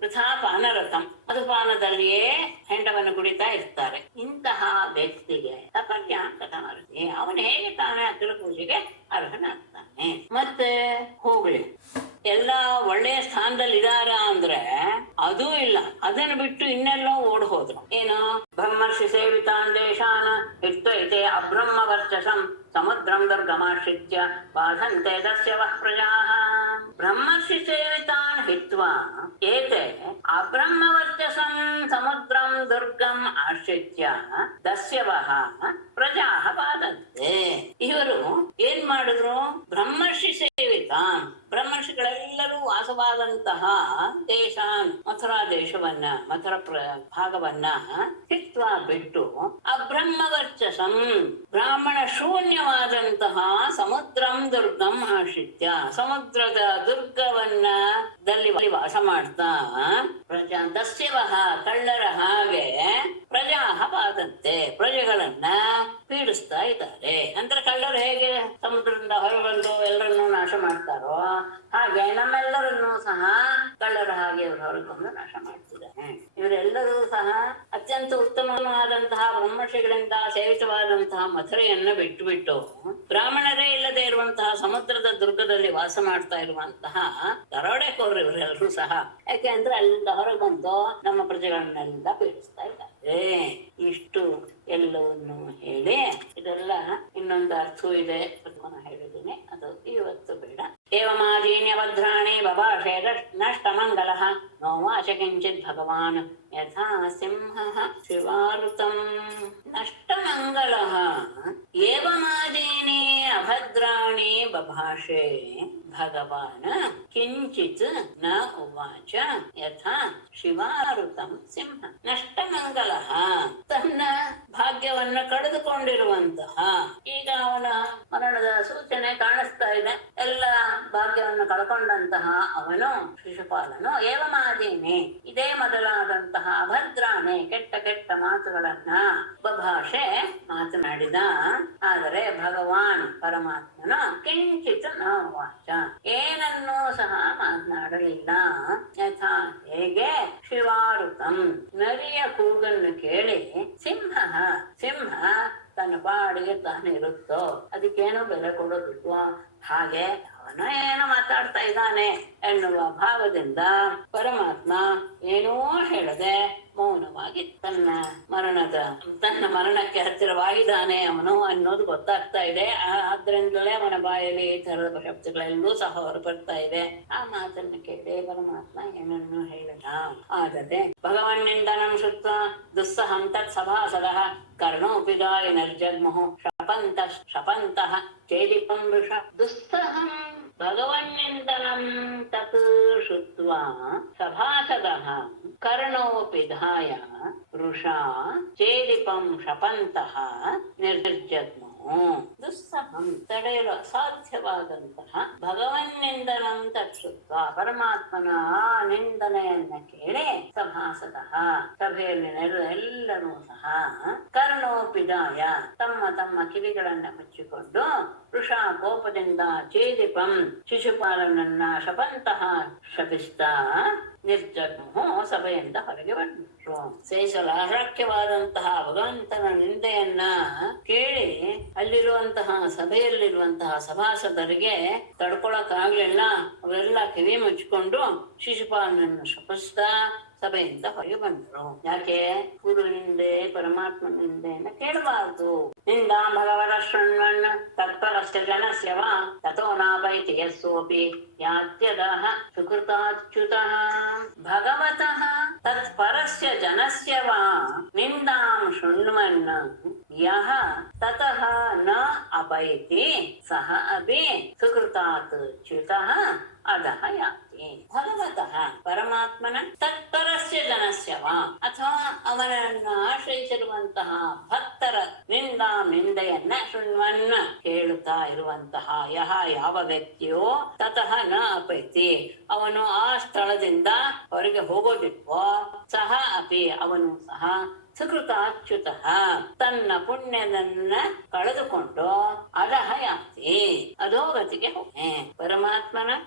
ವೃಥಾ ಪಾನರತಂ, ಮಧುಪಾನದಲ್ಲಿಯೇ ಹೆಂಡವನ್ನು ಕುಡಿತಾ ಇರ್ತಾರೆ. ಇಂತಹ ವ್ಯಕ್ತಿಗೆ ಸಪರ್ಯಾಂ ಕಥಮರ್ಹತಿ, ಅವನು ಹೇಗೆ ತಾನೇ ಅಗ್ರ ಪೂಜೆಗೆ ಅರ್ಹನಾಗ್ತಾನೆ? ಮತ್ತೆ ಹೋಗ್ಲಿ, ಎಲ್ಲ ಒಳ್ಳೆಯ ಸ್ಥಾನದಲ್ಲಿ ಇದಾರ ಅಂದ್ರೆ ಅದೂ ಇಲ್ಲ. ಅದನ್ನು ಬಿಟ್ಟು ಇನ್ನೆಲ್ಲೋ ಓಡ್ ಹೋದ್ರು. ಏನು? ಬ್ರಹ್ಮರ್ಷಿ ಸೇವಿತಾನ್ ದೇಶಾನ ಹಿತ್ವೈತೆ ಅಬ್ರಹ್ಮ ವರ್ಚಸಂ ಸಮುದ್ರಂ ದುರ್ಗಮಾಶ್ರಿತ್ಯ ಬಾಧಂತೆ ದಸ್ಯವಃ ಪ್ರಜಾಃ. ಬ್ರಹ್ಮರ್ಷಿ ಸೇವಿತಾನ್ ಹಿತ್ವಾ ಏತೆ ಅಬ್ರಹ್ಮ ವರ್ಚಸಂ ಸಮುದ್ರಂ ದುರ್ಗಂ ಆಶ್ರಿತ್ಯ ದಸ್ಯವಃ ಪ್ರಜಾಃ ಬಾಧಂತೆ. ಇವರು ಏನ್ ಮಾಡಿದ್ರು? ಬ್ರಹ್ಮರ್ಷಿ ಸೇವಿತಾನ್, ಬ್ರಹ್ಮರ್ಷಿಗಳೆಲ್ಲರೂ ವಾಸವಾದಂತಹ ದೇಶಾನ್, ಮಥುರಾ ದೇಶವನ್ನ, ಮಥುರಾ ಭಾಗವನ್ನ ಹಿತ್ವ ಬಿಟ್ಟು ಅಬ್ರಹ್ಮ ವರ್ಚಸಂ, ಬ್ರಾಹ್ಮಣ ಶೂನ್ಯವಾದಂತಹ ಸಮುದ್ರಂ ದುರ್ಗಂ ಆಶ್ರಿತ್ಯ, ಸಮುದ್ರದ ದುರ್ಗವನ್ನ ದಲ್ಲಿ ವಾಸ ಮಾಡ್ತಾ ಪ್ರಜಾ ದಸ್ಯವಃ, ಕಳ್ಳರ ಹಾಗೆ ಪ್ರಜಾಃ ಬಾಧಂತೆ, ಪ್ರಜೆಗಳನ್ನ ಪೀಡಿಸ್ತಾ ಇದ್ದಾರೆ. ಅಂದ್ರೆ ಕಳ್ಳರು ಹೇಗೆ ಸಮುದ್ರದಿಂದ ಹೊರಬಂದು ಎಲ್ಲರನ್ನೂ ನಾಶ ಮಾಡ್ತಾರೋ ಹಾಗೆ ನಮ್ಮೆಲ್ಲರನ್ನೂ ಸಹ ಕಳ್ಳರ ಹಾಗೆ ಅವರು ಹೊರಗೊಂಡು ನಾಶ ಮಾಡ್ತಿದ್ದಾರೆ. ಇವರೆಲ್ಲರೂ ಸಹ ಅತ್ಯಂತ ಉತ್ತಮವಾದಂತಹ ಬ್ರಹ್ಮರ್ಷಿಗಳಿಂದ ಸೇವಿತವಾದಂತಹ ಮಥುರೆಯನ್ನ ಬಿಟ್ಟು ಬಿಟ್ಟು ಬ್ರಾಹ್ಮಣರೇ ಇಲ್ಲದೆ ಇರುವಂತಹ ಸಮುದ್ರದ ದುರ್ಗದಲ್ಲಿ ವಾಸ ಮಾಡ್ತಾ ಇರುವಂತಹ ದರೋಡೆಕೋರರು ಇವರೆಲ್ಲರೂ ಸಹ. ಯಾಕೆ ಅಂದ್ರೆ ಅಲ್ಲಿಂದ ಹೊರಬಂದು ನಮ್ಮ ಪ್ರಜೆಗಳನ್ನೆಲ್ಲ ಪೀಡಿಸ್ತಾ ಇದ್ದಾರೆ. ಇಷ್ಟು ಎಲ್ಲವನ್ನು ಹೇಳಿ, ಇದೆಲ್ಲ ಇನ್ನೊಂದು ಅರ್ಥವೂ ಇದೆ, ಅದನ್ನು ಹೇಳಿದ್ದೀನಿ, ಅದು ಇವತ್ತು ಬೇಡ. ಏವಮಾದೀನ್ಯ ಭದ್ರಾಣಿ ಬಭಾಷೆ ನಷ್ಟ ಮಂಗಲ ನೋವಾಚ ಕಿಂಚಿತ್ ಭಗವಾನ್ ಯಥಾ ಸಿಂಹ ಶಿವಾರುತಂ. ನಷ್ಟ ಮಂಗಲ ಏವಮಾದೀನಿ ಅಭದ್ರಾಣಿ ಬಭಾಷೆ ಭಗವಾನ್ ಕಿಂಚಿತ್ ನ ಉವಾಚ ಯಥಾ ಶಿವಾರುತಂ ಸಿಂಹ. ನಷ್ಟ ಮಂಗಲ ತನ್ನ ಭಾಗ್ಯವನ್ನು ಕಳೆದುಕೊಂಡಿರುವಂತಹ, ಈಗ ಅವನ ಮರಣದ ಸೂಚನೆ ಕಾಣಿಸ್ತಾ ಇದೆ, ಎಲ್ಲ ಭಾಗ್ಯವನ್ನು ಕಳ್ಕೊಂಡಂತಹ ಅವನು ಶಿಶುಪಾಲನು ಏವಮಾದೀನಿ ಇದೇ ಮೊದಲಾದಂತಹ ಅಭದ್ರಾಣೆ ಕೆಟ್ಟ ಕೆಟ್ಟ ಮಾತುಗಳನ್ನ ಬಭಾಷೆ ಮಾತನಾಡಿದ. ಆದರೆ ಭಗವಾನ್ ಪರಮಾತ್ಮನು ಕಿಂಚಿತ್ ನ ವಾಚ ಏನನ್ನೂ ಸಹ ಮಾತನಾಡಲಿಲ್ಲ. ಯಥಾ ಹೇಗೆ ಶಿವಾರುತಂ ನರಿಯ ಕೂಗನ್ನು ಕೇಳಿ ಸಿಂಹ ಸಿಂಹ ತನ್ನ ಪಾಡಿಗೆ ತಾನಿರುತ್ತೋ, ಅದಕ್ಕೇನು ಬೆಲೆ ಕೊಡೋದಿಲ್ವೋ, ಹಾಗೆ ಅವನು ಏನೋ ಮಾತಾಡ್ತಾ ಇದ್ದಾನೆ ಎನ್ನುವ ಭಾವದಿಂದ ಪರಮಾತ್ಮ ಏನೂ ಹೇಳದೆ ಮೌನವಾಗಿ ತನ್ನ ಮರಣಕ್ಕೆ ಹತ್ತಿರವಾಗಿದ್ದಾನೆ ಅವನು ಅನ್ನೋದು ಗೊತ್ತಾಗ್ತಾ ಇದೆ. ಆದ್ರಿಂದಲೇ ಅವನ ಬಾಯಲ್ಲಿ ಈ ತರದ ಶಬ್ದಗಳೆಲ್ಲೂ ಸಹ ಹೊರ ಬರ್ತಾ ಇದೆ. ಆ ಮಾತನ್ನು ಕೇಳಿ ಪರಮಾತ್ಮ ಏನನ್ನು ಹೇಳಿದ. ಆದರೆ ಭಗವನ್ನಿಂದನಂ ಶುತ್ವ ದುಸ್ಸಹಂ ತತ್ ಸಭಾಸದಃ ಕರ್ಣೋಪಿದಾಯ ನಿರ್ಜಗ್ಮುಃ ಶಪಂತಃ ಚೇದಿಪಂ ವೃಷ. ದುಸ್ಸಹಂ ಭಗವನ್ನಿಂದನಂ ತತ್ ಶುತ್ವಾ ಸಭಾಸದಃ ಕರ್ಣೋಪಿಧಾಯ ವೃಷಾ ಚೇದಿಪಂ ಶಪಂತಃ ನಿರ್ಜಗ್ಮುಃ. ದುಸ್ಸಹಂ ತಡೆಯಲು ಅಸಾಧ್ಯವಾದಂತಹ ಭಗವನ್ನಿಂದನಂ ತತ್ಸುತ್ವ ಪರಮಾತ್ಮನ ಆ ನಿಂದನೆಯನ್ನ ಕೇಳಿ ಸಭಾಸದಃ ಸಭೆಯಲ್ಲಿ ನೆರೆದ ಎಲ್ಲರೂ ಸಹ ಕರ್ಣೋಪಿದಾಯ ತಮ್ಮ ತಮ್ಮ ಕಿವಿಗಳನ್ನ ಮುಚ್ಚಿಕೊಂಡು ವೃಷಾ ಕೋಪದಿಂದ ಚೇದಿಪಂ ಶಿಶುಪಾಲನನ್ನ ಶಪಂತಹ ಶಪಿಸ್ತಾ ನಿರ್ಜಗ್ಮುಃ ಸಭೆಯಿಂದ ಹೊರಗೆ ಬಂದರು. ಸೇಸಲು ಅಶಕ್ಯವಾದಂತಹ ಭಗವಂತನ ನಿಂದೆಯನ್ನ ಕೇಳಿ ಅಲ್ಲಿರುವಂತಹ ಸಭೆಯಲ್ಲಿರುವಂತಹ ಸಭಾಸದರಿಗೆ ತಡ್ಕೊಳಕ್ಕಾಗ್ಲಿಲ್ಲ. ಅವರೆಲ್ಲ ಕಿವಿ ಮುಚ್ಚಿಕೊಂಡು ಶಿಶುಪಾಲನನ್ನು ಶಪಿಸ್ತಾ ಸಭೆಯಿಂದ ಹೊರಗೆ ಬಂದರು. ಯಾಕೆ? ಗುರು ನಿಂದೆ ಪರಮಾತ್ಮ ನಿಂದೆಯನ್ನ ಕೇಳಬಾರದು. ನಿಂದ ಭಗವರ ಶೃಣ್ವನ್ ತತ್ಪರಸ್ಯ ಜನಸ್ಯ ವಾ ತಥೋ ನಾಪೈತಿ ಯಸ್ಸೋಪಿ ಯಾತ್ಯದಃ ಸುಕೃತಾಚ್ಯುತಃ. ಭಗವತಃ ತತ್ಪರಸ್ಯ ಜನಸ್ಯ ವಾ ನಿಂದಾಂ ಶೃಣ್ವನ್ ಯಃ ತತಃ ನ ಅಪೈತಿ ಸಹ ಅಪಿ ಸುಕೃತಾತ್ ಚ್ಯುತಃ ಅಧಃ ಯಾತಿ. ಭಗವತಃ ಪರಮಾತ್ಮನ ತತ್ಪರಸ್ಯ ಜನಸ್ಯ ವಾ ಅಥವಾ ಅವನನ್ನು ಆಶ್ರಯಿಸಿರುವಂತಹ ಭಕ್ತರ ನಿಂದೆಯನ್ನ ಶೃಣ್ವನ್ನ ಕೇಳುತ್ತಾ ಇರುವಂತಹ ಯಹ ಯಾವ ವ್ಯಕ್ತಿಯೋ ತತಃ ನ ಅಪೈತಿ ಅವನು ಆ ಸ್ಥಳದಿಂದ ಹೊರಗೆ ಹೋಗೋದಿಲ್ವೋ ಸಹ ಅಪಿ ಅವನು ಸಹ ಸುಕೃತಾಚ್ಯುತಃ ತನ್ನ ಪುಣ್ಯದನ್ನ ಕಳೆದುಕೊಂಡು ಅಧಃ ಯಾತಿ ಅಧೋಗತಿಗೆ ಹೋಗ್ತಾನೆ.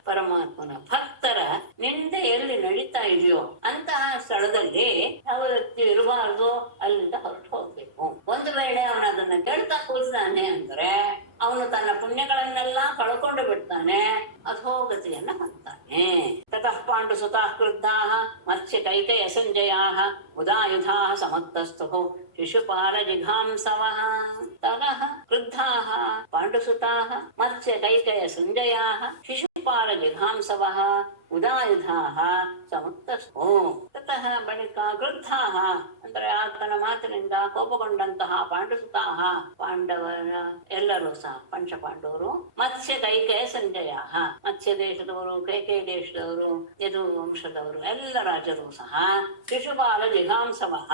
ಪರಮಾತ್ಮನ ಭಕ್ತರ ನಿಂದೆ ಎಲ್ಲಿ ನಡೀತಾ ಇದೆಯೋ ಅಂತಹ ಸ್ಥಳದಲ್ಲಿ ಯಾವ ವ್ಯಕ್ತಿ ಇರಬಾರ್ದು, ಅಲ್ಲಿಂದ ಹೊರಟು ಹೋಗ್ಬೇಕು. ಒಂದು ವೇಳೆ ಅವನು ಅದನ್ನ ಕೇಳ್ತಾ ಕೂರಿಸ್ತಾನೆ ಅಂದ್ರೆ ಅವನು ತನ್ನ ಪುಣ್ಯಗಳನ್ನೆಲ್ಲ ಕಳ್ಕೊಂಡು ಬಿಡ್ತಾನೆ, ಅಧೋಗತಿಯನ್ನ ಹೊಂದ್ತಾನೆ. ತತಃ ಪಾಂಡು ಸುತಾಃ ಕ್ರುದ್ಧಾಃ ಮತ್ಸ್ಯ ಕೈಕೇಯ ಸಂಜಯಾಃ ಉದಾಯುಧಾಃ ಸಮುತ್ತಸ್ಥುಃ ಶಿಶುಪಾಲ ಜಿಘಾಂಸವಃ. ತತಃ ಕ್ರುದ್ಧಾಃ ಪಾಂಡುಸುತಾಃ ಮತ್ಸ್ಯ ಕೈಕೇಯ ಸಂಜಯಾಃ ಶಿಶುಪಾಲ ಜಿಘಾಂಸವಃ ಉದಾಯುಧಾಃ ಸಮುತ್ತಸ್ಥೋ. ತತಃ ಬಳಿಕ ಕ್ರುದ್ಧಾಃ ಅಂದ್ರೆ ಆತನ ಮಾತಿನಿಂದ ಕೋಪಗೊಂಡಂತಹ ಪಾಂಡುಸುತಾಃ ಪಾಂಡವರ ಎಲ್ಲರೂ ಸಹ ಪಂಚಪಾಂಡವರು ಮತ್ಸ್ಯ ಕೈಕೇಯ ಸಂಜಯಾಃ ಮತ್ಸ್ಯ ದೇಶದವರು ಕೈಕೇಯ ದೇಶದವರು ಯದು ವಂಶದವರು ಎಲ್ಲ ರಾಜರು ಸಹ ಶಿಶುಪಾಲ ಜಿಘಾಂಸವಃ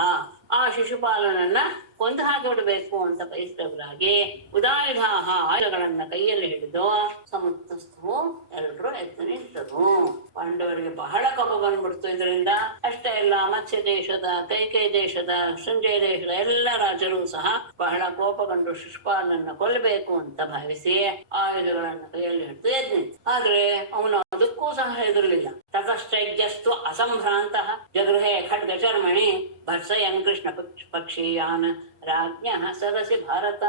ಆ ಶಿಶುಪಾಲನನ್ನ ಕೊಂದು ಹಾಕಿಬಿಡಬೇಕು ಅಂತ ಬಯಸಿದವರಾಗಿ ಉದಾಯುಧಾಹ ಆಯುಧಗಳನ್ನ ಕೈಯಲ್ಲಿ ಹಿಡಿದು ಸಮುತ್ತಸ್ಥವು ಎಲ್ಲರೂ ಎದ್ದು ನಿಂತರು. ಪಾಂಡವರಿಗೆ ಬಹಳ ಕೋಪ ಬಂದ್ಬಿಡ್ತು. ಇದರಿಂದ ಅಷ್ಟೇ ಇಲ್ಲ, ಮತ್ಸ್ಯ ದೇಶದ ಕೈಕೇಯ ದೇಶದ ಸಂಜಯ ದೇಶದ ಎಲ್ಲ ರಾಜರು ಸಹ ಬಹಳ ಕೋಪಗೊಂಡು ಶಿಶುಪಾಲನನ್ನ ಕೊಲ್ಲಬೇಕು ಅಂತ ಭಾವಿಸಿ ಆಯುಧಗಳನ್ನ ಕೈಯಲ್ಲಿ ಹಿಡಿದು ಎದ್ದು ನಿಂತು. ಆದ್ರೆ ಅವನು ಅದಕ್ಕೂ ಸಹ ಹೆದರಲಿಲ್ಲ. ತತ ಅಸಂಭ್ರಾಂತಃ ಜಗೃಹೆ ಖಡ್ಗಚರ್ಮಣಿ ಭರ್ಸಯನ್ ಕೃಷ್ಣ ಪಕ್ಷೀಯಾನ್ ರಾಜ್ಞಃ ಸದಸಿ ಭಾರತ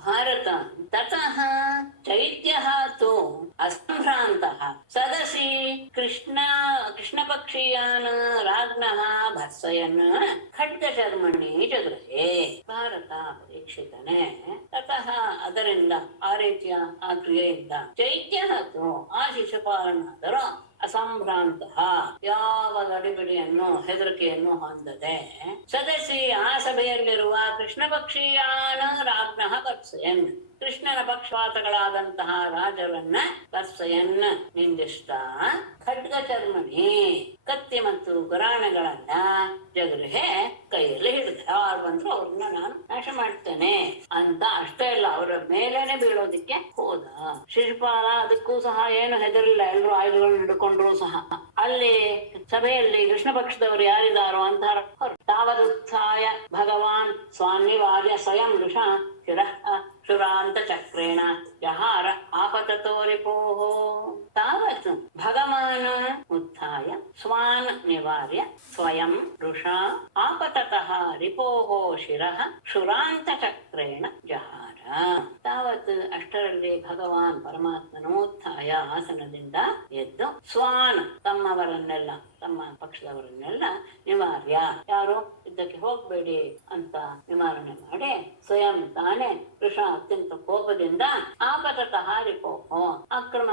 ಭಾರತ ತತಃ ಚೈತ್ಯಃ ತು ಅಸಂಭ್ರಾಂತಃ ಸದಸಿ ಕೃಷ್ಣಪಕ್ಷೀಯಾನ್ ರಾಜ್ಞಃ ಭರ್ಸಯನ್ ಖಡ್ಗಚರ್ಮಣಿ ಜಗೃಹೆ ಭಾರತ ಪರೀಕ್ಷಿತನೇ ತತಃ ಅದರಿಂದ ಆ ರೀತಿಯ ಆ ಕ್ರಿಯೆಯಿಂದ ಚೈತ್ಯಃ ತು ಆ ಶಿಶುಪಾಲನಾದರೂ ಅಸಂಭ್ರಾಂತಃ ಯಾವ ಗಡಿಬಿಡಿಯನ್ನು ಹೆದರಿಕೆಯನ್ನು ಹೊಂದದೆ ಸದಸಿ ಆ ಸಭೆಯಲ್ಲಿರುವ ಕೃಷ್ಣ ಪಕ್ಷೀಯಾನ ರಾಜ್ಞಃ ಭರ್ಸಯನ್ ಕೃಷ್ಣನ ಪಕ್ಷಪಾತಗಳಾದಂತಹ ರಾಜರನ್ನ ಭರ್ಸಯನ್ ನಿಂದಿಸ್ತಾ ಖಡ್ಗಚರ್ಮಣಿ ಕತ್ತಿ ಮತ್ತು ಗುರಾಣಗಳನ್ನ ಜಗೃಹೆ ಕೈಯಲ್ಲಿ ಹಿಡಿದ ಯಾರು ಬಂದ್ರು ಅವ್ರನ್ನ ನಾನು ನಾಶ ಮಾಡ್ತೇನೆ ಅಂತ ಅಷ್ಟೇ ಇಲ್ಲ ಅವರ ಮೇಲೇನೆ ಬೀಳೋದಿಕ್ಕೆ ಹೋದ ಶಿಶುಪಾಲ ಅದಕ್ಕೂ ಸಹ ಏನು ಹೆದರಿಲ್ಲ ಎಲ್ರು ಆಯುಧಗಳನ್ನ ಹಿಡ್ಕೊಂಡ್ರು ಸಹ ಅಲ್ಲಿ ಸಭೆಯಲ್ಲಿ ಕೃಷ್ಣ ಪಕ್ಷದವರು ಯಾರಿದಾರೋ ಅಂತ ತಾವದುತ್ಥಾಯ ಭಗವಾನ್ ಸ್ವಾನ್ನಿವಾರ್ಯ ಸ್ವಯಂ ಋಷ ಶಿರಃ ಶುರಾಂತ ಚಕ್ರೇಣ ಜಹಾರ ಆಪತತೋ ರಿಪೋಃ ತಾವತ್ ಭಗವಾನ್ ಉತ್ಥಾಯ ಸ್ವಾನ್ ನಿವಾರ್ಯ ಸ್ವಯಂ ಋಷಾ ಆಪತತಃ ರಿಪೋಃ ಶಿರಃ ಶುರಾಂತ ಚಕ್ರೇಣ ಜಹಾರ ತಾವತ್ ಅಷ್ಟರಲ್ಲಿ ಭಗವಾನ್ ಪರಮಾತ್ಮನು ಉತ್ಥಾಯ ಆಸನದಿಂದ ಎದ್ದು ಸ್ವಾನ್ ತಮ್ಮವರನ್ನೆಲ್ಲ ತಮ್ಮ ಪಕ್ಷದವರನ್ನೆಲ್ಲ ನಿವಾರ್ಯ ಯಾರು ಯುದ್ಧಕ್ಕೆ ಹೋಗ್ಬೇಡಿ ಅಂತ ನಿವಾರಣೆ ಮಾಡಿ ಸ್ವಯಂ ತಾನೇ ಋಷ ಅತ್ಯಂತ ಕೋಪದಿಂದ ಆಪತತಃ ರಿಪೋಹೋ ಆಕ್ರಮ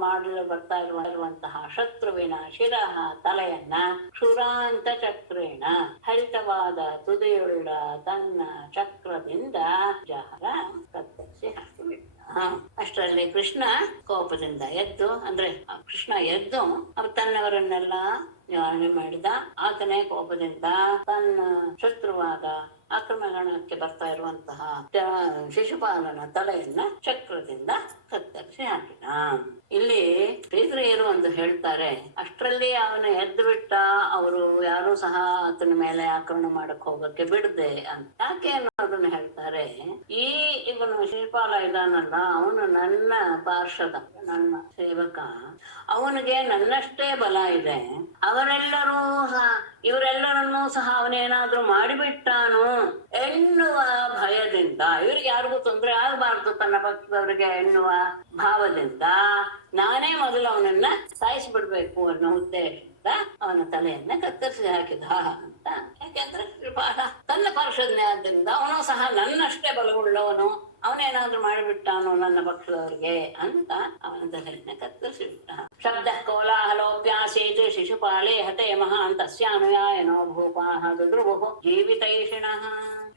ಮಾಡಲು ಬರ್ತಾ ಇರುವಂತಹ ಶತ್ರುವಿನ ಶಿರಹ ತಲೆಯನ್ನ ಶುರಾಂತ ಚಕ್ರೇಣ ಹರಿತವಾದ ತುದಿಯುಳ್ಳ ತನ್ನ ಚಕ್ರದಿಂದ ಜಹರ ಕತ್ತರಿಸಿ ಹಾಕಿಬಿಟ್ಟ ಅಷ್ಟರಲ್ಲಿ ಕೃಷ್ಣ ಕೋಪದಿಂದ ಎದ್ದು ಅಂದ್ರೆ ಕೃಷ್ಣ ಎದ್ದು ತನ್ನವರನ್ನೆಲ್ಲ ನಿವಾರಣೆ ಮಾಡಿದ ಆತನೇ ಕೋಪದಿಂದ ತನ್ನ ಶತ್ರುವಾದ ಆಕ್ರಮಣಕ್ಕೆ ಬರ್ತಾ ಇರುವಂತಹ ಶಿಶುಪಾಲನ ತಲೆಯನ್ನ ಚಕ್ರದಿಂದ ಕತ್ತರಿಸಿ ಹಾಕಿದ ಇಲ್ಲಿ ಶ್ರೀಧರಿಯರು ಒಂದು ಹೇಳ್ತಾರೆ ಅಷ್ಟರಲ್ಲಿ ಅವನ ಎದ್ದು ಬಿಟ್ಟ ಅವರು ಯಾರು ಸಹ ಆತನ ಮೇಲೆ ಆಕ್ರಮಣ ಮಾಡಕ್ ಹೋಗಕ್ಕೆ ಬಿಡದೆ ಅಂತ ಯಾಕೆ ಅನ್ನೋದನ್ನ ಹೇಳ್ತಾರೆ ಇವನು ಶಿಶುಪಾಲ ಇದಾನಲ್ಲ ಅವನು ನನ್ನ ಪಾರ್ಷದ ನನ್ನ ಸೇವಕ ಅವನಿಗೆ ನನ್ನಷ್ಟೇ ಬಲ ಇದೆ ಅವರೆಲ್ಲರೂ ಸಹ ಇವರೆಲ್ಲರನ್ನೂ ಸಹ ಅವನೇನಾದ್ರೂ ಮಾಡಿಬಿಟ್ಟಾನು ಎನ್ನುವ ಭಯದಿಂದ ಇವ್ರಿಗೆ ಯಾರಿಗೂ ತೊಂದರೆ ಆಗಬಾರ್ದು ತನ್ನ ಪಕ್ಷದವರಿಗೆ ಎನ್ನುವ ಭಾವದಿಂದ ನಾನೇ ಮೊದಲು ಅವನನ್ನ ಸಾಯಿಸಿಬಿಡ್ಬೇಕು ಅನ್ನೋ ಉದ್ದೇಶದಿಂದ ಅವನ ತಲೆಯನ್ನ ಕತ್ತರಿಸಿ ಹಾಕಿದ ಅಂತ ಯಾಕೆಂದ್ರೆ ತನ್ನ ಪಾರ್ಷದನೇ ಆದ್ದರಿಂದ ಅವನು ಸಹ ನನ್ನಷ್ಟೇ ಬಲವುಳ್ಳವನು ಅವನೇನಾದ್ರೂ ಮಾಡಿಬಿಟ್ಟಾನು ನನ್ನ ಪಕ್ಷದವ್ರಿಗೆ ಅಂತ ಅವನ ತಲೆಯನ್ನ ಕತ್ತರಿಸಿ ಬಿಟ್ಟ ಶಬ್ದ ಕೋಲಾಹಲೋಪ್ಯಾಸೀತ್ ಶಿಶುಪಾಲೇ ಹತೆ ಮಹಾನ್ ತಸ್ಯಾನುಯಾಯನೋ ಭೂಪಾಃ ದುದ್ರುಭುಃ ಜೀವಿತೈಷಿಣಃ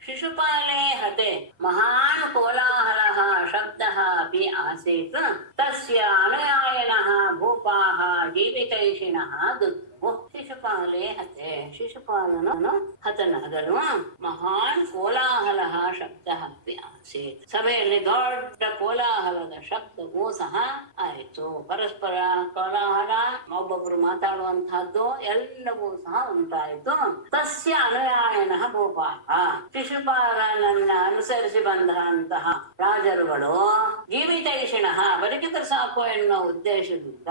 ಶಿಶುಪಾಲೇ ಹತೆ ಮಹಾನ್ ಕೋಲಾಹಲಃ ಶಬ್ದಃ ಅಪಿ ಆಸೀತ್ ತಸ್ಯ ಅನುಯಾಯನಃ ಭೂಪಾಃ ಜೀವಿತೈಷಿಣಃ ದುದ್ರುಭುಃ ಶಿಶುಪಾಲೇ ಹತೆ ಶಿಶುಪಾಲನು ಹತನಾದನು ಮಹಾನ್ ಕೋಲಾಹಲಃ ಶಬ್ದಃ ಅಪಿ ಆಸೀತ್ ಸಭೆಯಲ್ಲಿ ದೊಡ್ಡ ಕೋಲಾಹಲದ ಶಬ್ದವೂ ಸಹ ಆಯಿತು ಪರಸ್ಪರ ಕೋಲಾಹಲ ಒಬ್ಬೊಬ್ರು ಮಾತಾಡುವಂತಹದ್ದು ಎಲ್ಲವೂ ಸಹ ಉಂಟಾಯಿತು ತಸ್ಯ ಅನುಯಾಯನಃ ಭೂಪಾಃ ಶಿಶುಪಾಲನನ್ನ ಅನುಸರಿಸಿ ಬಂದಂತಹ ರಾಜರುಗಳು ಜೀವಿತೈಷಿಣಃ ಬದುಕಿದ್ರೆ ಸಾಕು ಎನ್ನುವ ಉದ್ದೇಶದಿಂದ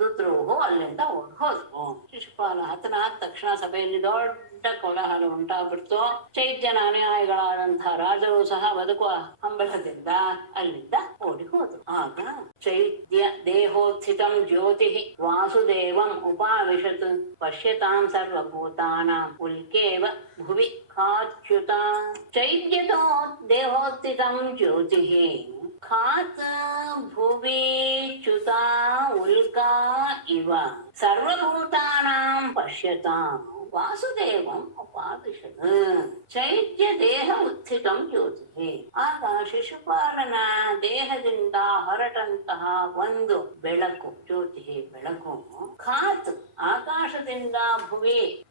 ದುದ್ರುವು ಅಲ್ಲಿಂದ ಓಡಿ ಹೋದ್ರು ಶಿಶುಪಾಲ ಹತನಾದ ತಕ್ಷಣ ಸಭೆಯಲ್ಲಿ ದೊಡ್ಡ ಕೋಲಾಹಲ ಉಂಟಾಗ್ಬಿಡ್ತು ಚೈತ್ಯನ ಅನುಯಾಯಿಗಳಾದಂತಹ ರಾಜರು ಸಹ ಬದುಕುವ ಹಂಬಲದಿಂದ ಅಲ್ಲಿಂದ ಓಡಿ ಹೋದ್ರು ಆಗ ಚೈತ್ಯ ದೇಹೋತ್ಥಿತಂ ಜ್ಯೋತಿ ವಾಸುದೇವಂ ಉಪಾವಿಶತ್ ಪಶ್ಯತಾಂ ಸರ್ವಭೂತಾನಾಂ ಉಲ್ಕೇವ ಭುವಿ ಖಾಚ್ಯುತ ಚೈತ್ಯತೋ ದೇಹೋತ್ಥಿತಂ ಜ್ಯೋತಿ ಖಾತ್ ಭುವಿ ಚ್ಯುತ ಉಲ್ಕಾ ಇವ ಸರ್ವಭೂತಾನಾಂ ಪಶ್ಯತಾಂ ವಾಸುದೇವಂ ಉಪಾವಿಶತ್ ಚೈತ್ಯ ದೇಹ ಉತ್ಥಿತಂ ಜ್ಯೋತಿ ಆಗ ಶಿಶುಪಾಲನ ದೇಹದಿಂದ ಹೊರಟಂತಹ ಒಂದು ಬೆಳಕು ಜ್ಯೋತಿ ಬೆಳಕು ಖಾತ್ ಆಕಾಶದಿಂದ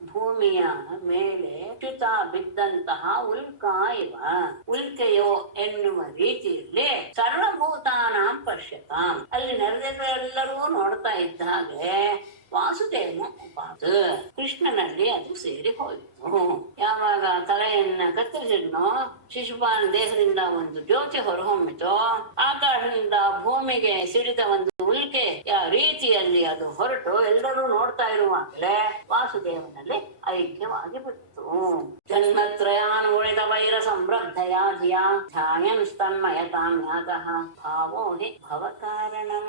ಭೂಮಿಯ ಮೇಲೆ ಚ್ಯುತ ಬಿದ್ದಂತಹ ಉಲ್ಕಾ ಇವ ಉಲ್ಕೆಯೋ ಎನ್ನುವ ರೀತಿಯಲ್ಲಿ ಸರ್ವಭೂತಾನಾಂ ಪಶ್ಯತಾಂ ಅಲ್ಲಿ ನೆರೆದೆಲ್ಲರೂ ನೋಡ್ತಾ ಇದ್ದ ಹಾಗೆ ವಾಸುದೇವ ಉಪಾದ ಕೃಷ್ಣನಲ್ಲಿ ಅದು ಸೇರಿ ಹೋಯಿತು ಯಾವಾಗ ತಲೆಯನ್ನ ಕತ್ತರಿಸಿದ್ನೋ ಶಿಶುಪಾಲನ ದೇಹದಿಂದ ಒಂದು ಜ್ಯೋತಿ ಹೊರಹೊಮ್ಮಿತು ಆಕಾಶದಿಂದ ಭೂಮಿಗೆ ಸಿಡಿದ ಒಂದು ಉಲ್ಕೆಯ ರೀತಿಯಲ್ಲಿ ಅದು ಹೊರಟು ಎಲ್ಲರೂ ನೋಡ್ತಾ ಇರುವಾಗಲೇ ವಾಸುದೇವನಲ್ಲಿ ಐಕ್ಯವಾಗಿ ಬಿಡ್ತು. ಜನ್ಮತ್ರಯಾನುಗುಣಿತ ವೈರ ಸಂರಬ್ಧಯ ಧಿಯಾ ಧ್ಯಾಯನ್ ಸ್ತನ್ಮಯತಾಂ ಯಾತಃ ಭಾವೋ ಹಿ ಭವಕಾರಣಂ.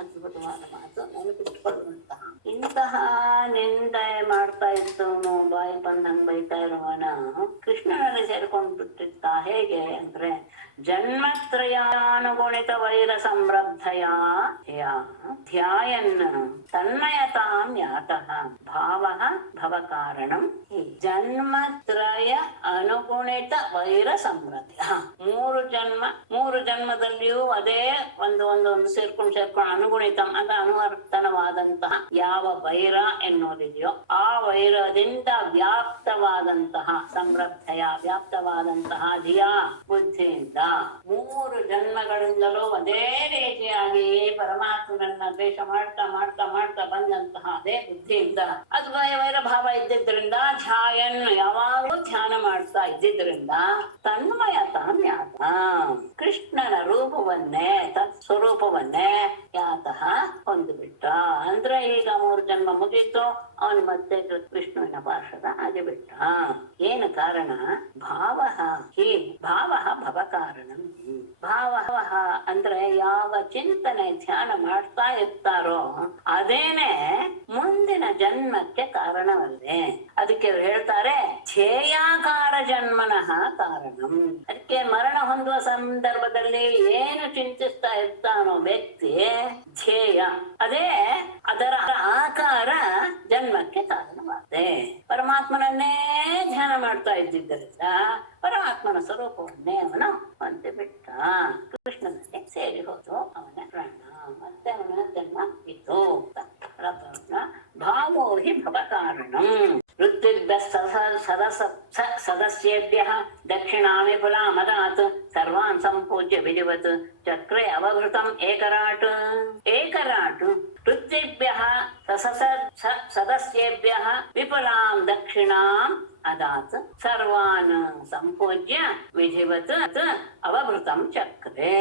ಅದ್ಭುತವಾದ ಮಾತು, ನೆನಪಿಟ್ಕೊಳ್ಳುವಂತಹ. ಇಂತಹ ನಿಂದೆ ಮಾಡ್ತಾ ಇದ್ದವನು, ಬಾಯಿ ಬಂದಂಗ್ ಬೈತಾ ಇರುವನ ಕೃಷ್ಣನಲ್ಲಿ ಸೇರ್ಕೊಂಡು ಬಿಟ್ಟಿರ್ತ. ಹೇಗೆ ಅಂದ್ರೆ ಜನ್ಮತ್ರಯಾನುಗುಣಿತ ವೈರ ಸಂರಬ್ಧಯ ಧ್ಯಾಯನ್ ತನ್ಮಯತಾಂ ಯಾತಃ ಭಾವಃ ಭವಕಾರಣಂ. ಜನ್ಮತ್ರಯ ಅನುಗುಣಿತ ವೈರ ಸಮೃದ್ಧಿ. ಮೂರು ಜನ್ಮದಲ್ಲಿಯೂ ಅದೇ ಒಂದು ಸೇರ್ಕೊಂಡು ಅನುಗುಣಿತ ಅಂದ್ರೆ ಅನುವರ್ತನವಾದಂತಹ ಯಾವ ವೈರ ಎನ್ನುವುದಿದೆಯೋ ಆ ವೈರದಿಂದ ವ್ಯಾಪ್ತವಾದಂತಹ ಸಮೃದ್ಧಯ ವ್ಯಾಪ್ತವಾದಂತಹ ಧಿಯಾ ಬುದ್ಧಿಯಿಂದ 3 ಜನ್ಮಗಳಿಂದಲೂ ಅದೇ ರೀತಿಯಾಗಿ ಪರಮಾತ್ಮನನ್ನ ದ್ವೇಷ ಮಾಡ್ತಾ ಮಾಡ್ತಾ ಮಾಡ್ತಾ ಬಂದಂತಹ ಅದೇ ಬುದ್ಧಿಯಿಂದ ಅದು ವೈರ ಭಾವ ಇದ್ದಿದ್ರಿಂದ ಧ್ಯಾಯನ್ ಯಾವಾಗಲೂ ಧ್ಯಾನ ಮಾಡ್ತಾ ಇದ್ದಿದ್ರಿಂದ ತನ್ಮಯತಾಂ ಯಾತ ಕೃಷ್ಣನ ರೂಪವನ್ನೇ ತತ್ ಸ್ವರೂಪವನ್ನೇ ಯಾತಃ ಹೊಂದಿಬಿಟ್ಟ. ಅಂದ್ರೆ ಈಗ 3 ಜನ್ಮ ಮುಗೀತು, ಅವನು ಮತ್ತೆ ವಿಷ್ಣುವಿನ ಪಾರ್ಷದ ಆಗಿಬಿಟ್ಟ. ಏನು ಕಾರಣ? ಭಾವ ಭವ ಕಾರಣಂ. ಭಾವ ಅಂದ್ರೆ ಯಾವ ಚಿಂತನೆ ಧ್ಯಾನ ಮಾಡ್ತಾ ಇರ್ತಾರೋ ಅದೇನೆ ಮುಂದಿನ ಜನ್ಮಕ್ಕೆ ಕಾರಣವಲ್ಲದೆ. ಅದಕ್ಕೆ ಹೇಳ್ತಾರೆ ಧ್ಯೇಯಾಕಾರ ಜನ್ಮನಃ ಕಾರಣಂ. ಅದಕ್ಕೆ ಮರಣ ಹೊಂದುವ ಸಂದರ್ಭದಲ್ಲಿ ಏನು ಚಿಂತಿಸ್ತಾ ಇರ್ತಾನೋ ವ್ಯಕ್ತಿ ಧ್ಯೇಯ, ಅದೇ ಅದರ ಆಕಾರ ಜನ್ಮಕ್ಕೆ ಕಾರಣವಾಗಿದೆ. ಪರಮಾತ್ಮನನ್ನೇ ಧ್ಯಾನ ಮಾಡ್ತಾ ಇದ್ದಿದ್ದರಿಂದ ಪರಮಾತ್ಮನ ಸ್ವರೂಪವನ್ನೇ ಅವನು ಹೊಂದಿ ಬಿಟ್ಟ. ಕೃಷ್ಣನಲ್ಲಿ ಸೇರಿ ಹೋದು ಅವನ ಪ್ರಾಣ, ಮತ್ತೆ ಅವನ ಜನ್ಮ ಇತ್ತು. ಭಾವೋ ಹಿ ಭವ ಕಾರಣಂ. ಸದಸ್ಯೇಭ್ಯಃ ದಕ್ಷಿಣಾಮಿ ಫಲಾಮದಾತ್ ಸರ್ವಾನ್ ಸಂಪೂಜ್ಯ ವಿಧಿವತ್ ಚಕ್ರೆ ಅವಭೃತಂ ಏಕರಾಟ್. ಋತ್ವಿಭ್ಯಃ ಸದಸ್ಯೇಭ್ಯಃ ವಿಪುಲಾಂ ದಕ್ಷಿಣಾಂ ಅದಾತ್ ಸರ್ವಾನ್ ಸಂಪೂಜ್ಯ ವಿಧಿವತ್ ಅವಭೃತಂ ಚಕ್ರೆ.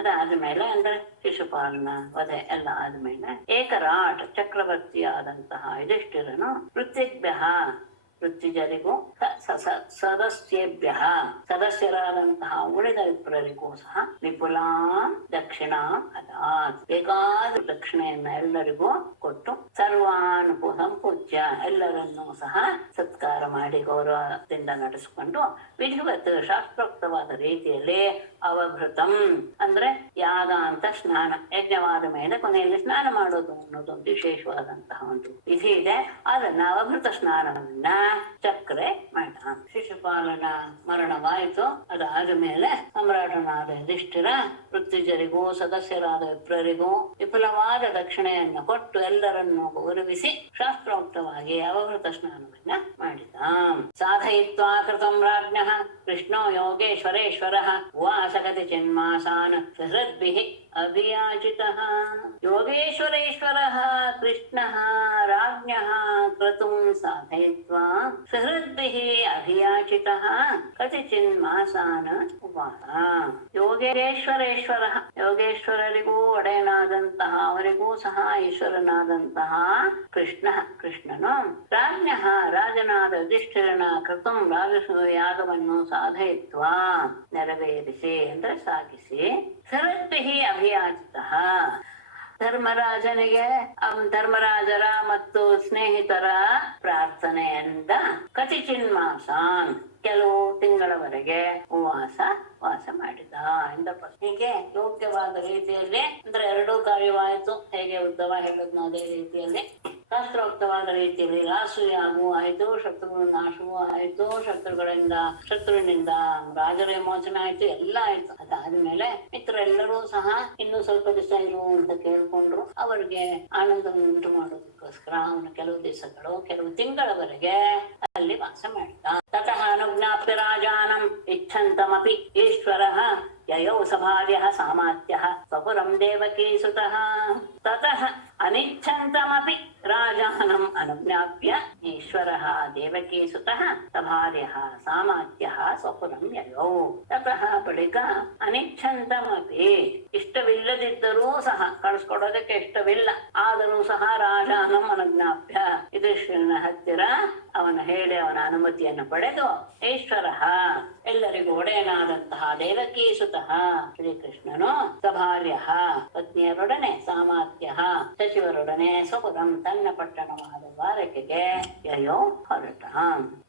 ಅದಾದ್ಮೇಲೆ ಅಂದ್ರೆ ಶಿಶುಪಾಲನ ವಧೆ ಎಲ್ಲ ಆದ್ಮೇಲೆ ಏಕರಾಟ್ ಚಕ್ರವರ್ತಿಯಾದಂತಹ ಯುಧಿಷ್ಠಿರನು ಋತ್ವಿಜರಿಗೂ ಸದಸ್ಯೇಭ್ಯ ಸದಸ್ಯರಾದಂತಹ ಉಳಿದ ವಿಪ್ರರಿಗೂ ಸಹ ವಿಪುಲಾಂ ದಕ್ಷಿಣಾಂ ಅದಾತ್ ಬೇಕಾದ ದಕ್ಷಿಣೆಯನ್ನ ಎಲ್ಲರಿಗೂ ಕೊಟ್ಟು ಸರ್ವಾನ್ ಸಂಪೂಜ್ಯ ಎಲ್ಲರನ್ನೂ ಸಹ ಸತ್ಕಾರ ಮಾಡಿ ಗೌರವದಿಂದ ನಡೆಸಿಕೊಂಡು ವಿಧಿವತ್ ಶಾಸ್ತ್ರೋಕ್ತವಾದ ರೀತಿಯಲ್ಲಿ ಅವಭೃತಂ ಅಂದ್ರೆ ಯಾಗ ಅಂತ ಸ್ನಾನ, ಯಜ್ಞವಾದ ಮೇಲೆ ಕೊನೆಯಲ್ಲಿ ಸ್ನಾನ ಮಾಡೋದು ಅನ್ನೋದೊಂದು ವಿಶೇಷವಾದಂತಹ ಒಂದು ವಿಧಿ ಇದೆ. ಅದನ್ನ ಅವಭೃತ ಸ್ನಾನವನ್ನ ಚಕ್ರೆ ಮಾಡ. ಶಿಶುಪಾಲನ ಮರಣವಾಯಿತು. ಅದಾದ ಮೇಲೆ ಸಮ್ರಾಟನಾದ ಯುಧಿಷ್ಠಿರ ಋತ್ವಿಜರಿಗೂ ಸದಸ್ಯರಾದ ವಿಪ್ರರಿಗೂ ವಿಪುಲವಾದ ದಕ್ಷಿಣೆಯನ್ನು ಕೊಟ್ಟು ಎಲ್ಲರನ್ನೂ ಗೌರವಿಸಿ ಶಾಸ್ತ್ರೋಕ್ತವಾಗಿ ಅವಭೃತ ಸ್ನಾನವನ್ನ ಮಾಡಿದ. ಸಾಧಯಿತ್ವಾ ಕೃತಂ ರಾಜ್ಞಃ ಕೃಷ್ಣೋ ಯೋಗೇಶ್ವರೇಶ್ವರಃ ಉವಾಸಕತಿ ಚಿನ್ಮಾಸಾನ್ ಸಹೃದ್ಭಿಃ ಅಭಿಯಾಚಿತಃ. ಯೋಗೇಶ್ವರೇಶ್ವರಃ ಕೃಷ್ಣಃ ರಾಜ್ಞಃ ಕ್ರತುಂ ಸಾಧಯಿತ್ವಾ ಸಹೃದ್ಭಿಃ ಅಭಿಯಾಚಿತಃ ಕತಿಚಿನ್ಮಾಸಾನ್ ಉವಾಸ. ಯೋಗೇಶ್ವರೇಶ್ವರಃ ಯೋಗೇಶ್ವರರಿಗೂ ಒಡೆಯನಾದಂತಹ ಅವರಿಗೂ ಸಹ ಈಶ್ವರನಾದಂತಹ ಕೃಷ್ಣನು ರಾಜ್ಞಃ ರಾಜನಾದ ಯುಧಿಷ್ಠಿರನ ಕೃತಂ ರಾಜಸೂಯ ಯಾಗವನ್ನು ಸಾಧಯಿತ್ವಾ ನೆರವೇರಿಸಿ ಅಂದ್ರೆ ಸಾಗಿಸಿ ಸಹೃದ್ಭಿಃ ಅಭಿಯಾಚಿತಃ ಧರ್ಮರಾಜರ ಮತ್ತು ಸ್ನೇಹಿತರ ಪ್ರಾರ್ಥನೆಯಿಂದ ಕತಿಚಿನ್ಮಾಸಾನ್ ಕೆಲವು ತಿಂಗಳವರೆಗೆ ವಾಸ ಮಾಡಿದ. ಹೀಗೆ ಯೋಗ್ಯವಾದ ರೀತಿಯಲ್ಲಿ ಅಂದ್ರೆ ಎರಡೂ ಕಾರ್ಯವಾಯಿತು. ಹೇಗೆ ಉದ್ದವ ಹೇಳಿದ್ನೋ ಅದೇ ರೀತಿಯಲ್ಲಿ ಶಾಸ್ತ್ರೋಕ್ತವಾದ ರೀತಿಯಲ್ಲಿ ರಾಸುಯಾಗೂ ಆಯ್ತು, ಶತ್ರು ನಾಶವೂ ಆಯ್ತು, ಶತ್ರುವಿನಿಂದ ರಾಜರ ಮೋಚನ ಆಯ್ತು, ಎಲ್ಲ ಆಯ್ತು. ಅದಾದ್ಮೇಲೆ ಮಿತ್ರರೆಲ್ಲರೂ ಸಹ ಇನ್ನು ಸ್ವಲ್ಪ ದಿವಸ ಇರು ಅಂತ ಕೇಳ್ಕೊಂಡ್ರು. ಅವರಿಗೆ ಆನಂದ ಉಂಟು ಮಾಡೋದಕ್ಕೋಸ್ಕರ ಅವನು ಕೆಲವು ತಿಂಗಳವರೆಗೆ ಅಲ್ಲಿ ವಾಸ ಮಾಡಿದ. ತತಃ ಅನುಜ್ಞಾಪ್ಯ ರಾಜಾನಂ ಇಚ್ಛಂತಮಪಿ ಈಶ್ವರಃ ಯಯೌ ಸಭಾರ್ಯಃ ಸಾಮಾತ್ಯಃ ಸ್ವಪುರಂ ದೇವಕೀಸುತಃ. ತತಃ ಅನಿಚ್ಛಂತಮಪಿ ರಾಜಾನಂ ಅನುಜ್ಞಾಪ್ಯ ಈಶ್ವರಃ ಈಶ್ವರ ದೇವಕೀಸುತಃ ಸಭಾರ್ಯ ಸಾಮಾತ್ಯ ಸ್ವಪುರಂ ಯಯೌ. ತತಃ ಬಳಿಕ ಅನಿಚ್ಛಂತಮಪಿ, ಇಷ್ಟವಿಲ್ಲದಿದ್ದರೂ ಸಹ, ಕಳಿಸ್ಕೊಡೋದಕ್ಕೆ ಇಷ್ಟವಿಲ್ಲ ಆದರೂ ಸಹ ರಾಜಾನಂ ಅನಜ್ಞಾಪ್ಯ, ಯುಧಿಷ್ಠಿರನ ಹತ್ತಿರ ಅವನ ಹೇಳಿ ಅವನ ಅನುಮತಿಯನ್ನು ಪಡೆದು ಈಶ್ವರ ಎಲ್ಲರಿಗೂ ಒಡೆಯನಾದಂತಹ ದೇವಕೀಸುತಃ ಶ್ರೀಕೃಷ್ಣನು ಸಭಾರ್ಯ ಪತ್ನಿಯರೊಡನೆ ಸಾಮಾತ್ಯ ಸಚಿವರೊಡನೆ ಸ್ವಪುರಂ ತನ್ನ ಪಟ್ಟಣವಾದ ದ್ವಾರಕೆಗೆ ಯಯೋ ಹೊರಟ.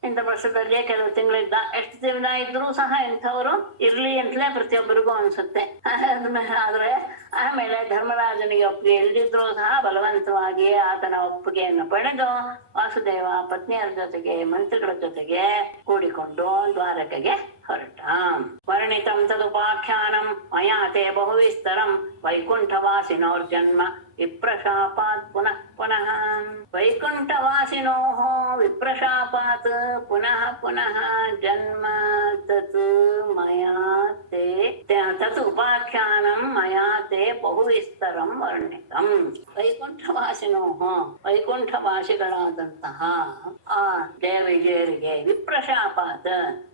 ಇಂಥ ವರ್ಷದಲ್ಲಿ ಕೆಲವು ತಿಂಗಳಿದ್ದ, ಎಷ್ಟು ತಿಂಗಳ ಇದ್ರೂ ಸಹ ಇಂಥವರು ಇರ್ಲಿ ಅಂತಲೇ ಪ್ರತಿಯೊಬ್ಬರಿಗೂ ಅನ್ಸುತ್ತೆ. ಆದ್ರೆ ಆಮೇಲೆ ಧರ್ಮರಾಜನಿಗೆ ಒಪ್ಪಿಗೆ ಇಲ್ದಿದ್ರೂ ಸಹ ಬಲವಂತವಾಗಿ ಆತನ ಒಪ್ಪಿಗೆಯನ್ನು ಪಡೆದು ವಾಸುದೇವ ಪತ್ನಿಯರ ಜೊತೆಗೆ ಮಂತ್ರಿಗಳ ಜೊತೆಗೆ ಕೂಡಿಕೊಂಡು ದ್ವಾರಕೆಗೆ ಹೊರಟ. ವರ್ಣಿತಂ ತದುಪಾಖ್ಯಾನಂ ಮಯಾ ತೇ ಬಹುವಿಸ್ತರಂ ವೈಕುಂಠವಾಸಿನೋರ್ಜನ್ಮ ವಿಪ್ರಶಾಪಾತ್ ಪುನಃ ಪುನಃ. ವೈಕುಂಠವಾಸಿನೋ ವಿಪ್ರಶಾಪಾತ್ ಪುನಃ ಪುನಃ ಜನ್ಮ ತತ್ ಮಯಾ ತೇ ತತ್ ಉಪಾಖ್ಯಾನಂ ಮಯಾ ತೇ ಬಹುವಿಸ್ತರಂ ವರ್ಣಿತಂ. ವೈಕುಂಠವಾಸಿನೋ, ವೈಕುಂಠವಾಸಿಗಳಾದಂತಹ ಆ ದೇವಿಜಯರಿಗೆ ವಿಪ್ರಶಾಪಾತ್,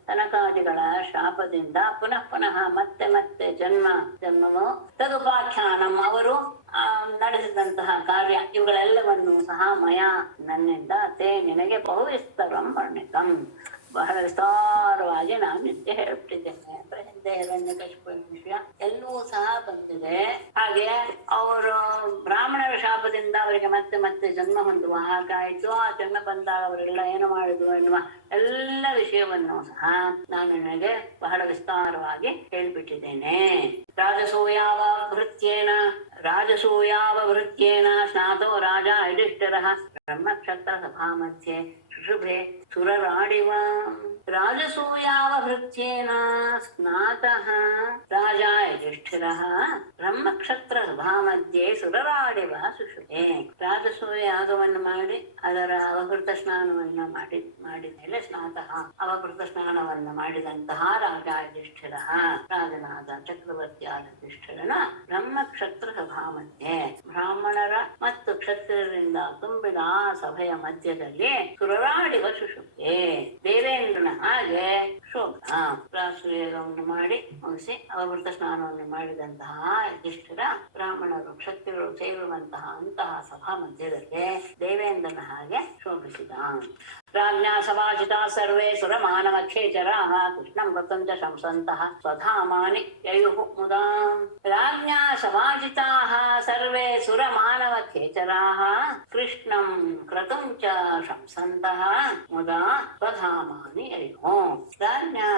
ತನಕಾದಿಗಳ ಶಾಪದಿಂದ ಪುನಃ ಪುನಃ ಮತ್ತೆ ಮತ್ತೆ ಜನ್ಮವು ತದುಪಾಖ್ಯಾನಂ ಅವರು ನಡೆಸಿದಂತಹ ಕಾರ್ಯ ಇವುಗಳೆಲ್ಲವನ್ನು ಸಹ ಮಯ ನನ್ನಿಂದ ತೇ ನಿನಗೆ ಬಹುವಿಸ್ತರಂ ವರ್ಣಿತಂ, ಬಹಳ ವಿಸ್ತಾರವಾಗಿ ನಾನು ನಿತ್ಯ ಹೇಳ್ಬಿಟ್ಟಿದ್ದೇನೆ. ಹಿಂದೆ ಹಿರಣ್ಯಕಶಿಪುವಿನ ವಿಷಯ ಎಲ್ಲವೂ ಸಹ ಬಂದಿದೆ. ಹಾಗೆ ಅವರು ಬ್ರಾಹ್ಮಣರ ಶಾಪದಿಂದ ಅವರಿಗೆ ಮತ್ತೆ ಮತ್ತೆ ಜನ್ಮ ಹೊಂದುವ ಹಾಗಾಯಿತು. ಆ ಜನ್ಮ ಬಂದಾಗ ಅವರೆಲ್ಲ ಏನು ಮಾಡಿದ್ರು ಎನ್ನುವ ಎಲ್ಲ ವಿಷಯವನ್ನು ಸಹ ನಾನು ನನಗೆ ಬಹಳ ವಿಸ್ತಾರವಾಗಿ ಹೇಳ್ಬಿಟ್ಟಿದ್ದೇನೆ. ರಾಜಸೂಯಾವಭೃತ್ಯೇನ ಸ್ನಾತೋ ರಾಜ ಯುಧಿಷ್ಠಿರಃ ಬ್ರಹ್ಮಕ್ಷತ್ರ ಸಭಾ ಮಧ್ಯೆ ಶುಶುಭೆ ಸುರರಾಡಿವ. ರಾಜಸೂಯಾವಭೃತ್ಯೇನ ಸ್ನಾತಃ ರಾಜ ಯುಧಿಷ್ಠಿರಃ ಬ್ರಹ್ಮಕ್ಷತ್ರ ಸಭಾ ಮಧ್ಯೆ ಸುರರಾಡಿವ ಶುಶುಭೆ. ರಾಜಸೂಯ ಯಾಗವನ್ನು ಮಾಡಿ ಅದರ ಅವಭೃತ ಸ್ನಾನವನ್ನು ಮಾಡಿದ ಮೇಲೆ ಸ್ನಾತಃ ಅವಭೃತ ಸ್ನಾನವನ್ನು ಮಾಡಿದಂತಹ ರಾಜ ಯುಧಿಷ್ಠಿರಃ ರಾಜನಾದ ಚಕ್ರವರ್ತಿಯಾದ ಯುಧಿಷ್ಠಿರನ ಬ್ರಹ್ಮಕ್ಷತ್ರ ಸಭಾ ಮಧ್ಯೆ ಬ್ರಾಹ್ಮಣರ ಮತ್ತು ಕ್ಷತ್ರಿಯರಿಂದ ತುಂಬಿದ ಆ ಸಭೆಯ ಮಧ್ಯದಲ್ಲಿ ಸುರರಾಡಿವ ಶುಶುಭೆ. ದೇವೇಂದ್ರನ ಹಾಗೆ ಶೋಭನ. ರಾಷ್ಟ್ರೀಯವನ್ನು ಮಾಡಿ ಮುಗಿಸಿ ಅವಭೃತ ಸ್ನಾನವನ್ನು ಮಾಡಿದಂತಹ ಯುಧಿಷ್ಠಿರ ಬ್ರಾಹ್ಮಣರು ಕ್ಷತ್ರಿಯರು ಸೇರುವಂತಹ ಅಂತಹ ಸಭಾ ಮಧ್ಯದಲ್ಲಿ ದೇವೇಂದ್ರನ ಹಾಗೆ ಶೋಭಿಸಿದ. ರಾಜ್ಞಾ ಸಮಾಜಿತಾ ಸರ್ವೇ ಸುರ ಮಾನವ ಖೇಚರಾಃ ಕೃಷ್ಣಂ ಕೃತಂ ಚ ಶಂಸಂತಃ ಸ್ವಧಾಮಾನಿ ಯಯುಃ ಮುದಾ. ರಾಜ್ಞಾ ಸಮಾಜಿತಾಃ ಸರ್ವೇ ಸುರ ಮಾನವ ಖೇಚರಾಃ ಕೃಷ್ಣಂ ಕೃತಂ ಚ ಶಂಸಂತಃ ಮುದಾ ಸ್ವಧಾಮಾನಿ ಯಯುಃ.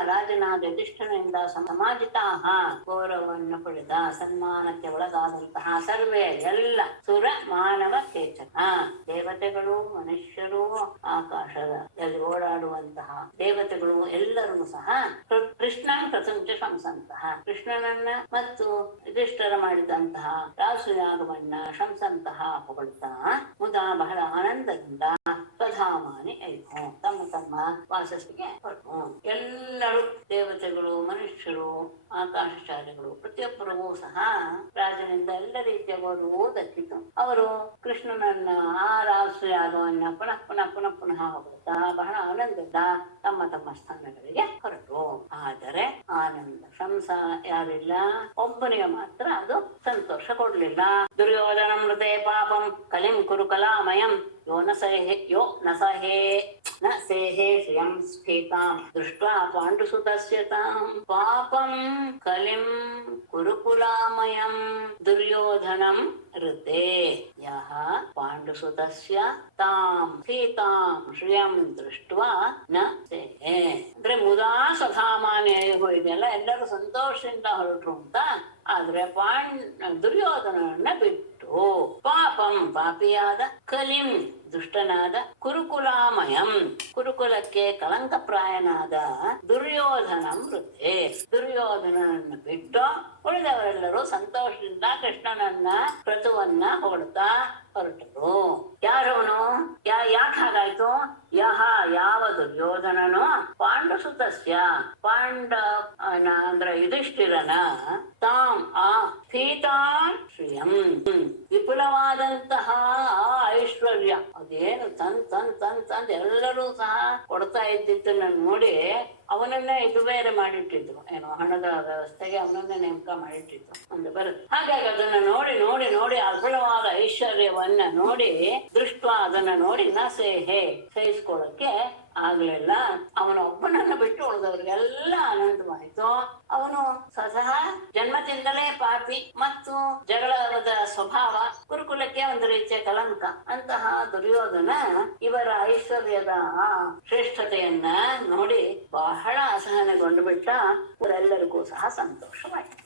ರಾಜನಾದ ಯುಧಿಷ್ಠಿರನಿಂದ ಸಮಾಜಿತಾಃ ಗೌರವವನ್ನು ಪಡೆದ ಸನ್ಮಾನಕ್ಕೆ ಒಳಗಾದಂತಹ ಸರ್ವೇ ಎಲ್ಲ ಸುರ ಮಾನವ ಖೇಚರ ದೇವತೆಗಳು ಮನುಷ್ಯರು ಆಕಾಶದಲ್ಲಿ ಓಡಾಡುವಂತಹ ದೇವತೆಗಳು ಎಲ್ಲರೂ ಸಹ ಕೃಷ್ಣನ್ ಕೃತಂಚ ಶಂಸಂತಹ ಕೃಷ್ಣನನ್ನ ಮತ್ತು ಯುಧಿಷ್ಠಿರ ಮಾಡಿದಂತಹ ರಾಸುಯಾಗವನ್ನ ಶಂಸಂತಹ ಹೊಗಳ್ತಾ ಮುದಾ ಬಹಳ ಆನಂದದಿಂದ ಸ್ವಧಾಮಾನಿ ಐದು ತಮ್ಮ ತಮ್ಮ ವಾಸಸ್ಸಿಗೆ ಹೊರಟು. ಎಲ್ಲರೂ ದೇವತೆಗಳು ಮನುಷ್ಯರು ಆಕಾಶಚಾರಿಗಳು ಪ್ರತಿಯೊಬ್ಬರಿಗೂ ಸಹ ರಾಜನಿಂದ ಎಲ್ಲ ರೀತಿಯ ಗೌರವವೂ ದಕ್ಕಿತು. ಅವರು ಕೃಷ್ಣನನ್ನ ಆ ರಾಸುಯಾಗವನ್ನ ಪುನಃ ಪುನಃ ಪುನಃ ಪುನಃ ಹೊಗಳ್ತಾ ಬಹಳ ಆನಂದದಿಂದ ತಮ್ಮ ತಮ್ಮ ಸ್ಥಾನಗಳಿಗೆ ಹೊರಟು. ಆದರೆ ಆನಂದ ಶಂಸ ಯಾರಿಲ್ಲ, ಒಬ್ಬನಿಗೆ ಮಾತ್ರ ಅದು ಸಂತೋಷ ಕೊಡ್ಲಿಲ್ಲ. ದುರ್ಯೋಧನ ಮೃತೆ ಪಾಪಂ ಕಲಿಂ ಕುರುಕಲಾಮಯಂ ಯೋ ನ ಸೇಹೇ ಶ್ರಿಯಂ ಸ್ಫೀತಾಂ ದೃಷ್ಟ್ವಾ ಪಾಂಡುಸುತಸ್ಯ ತಾಂ ಪಾಪಂ ಕಲಿಂ ಕುರುಕುಲಾಮಯಂ ದುರ್ಯೋಧನಂ ಋತೆ ಯಃ ಪಾಂಡುಸುತಸ್ಯ ತಾಂ ಸೀತಾಂ ಶ್ರಿಯಂ ದೃಷ್ಟ್ವಾ ನ ಸೇಹೇ. ಅಂದ್ರೆ ಮುದಾ ಸ್ವಧಾಮಾನ್ಯಯೋ ಇದೆಲ್ಲ ಎಲ್ಲರೂ ಸಂತೋಷದಿಂದ ಹೊರಟರು ಅಂತ. ಆದ್ರೆ ದುರ್ಯೋಧನನ್ನ ಬಿಟ್ಟು ಪಾಪಂ ಪಾಪಿಯಾದ ಕಲಿಂ ದುಷ್ಟನಾದ ಕುರುಕುಲಾಮಯಂ ಕುರುಕುಲಕ್ಕೆ ಕಳಂಕಪ್ರಾಯನಾದ ದುರ್ಯೋಧನಂ ವೃದ್ಧೆ ದುರ್ಯೋಧನನನ್ನು ಬಿಟ್ಟು ಉಳಿದವರೆಲ್ಲರೂ ಸಂತೋಷದಿಂದ ಕೃಷ್ಣನನ್ನ ಕ್ರತುವನ್ನ ಹೊಗಳ್ತಾ ಹೊರಟರು. ಯಾರವನು ಯಾಕೆ ಹಾಗಾಯ್ತು? ಯಾವ ದುರ್ಯೋಧನನು ಪಾಂಡುಸುತಸ್ಯ ಅಂದ್ರೆ ಯುಧಿಷ್ಠಿರನ ತಾಂ ಆ ಸೀತಾಂ ಶ್ರಿಯಂ ವಿಪುಲವಾದಂತಹ ಐಶ್ವರ್ಯ ಅದೇನು ತಂದ್ ಎಲ್ಲರೂ ಸಹ ಕೊಡ್ತಾ ಇದ್ದಿದ್ದನ್ನ ನೋಡಿ ಅವನನ್ನೇ ಇದು ಬೇರೆ ಮಾಡಿಟ್ಟಿದ್ರು, ಏನು ಹಣದ ವ್ಯವಸ್ಥೆಗೆ ಅವನನ್ನೇ ನೇಮಕ ಮಾಡಿಟ್ಟಿದ್ರು ಅಂತ ಬರುತ್ತೆ. ಹಾಗಾಗಿ ಅದನ್ನ ನೋಡಿ ನೋಡಿ ನೋಡಿ ಅದ್ಭುತವಾದ ಐಶ್ವರ್ಯವನ್ನ ನೋಡಿ ದೃಷ್ಟ ಅದನ್ನ ನೋಡಿ ಸಹಿಸ್ಕೊಳ್ಳಕ್ಕೆ ಆಗ್ಲಿಲ್ಲ. ಅವನೊಬ್ಬನನ್ನ ಬಿಟ್ಟು ಉಳಿದವ್ರಿಗೆಲ್ಲ ಆನಂದವಾಯಿತು. ಅವನು ಸ್ವತಃ ಜನ್ಮದಿಂದಲೇ ಪಾಪಿ ಮತ್ತು ಜಗಳದ ಸ್ವಭಾವ, ಗುರುಕುಲಕ್ಕೆ ಒಂದು ರೀತಿಯ ಕಲಂಕ. ಅಂತಹ ದುರ್ಯೋಧನ ಇವರ ಐಶ್ವರ್ಯದ ಶ್ರೇಷ್ಠತೆಯನ್ನ ನೋಡಿ ಬಹಳ ಅಸಹನೆಗೊಂಡು ಬಿಟ್ಟ. ಅವರೆಲ್ಲರಿಗೂ ಸಹ ಸಂತೋಷವಾಯಿತು.